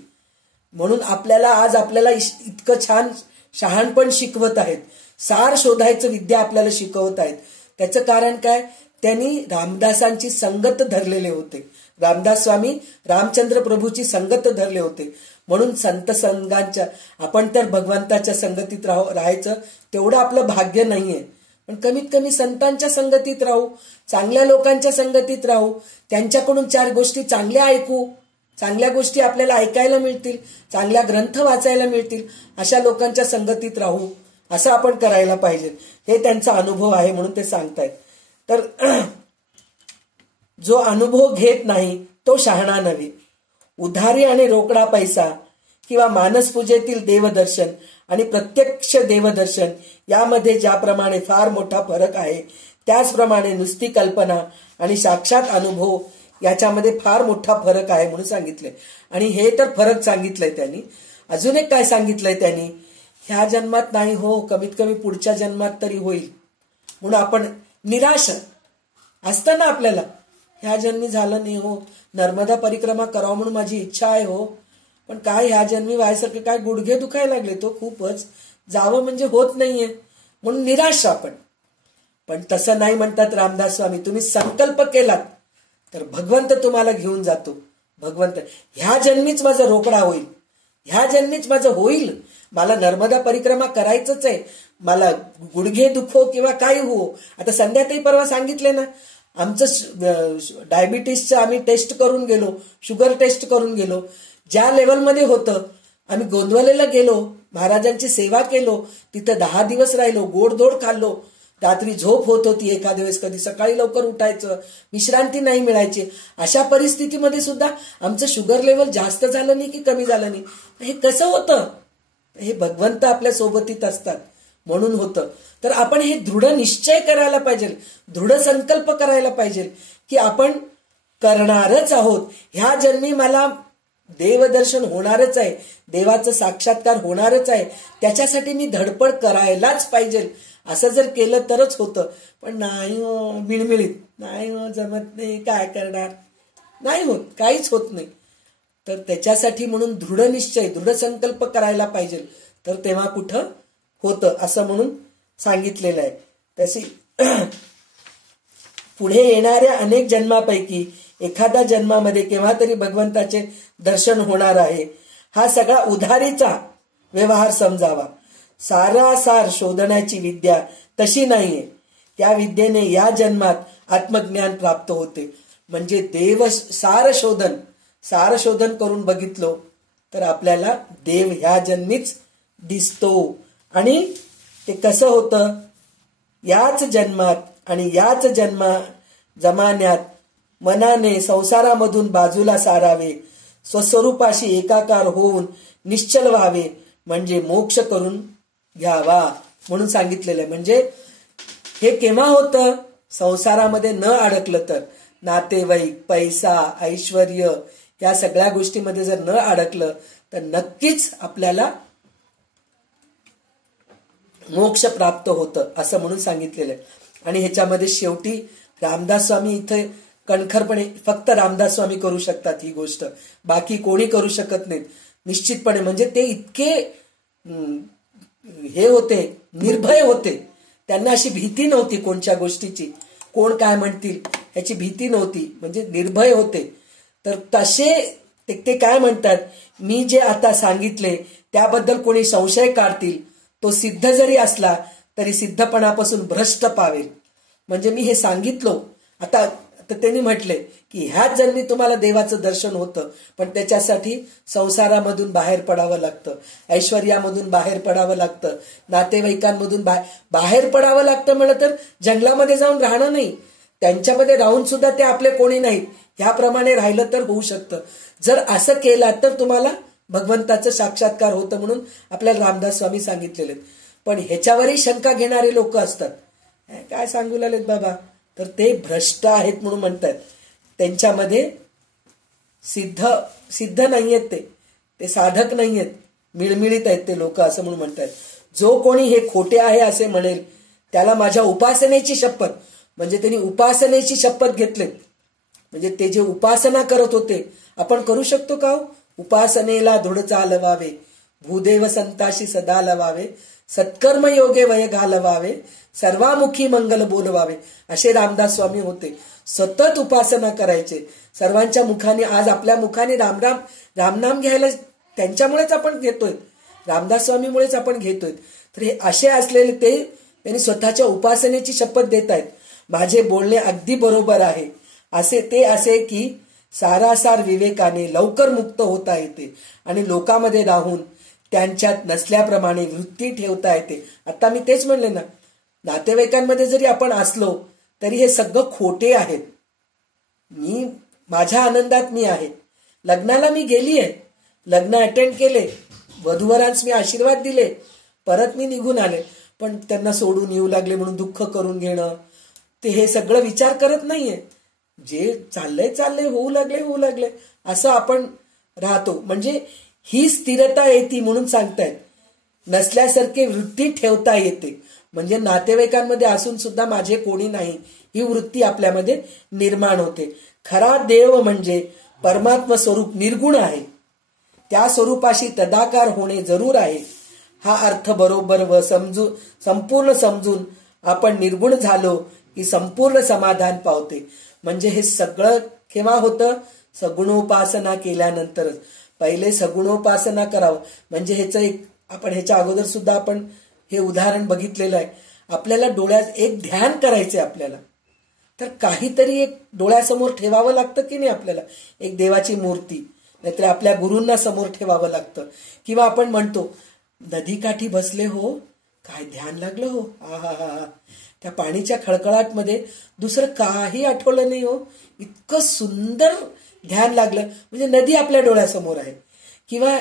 म्हणून आपल्याला इतकं छान शहाणपण शिकवत आहेत, सार शोधायचं विद्या आपल्याला शिकवत आहेत. त्याचं कारण काय, त्यांनी रामदासांची संगत धरलेले होते. रामदास स्वामी रामचंद्र प्रभूची संगत धरले होते. म्हणून संत संगांच्या, आपण तर भगवंताच्या संगतीत राहायचं तेवढं आपलं भाग्य नाहीये, पण कमीत कमी संतांच्या संगतीत राहू, चांगल्या लोकांच्या संगतीत राहू, त्यांच्याकडून 4 गोष्टी चांगल्या ऐकू, चांगल्या गोष्टी आपल्याला ऐकायला मिळतील, चांगल्या ग्रंथ वाचायला मिळतील, अशा लोकांच्या संगतीत राहू, असं आपण करायला पाहिजे. हे त्यांचा अनुभव आहे म्हणून ते सांगतायत. तर जो अनुभव घेत नाही तो शहाणा नव्हे. उधारी आणि रोकडा पैसा किंवा मानसपूजेतील देवदर्शन आणि प्रत्यक्ष देवदर्शन यामध्ये ज्याप्रमाणे फार मोठा फरक आहे, त्याचप्रमाणे नुसती कल्पना आणि साक्षात अनुभव याच्यामध्ये फार मोठा फरक आहे म्हणून सांगितलंय. आणि हे तर फरक सांगितलंय त्यांनी. अजून एक काय सांगितलंय त्यांनी, ह्या जन्मात नाही हो, कमीत कमी पुढच्या जन्मात तरी होईल म्हणून आपण निराश असतं ना आपल्याला, ह्या जन्मी झालं नाही हो, नर्मदा परिक्रमा करावं म्हणून माझी इच्छा आहे हो, पण काय ह्या जन्मी व्हायसारखे काय गुडघे दुखायला लागले तो खूपच, जावं म्हणजे होत नाहीये म्हणून निराश आपण. पण तसं नाही म्हणतात रामदास स्वामी, तुम्ही संकल्प केलात तर भगवंत तुम्हाला घेऊन जातो. भगवंत ह्या जन्मीच माझा रोकडा होईल, ह्या जन्मीच माझं होईल, मला नर्मदा परिक्रमा करायचंच आहे, मला गुडघे दुखो किंवा काही हो. आता संध्याताई परवा सांगितले ना, आमचं डायबिटीसचं आम्ही टेस्ट करून गेलो, शुगर टेस्ट करून गेलो, ज्या लेवलमध्ये होतं आम्ही गोंदवलेला गेलो, महाराजांची सेवा केलो, तिथं 10 दिवस राहिलो, गोडधोड खाल्लो, रात्री झोप होत होती, एखाद्या वेळेस कधी सकाळी लवकर उठायचं, विश्रांती नाही मिळायची. अशा परिस्थितीमध्ये सुद्धा आमचं शुगर लेवल जास्त झालं नाही की कमी झालं नाही. हे कसं होतं, हे भगवंत आपल्या सोबतीत असतात म्हणून होतं. तर आपण हे दृढ निश्चय करायला पाहिजे, दृढ संकल्प करायला पाहिजे की आपण करणारच आहोत, ह्या जन्मी मला देवदर्शन होणारच आहे, देवाचं साक्षात्कार होणारच आहे, त्याच्यासाठी मी धडपड करायलाच पाहिजे. असं जर केलं तरच होतं. पण नाही हो, मिळमिळीत नाही हो, जमत नाही, काय करणार, नाही होत, काहीच होत नाही. तर त्याच्यासाठी म्हणून दृढ निश्चय, दृढ संकल्प करायला पाहिजे. तर तेव्हा कुठं होतं असं म्हणून सांगितलेलं आहे. तशी पुढे येणाऱ्या अनेक जन्मापैकी एखाद्या जन्मामध्ये केव्हा तरी भगवंताचे दर्शन होणार आहे. हा सगळा उधारीचा व्यवहार समजावा. सारासार शोधण्याची विद्या तशी नाहीये. त्या विद्येने या जन्मात आत्मज्ञान प्राप्त होते. म्हणजे देव सार शोधन करून बघितलो तर आपल्याला देव ह्या जन्मीच दिसतो. आणि ते कसं होतं, याच जन्मात आणि याच जमान्यात मनाने संसारामधून बाजूला सारावे, स्वस्वरूपाशी एकाकार होऊन निश्चल व्हावे, म्हणजे मोक्ष करून घ्यावा म्हणून सांगितलेलं आहे. म्हणजे हे केव्हा होतं, संसारामध्ये न अडकलं तर. नातेवाईक, पैसा, ऐश्वर या सगळ्या गोष्टीमध्ये जर न अडकलं तर नक्कीच आपल्याला मोक्ष प्राप्त होतं असं म्हणून सांगितलेलं आहे. आणि ह्याच्यामध्ये शेवटी रामदास स्वामी इथे कणखरपणे, फक्त रामदास स्वामी करू शकतात ही गोष्ट, बाकी कोणी करू शकत नाहीत निश्चितपणे. म्हणजे ते इतके हे होते, निर्भय होते. त्यांना अशी भीती नव्हती कोणत्या गोष्टीची, कोण काय म्हणतील ह्याची भीती नव्हती, म्हणजे निर्भय होते. तर तसे ते काय म्हणतात, मी जे आता सांगितले त्याबद्दल कोणी संशय काढतील, तो सिद्ध जरी असला तरी सिद्धपणापासून भ्रष्ट पावेल. म्हणजे मी हे सांगितलो आता, तर त्यांनी म्हटले की ह्याच जन्मी तुम्हाला देवाचं दर्शन होतं, पण त्याच्यासाठी संसारामधून बाहेर पडावं लागतं, ऐश्वर्यामधून बाहेर पडावं लागतं, नातेवाईकांमधून बाहेर पडावं लागतं. म्हणलं तर जंगलामध्ये जाऊन राहणं नाही, त्यांच्यामध्ये राहून सुद्धा ते आपले कोणी नाहीत ह्याप्रमाणे राहिलं तर होऊ शकतं. जर असं केलं तर तुम्हाला भगवंताचं साक्षात्कार होतं म्हणून आपल्याला रामदास स्वामी सांगितलेले. पण ह्याच्यावरही शंका घेणारे लोक असतात, काय सांगू लागलेत बाबा, तर ते भ्रष्ट आहेत म्हणून म्हणतात. त्यांच्यामध्ये सिद्ध नाहीयेत, ते साधक नाहीयेत, मिळमिळीत आहेत ते लोक असं म्हणून म्हणतात. जो कोणी हे खोटे आहे असे म्हणेल त्याला माझ्या उपासनेची शपथ, म्हणजे त्यांनी उपासनेची शपथ घेतलेत. म्हणजे ते जे उपासना करत होते, आपण करू शकतो का हो? उपासनेला दृढ चालवावे, भूदेव संताशी सदा लवावे, सत्कर्म योगे वय घालवावे, सर्वामुखी मंगल बोलवावे, असे रामदास स्वामी होते. सतत उपासना करायचे सर्वांच्या मुखाने. आज आपल्या मुखाने रामनाम घ्यायला त्यांच्यामुळेच आपण घेतोय, रामदास स्वामीमुळेच आपण घेतोय. तर हे असे असलेले त्यांनी स्वतःच्या उपासनेची शपथ देत आहेत. माझे बोलणे अगदी बरोबर आहे, असे की सारासार विवेकाने लवकर मुक्त होता येते आणि लोकांमध्ये राहून त्यांच्यात नसल्याप्रमाणे वृत्ती ठेवता येते. आता मी तेच म्हणले ना, नातेवाईकांमध्ये जरी आपण असलो तरी हे सगळं खोटे आहेत. मी माझ्या आनंदात मी आहे, लग्नाला मी गेली आहे, लग्न अटेंड केले, वधूवरांस मी आशीर्वाद दिले, परत मी निघून आले. पण त्यांना सोडून येऊ लागले म्हणून दुःख करून घेणं, ते हे सगळं विचार करत नाहीये. जे चाललंय होऊ लागले असं आपण राहतो. म्हणजे ही स्थिरता येते म्हणून सांगतायत. नसल्यासारखे वृत्ती ठेवता येते, म्हणजे नातेवाईकांमध्ये असून सुद्धा माझे कोणी नाही ही वृत्ती आपल्यामध्ये निर्माण होते. खरा देव म्हणजे परमात्म स्वरूप निर्गुण आहे, त्या स्वरूपाशी तदाकार होणे जरूर आहे. हा अर्थ बरोबर व संपूर्ण समजून आपण निर्गुण झालो की संपूर्ण समाधान पावते. म्हणजे हे सगळं केव्हा होतं, सगुणोपासना केल्यानंतरच. पहिले सगुणोपासना करावं. म्हणजे आपण ह्याच्या अगोदर सुद्धा आपण हे उदाहरण बघितलेलं आहे. आपल्याला डोळ्यात एक ध्यान करायचंय आपल्याला, तर काहीतरी एक डोळ्यासमोर ठेवावं लागतं की नाही आपल्याला, एक देवाची मूर्ती, नाहीतर आपल्या गुरूंना समोर ठेवावं लागतं. किंवा आपण म्हणतो नदीकाठी बसले हो, काय ध्यान लागलं हो, हा, त्या पाणीच्या खळखळाटमध्ये दुसरं काही आठवलं नाही हो, इतकं सुंदर ध्यान लागलं. म्हणजे नदी आपल्या डोळ्यासमोर आहे. किंवा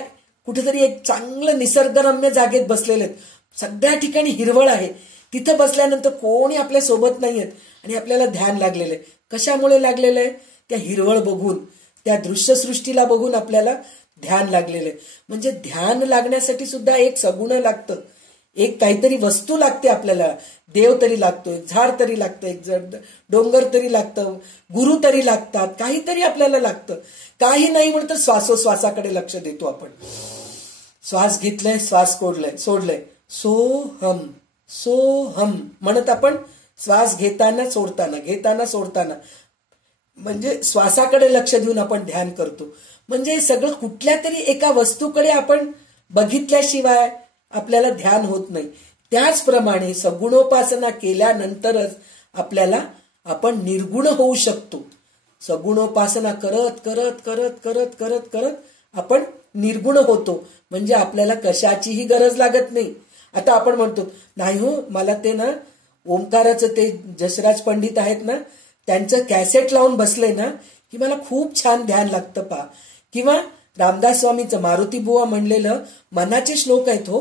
कुठेतरी एक चांगलं निसर्गरम्य जागेत बसलेले आहेत, सगळ्या ठिकाणी हिरवळ आहे, तिथं बसल्यानंतर कोणी आपल्या सोबत नाहीयेत आणि आपल्याला ध्यान लागलेलं आहे. कशामुळे लागलेलं आहे, त्या हिरवळ बघून, त्या दृश्यसृष्टीला बघून आपल्याला ध्यान लागलेलं आहे. म्हणजे ध्यान लागण्यासाठी सुद्धा एक सगुण लागतं, एक काहीतरी वस्तू लागते आपल्याला, देव तरी लागतो, एक झाड तरी लागतं, एक डोंगर तरी लागतं, गुरु तरी लागतात, काहीतरी आपल्याला लागतं. काही नाही म्हणून तर श्वासोश्वासाकडे लक्ष देतो आपण. श्वास घेतलाय, श्वास सोडलाय, सोहम सोहम म्हणत आपण श्वास घेताना सोडताना म्हणजे श्वासाकडे लक्ष देऊन आपण ध्यान करतो. म्हणजे सगळं कुठल्या तरी एका वस्तूकडे आपण बघितल्याशिवाय आपल्याला ध्यान होत नाही. त्याचप्रमाणे सगुणोपासना केल्यानंतरच आपल्याला आपण निर्गुण होऊ शकतो. सगुणोपासना करत करत करत करत करत करत आपण निर्गुण होतो. म्हणजे आपल्याला कशाचीही गरज लागत नाही. आता आपण म्हणतो नाही हो, मला ते ना ओंकाराचं ते जसराज पंडित आहेत ना, त्यांचं कॅसेट लावून बसलंय ना की मला खूप छान ध्यान लागतं पा. किंवा रामदास स्वामींचं मारुती बुवा म्हणलेलं मनाचे श्लोक आहेत हो,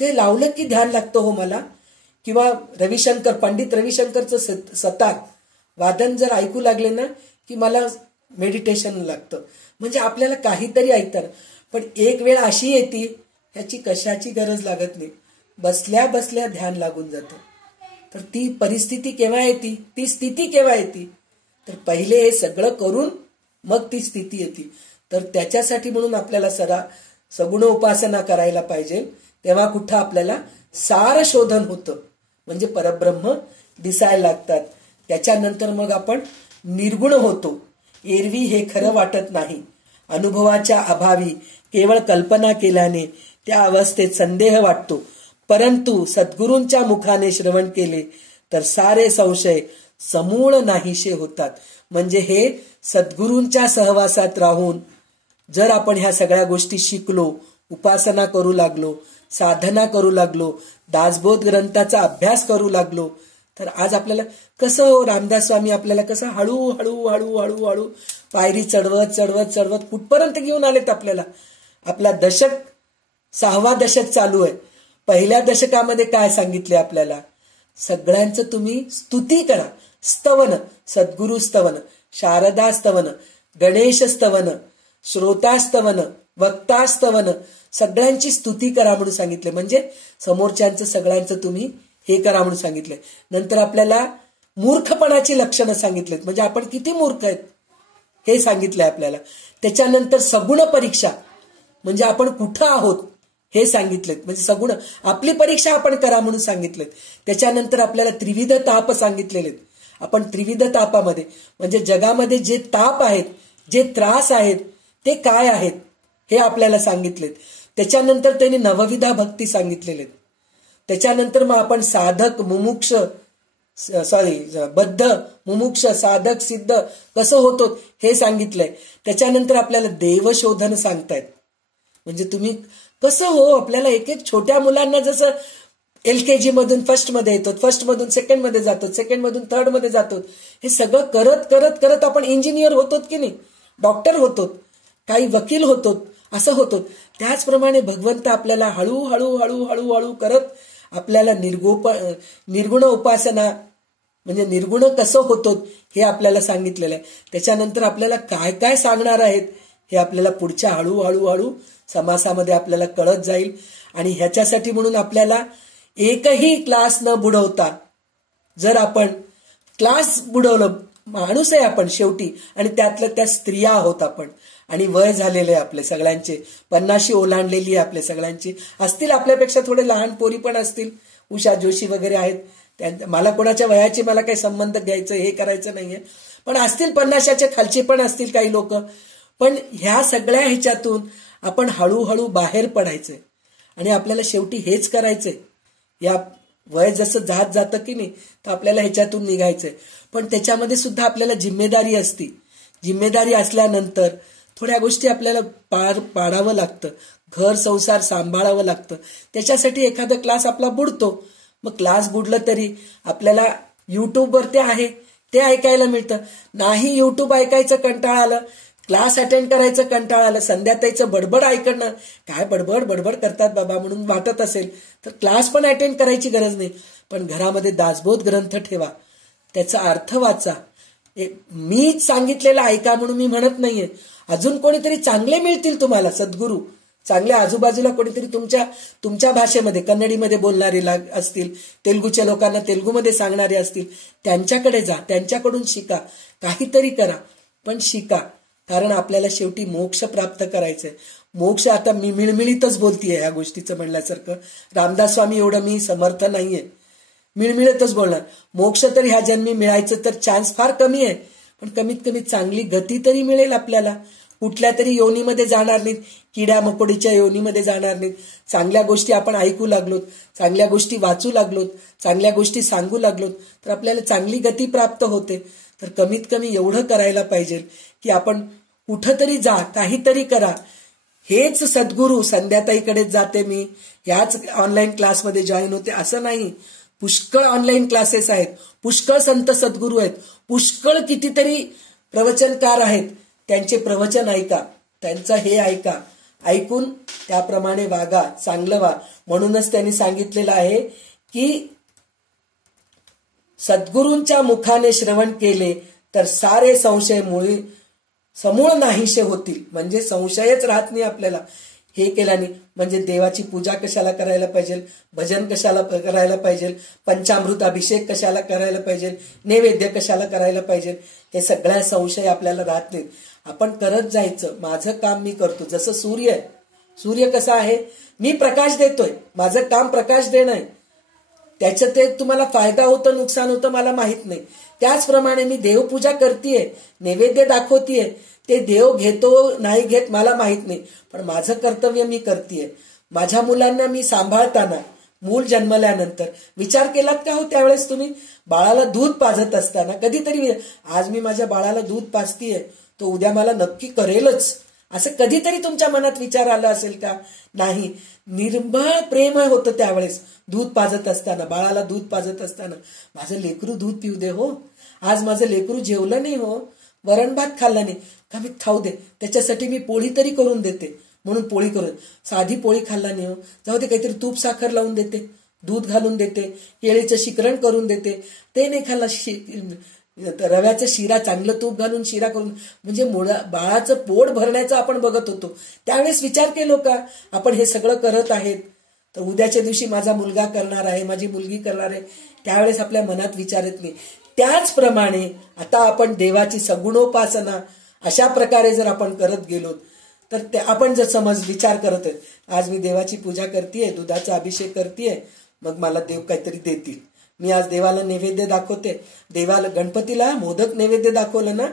ते लावलं की ध्यान लागतं हो मला. किंवा पंडित रविशंकरचं सतार वादन जर ऐकू लागले ना की मला मेडिटेशन लागतं. म्हणजे आपल्याला काहीतरी ऐकतं. पण एक वेळ अशी येते ह्याची कशाची गरज लागत नाही, बसल्या बसल्या ध्यान लागून जातं. तर ती परिस्थिती केव्हा येते, ती स्थिती केव्हा येते, तर पहिले हे सगळं करून मग ती स्थिती येते. तर त्याच्यासाठी म्हणून आपल्याला सगुण उपासना करायला पाहिजे. तेव्हा कुठं आपल्याला सार शोधन होतं, म्हणजे परब्रह्म दिसायला लागतात. त्याच्यानंतर मग आपण निर्गुण होतो. एरवी हे खरं वाटत नाही. अनुभवाच्या अभावी केवळ कल्पना केल्याने त्या अवस्थेत संदेह वाटतो. परंतु सद्गुरूंच्या मुखाने श्रवण केले तर सारे संशय समूळ नाहीसे होतात. म्हणजे हे सद्गुरूंच्या सहवासात राहून जर आपण ह्या सगळ्या गोष्टी शिकलो, उपासना करू लागलो, साधना करू लागलो, दासबोध ग्रंथाचा अभ्यास करू लागलो, तर आज आपल्याला कसं हो, रामदास स्वामी आपल्याला कसं हळूहळू हळूहळू हळू पायरी चढवत चढवत चढवत कुठपर्यंत घेऊन आलेत आपल्याला. आपला 6वा दशक चालू आहे. पहिल्या दशकामध्ये काय सांगितले आपल्याला, सगळ्यांचं तुम्ही स्तुती करा. स्तवन, सद्गुरु स्तवन, शारदा स्तवन, गणेश स्तवन, श्रोता स्तवन, वक्ता स्तवन, सगळ्यांची स्तुती करा म्हणून सांगितले. म्हणजे समोरच्यांचं सगळ्यांचं तुम्ही हे करा म्हणून सांगितले. नंतर आपल्याला मूर्खपणाची लक्षणं सांगितलेत, म्हणजे आपण किती मूर्ख आहेत हे सांगितलंय आपल्याला. त्याच्यानंतर सगुण परीक्षा, म्हणजे आपण कुठं आहोत हे सांगितलेत. म्हणजे सगुण आपली परीक्षा आपण करा म्हणून सांगितलेत. त्याच्यानंतर आपल्याला त्रिविध ताप सांगितलेले. आपण त्रिविध तापामध्ये म्हणजे जगामध्ये जे ताप आहेत, जे त्रास आहेत ते काय आहेत हे आपल्याला सांगितलेत. त्याच्यानंतर त्यांनी नवविधा भक्ती सांगितलेले. त्याच्यानंतर मग आपण बद्ध मुमुक्ष साधक सिद्ध कसं होतो हे सांगितलंय. त्याच्यानंतर आपल्याला देवशोधन सांगतायत. म्हणजे तुम्ही कसं हो, आपल्याला एक एक छोट्या मुलांना जसं LKG मधून फर्स्ट मध्ये येतो, फर्स्ट मधून सेकंड मध्ये जातो, सेकंड मधून थर्ड मध्ये जातो, हे सगळं करत करत करत आपण इंजिनियर होतो की नाही, डॉक्टर होतो, काही वकील होतो, असं होतो. त्याचप्रमाणे भगवंत आपल्याला हळूहळू हळूहळू हळू करत आपल्याला निर्गुण उपासना म्हणजे निर्गुण कसं होतो हे आपल्याला सांगितलेलं आहे. त्याच्यानंतर आपल्याला काय काय सांगणार आहेत हे आपल्याला पुढच्या हळूहळू हळू समासामध्ये आपल्याला कळत जाईल. आणि ह्याच्यासाठी म्हणून आपल्याला एकही क्लास न बुडवता, जर आपण क्लास बुडवलं, माणूस आहे आपण शेवटी, आणि त्यातल्या त्या स्त्रिया आहोत आपण, आणि वय झालेले आपले सगळ्यांचे, 50शी ओलांडलेली आहे आपले सगळ्यांची. असतील आपल्यापेक्षा थोडे लहान पोरी पण असतील, उषा जोशी वगैरे आहेत. मला कोणाच्या वयाचे मला काही संबंध घ्यायचं हे करायचं नाहीये, पण असतील 50च्या खालचे पण असतील काही लोक. पण ह्या सगळ्या ह्याच्यातून आपण हळूहळू बाहेर पडायचंय आणि आपल्याला शेवटी हेच करायचंय. या वय जसं जातं की नाही, तर आपल्याला ह्याच्यातून निघायचंय. पण त्याच्यामध्ये सुद्धा आपल्याला जिम्मेदारी असती. जिम्मेदारी असल्यानंतर थोड्या गोष्टी आपल्याला पार पाडावं लागतं, घर संसार सांभाळावं लागतं. त्याच्यासाठी एखादा क्लास आपला बुडतो. मग क्लास बुडलं तरी आपल्याला युट्यूबवरती आहे ते ऐकायला मिळतं. नाही युट्यूब ऐकायचं कंटाळा आलं, क्लास अटेंड करायचं कंटाळा आलं, संध्याताईचं बडबड ऐकणं, काय बडबड बडबड करतात बाबा म्हणून वाटत असेल तर क्लास पण अटेंड करायची गरज नाही. पण घरामध्ये दासबोध ग्रंथ ठेवा, त्याचा अर्थ वाचा. मीच सांगितलेलं ऐका म्हणून मी म्हणत नाहीये, अजून कोणीतरी चांगले मिळतील तुम्हाला सद्गुरू, चांगल्या आजूबाजूला कोणीतरी तुमच्या भाषेमध्ये कन्नडीमध्ये बोलणारे असतील, तेलुगूच्या लोकांना तेलुगूमध्ये सांगणारे असतील, त्यांच्याकडे जा, त्यांच्याकडून शिका, काहीतरी करा, पण शिका. कारण आपल्याला शेवटी मोक्ष प्राप्त करायचंय. मोक्ष आता मी मिळमिळीतच बोलतीये ह्या गोष्टीचं म्हणल्यासारखं. रामदास स्वामी एवढं मी समर्थ नाहीये, मिळमिळतच बोलणार. मोक्ष तर ह्या जन्मी मिळायचं तर चान्स फार कमी आहे, पण कमीत कमी चांगली गती तरी मिळेल आपल्याला. कुठल्या तरी योनीमध्ये जाणार नाहीत, किड्या मकोडीच्या योनीमध्ये जाणार नाहीत. चांगल्या गोष्टी आपण ऐकू लागलोत, चांगल्या गोष्टी वाचू लागलोत, चांगल्या गोष्टी सांगू लागलोत, तर आपल्याला चांगली गती प्राप्त होते. तर कमीत कमी एवढं करायला पाहिजे की आपण कुठंतरी जा, काहीतरी करा. हेच सद्गुरू संध्याताईकडेच जाते मी, ह्याच ऑनलाईन क्लासमध्ये जॉईन होते असं नाही. पुष्कळ ऑनलाईन क्लासेस आहेत, पुष्कळ संत सद्गुरू आहेत, पुष्कळ कितीतरी प्रवचनकार आहेत. त्यांचे प्रवचन ऐका, त्यांचं हे ऐका, ऐकून त्याप्रमाणे वागा, चांगलं व्हा. म्हणूनच त्यांनी सांगितलेलं आहे की सद्गुरूंच्या मुखाने श्रवण केले तर सारे संशय समूळ नाहीसे होतील. म्हणजे संशयच राहत नाही आपल्याला. हे केल्याने म्हणजे देवाची पूजा कशाला करायला पाहिजे, भजन कशाला करायला पाहिजे, पंचामृत अभिषेक कशाला करायला पाहिजे, नैवेद्य कशाला करायला पाहिजे, हे सगळ्या संशय आपल्याला राहत नाहीत. आपण करत जायचं. माझं काम मी करतो. जसं सूर्य कसा आहे, मी प्रकाश देतोय, माझं काम प्रकाश देणं आहे. त्याचं ते तुम्हाला फायदा होतं नुकसान होतं मला माहित नाही. त्याचप्रमाणे मी देवपूजा करतेय, नैवेद्य दाखवतेय, ते देव घेतो नाही घेत मला माहित नाही, पण माझं कर्तव्य मी करतेय. माझ्या मुलांना मी सांभाळताना, मूल जन्मल्यानंतर विचार केलात का हो त्यावेळेस तुम्ही बाळाला दूध पाजत असताना कधीतरी आज मी माझ्या बाळाला दूध पाजतीये, तो उद्या मला नक्की करेलच, असं कधीतरी तुमच्या मनात विचार आला असेल का? नाही. निर्मळ प्रेम होतं त्यावेळेस दूध पाजत असताना, बाळाला दूध पाजत असताना. माझं लेकरू दूध पिऊ दे हो, आज माझं लेकरू जेवलं नाही हो, वरण भात खाल्ला नाही, कमीत खाऊ दे, त्याच्यासाठी मी पोळी तरी करून देते, म्हणून पोळी करून. साधी पोळी खाल्ला नाही हो, जाऊ दे, काहीतरी तूप साखर लावून देते, दूध घालून देते, केळीचं शिकरण करून देते. ते नाही खाल्ला, रव्याचा शिरा, चांगलं तूप घालून शिरा करून, म्हणजे बाळाचं पोट भरण्याचं आपण बघत होतो. त्यावेळेस विचार केलो का आपण हे सगळं करत आहेत तर उद्याच्या दिवशी माझा मुलगा करणार आहे, माझी मुलगी करणार आहे, त्यावेळेस आपल्या मनात विचार येत नाही. त्याचप्रमाणे आता आपण देवाची सगुणोपासना अशा प्रकारे जर आपण करत गेलो तर ते आपण जर समज विचार करत आहे, आज मी देवाची पूजा करतेय, दुधाचा अभिषेक करतेय, मग मला देव काहीतरी देतील, मी आज देवाला नैवेद्य दाखवते, देवाला गणपतीला मोदक नैवेद्य दाखवलं ना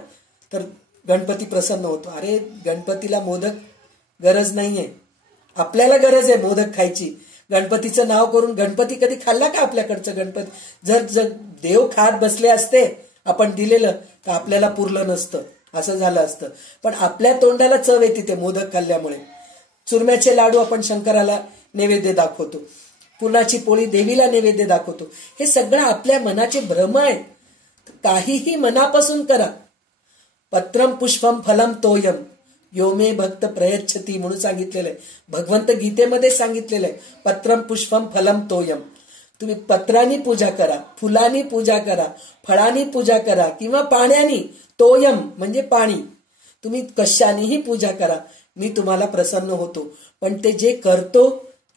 तर गणपती प्रसन्न होतो. अरे गणपतीला मोदक गरज नाहीये, आपल्याला गरज आहे मोदक खायची. गणपतीचं नाव करून गणपती कधी खाल्ला का आपल्याकडचं गणपती? जर देव खात बसले असते आपण दिलेलं तर आपल्याला पुरलं नसतं, असं झालं असतं. पण आपल्या तोंडाला चव येते ते मोदक खाल्ल्यामुळे. चुरम्याचे लाडू आपण शंकराला नैवेद्य दाखवतो, पुरणाची पोळी देवीला नैवेद्य दाखवतो. हे सगळं आपल्या मनाचे भ्रम आहेत. काहीही मनापासून करा. पत्रम पुष्पम फलम तोयम यो मे भक्त प्रयच्छती म्हणून सांगितलेलं आहे. भगवंत गीतेमध्ये सांगितलेलं आहे, पत्रम पुष्पम फलम तोयम. तुम्ही पत्रांनी पूजा करा, फुलांनी पूजा करा, फळांनी पूजा करा किंवा पाण्याने, तोयम म्हणजे पाणी. तुम्ही कशानेही पूजा करा, मी तुम्हाला प्रसन्न होतो. पण ते जे करतो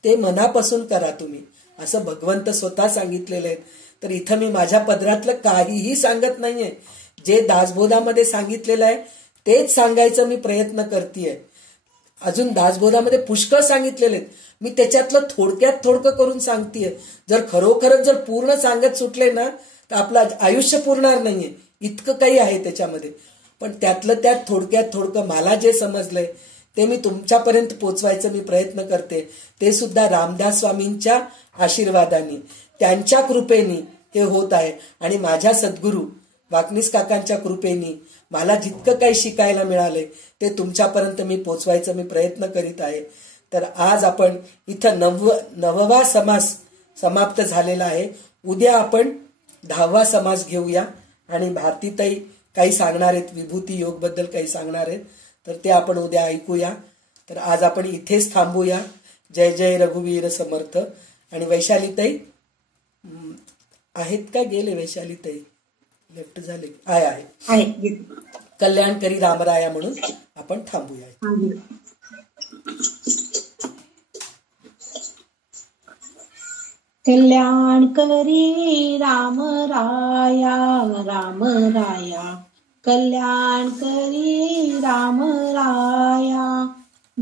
ते मनापासून करा तुम्ही, असं भगवंत स्वतः सांगितलेलं आहे. तर इथं मी माझ्या पदरातलं काहीही सांगत नाहीये, जे दासबोधामध्ये सांगितलेलं आहे तेच सांगायचं मी प्रयत्न करतेय. अजून दासबोधामध्ये पुष्कळ सांगितलेले आहेत, मी त्याच्यातलं थोडक्यात थोडकं करून सांगतेय. जर खरोखरच जर पूर्ण सांगत सुटले ना तर आपलं आयुष्य पुरणार नाहीये, इतकं काही आहे त्याच्यामध्ये. पण त्यातलं त्यात थोडक्यात थोडकं मला जे समजलंय ते मी तुमच्यापर्यंत पोचवायचं मी प्रयत्न करते. ते सुद्धा रामदास स्वामींच्या आशीर्वादाने, त्यांच्या कृपेने हे होत आहे. आणि माझ्या सद्गुरू वाकनीस काकांच्या कृपेने मला जितकं काही शिकायला मिळालंय ते तुमच्यापर्यंत मी पोचवायचं मी प्रयत्न करीत आहे. तर आज आपण इथं 9वा समास समाप्त झालेला आहे. उद्या आपण 10वा समास घेऊया आणि भारतीताई काही सांगणार आहेत, विभूती योग बद्दल काही सांगणार आहेत, तर ते आपण उद्या ऐकूया. तर आज आपण इथेच थांबूया. जय जय रघुवीर समर्थ. आणि वैशालीताई आहेत का? गेले वैशालीताई? लेफ्ट झाले? आहे. कल्याण करी रामराया म्हणून आपण थांबूया. कल्याण करी राम राया, राम राया कल्याण करी राम राया.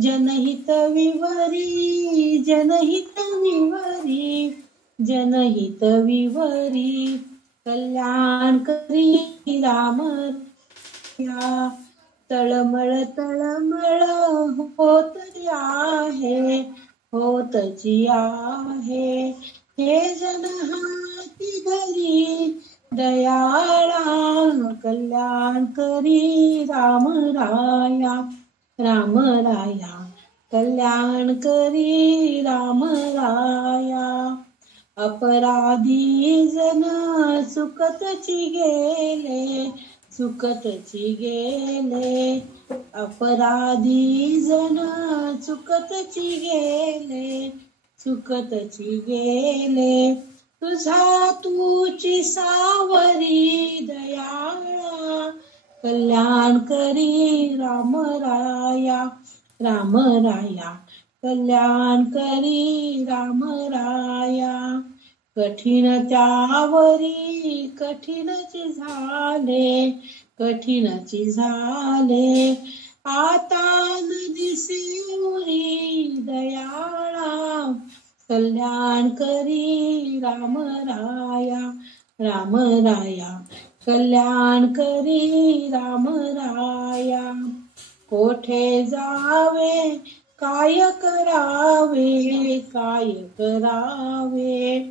जनहित विवरी, जनहित विवरी, जनहित विवरी कल्याण करी राम राया. तळमळ तळमळ होतची आहे, होतची आहे, हे जन हाती धरी दयाळा. कल्याण करी राम राया, राम राया कल्याण करी राम राया. अपराधी जन सुखतची गेले, सुखतची गेले, अपराधी जन सुखतची गेले, सुखतची गेले. तुझा तूची सावरी दयाळा. कल्याण करी राम राया, राम राया कल्याण करी राम राया. कठीण त्यावरी कठीणची झाले, कठीणची झाले, आता न दिसे उरी दयाळा. कल्याण करी राम राया, राम राया कल्याण करी राम राया. कोठे जावे काय करावे, काय करावे,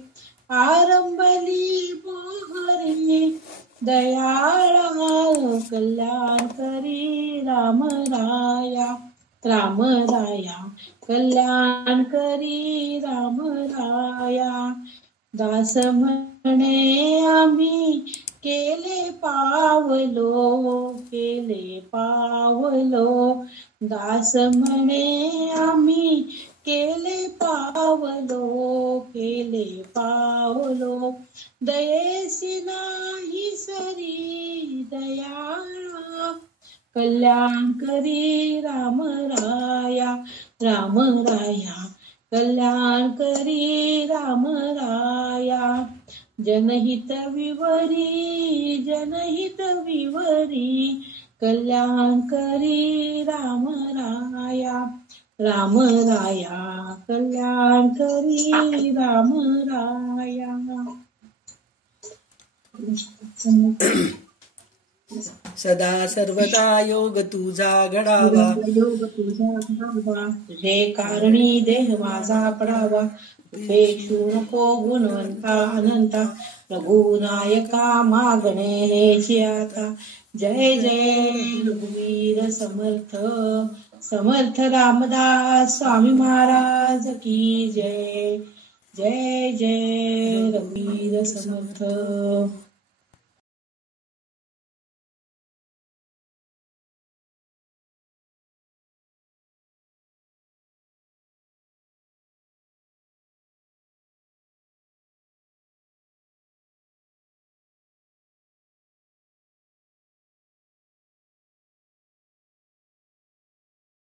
आरंभली मोहरी दयाळा. कल्याण करी राम राया, राम राया कल्याण करी राम राया. दास म्हणे आम्ही केले पावलो, केले पावलो, दास म्हणे आम्ही केले पावलो, केले पावलो. दयेसी नाही सरी दयाळा. कल्याण करी राम राया, राम राया कल्याण करी राम राया. जनहित विवरी, जनहित विवरी कल्याण करी राम राया, राम राया कल्याण करी राम राया. सदा सर्वदा योग तुझा घडावा, योग तुझा घडावा, तुझे कारणी देह माझा पडावा. उपेक्षू नको गुणवंता अनंता, रघुनायका मागणे हेची आता. जय जय रघुवीर समर्थ, समर्थ रामदास स्वामी महाराज की जय. जय जय रघुवीर समर्थ.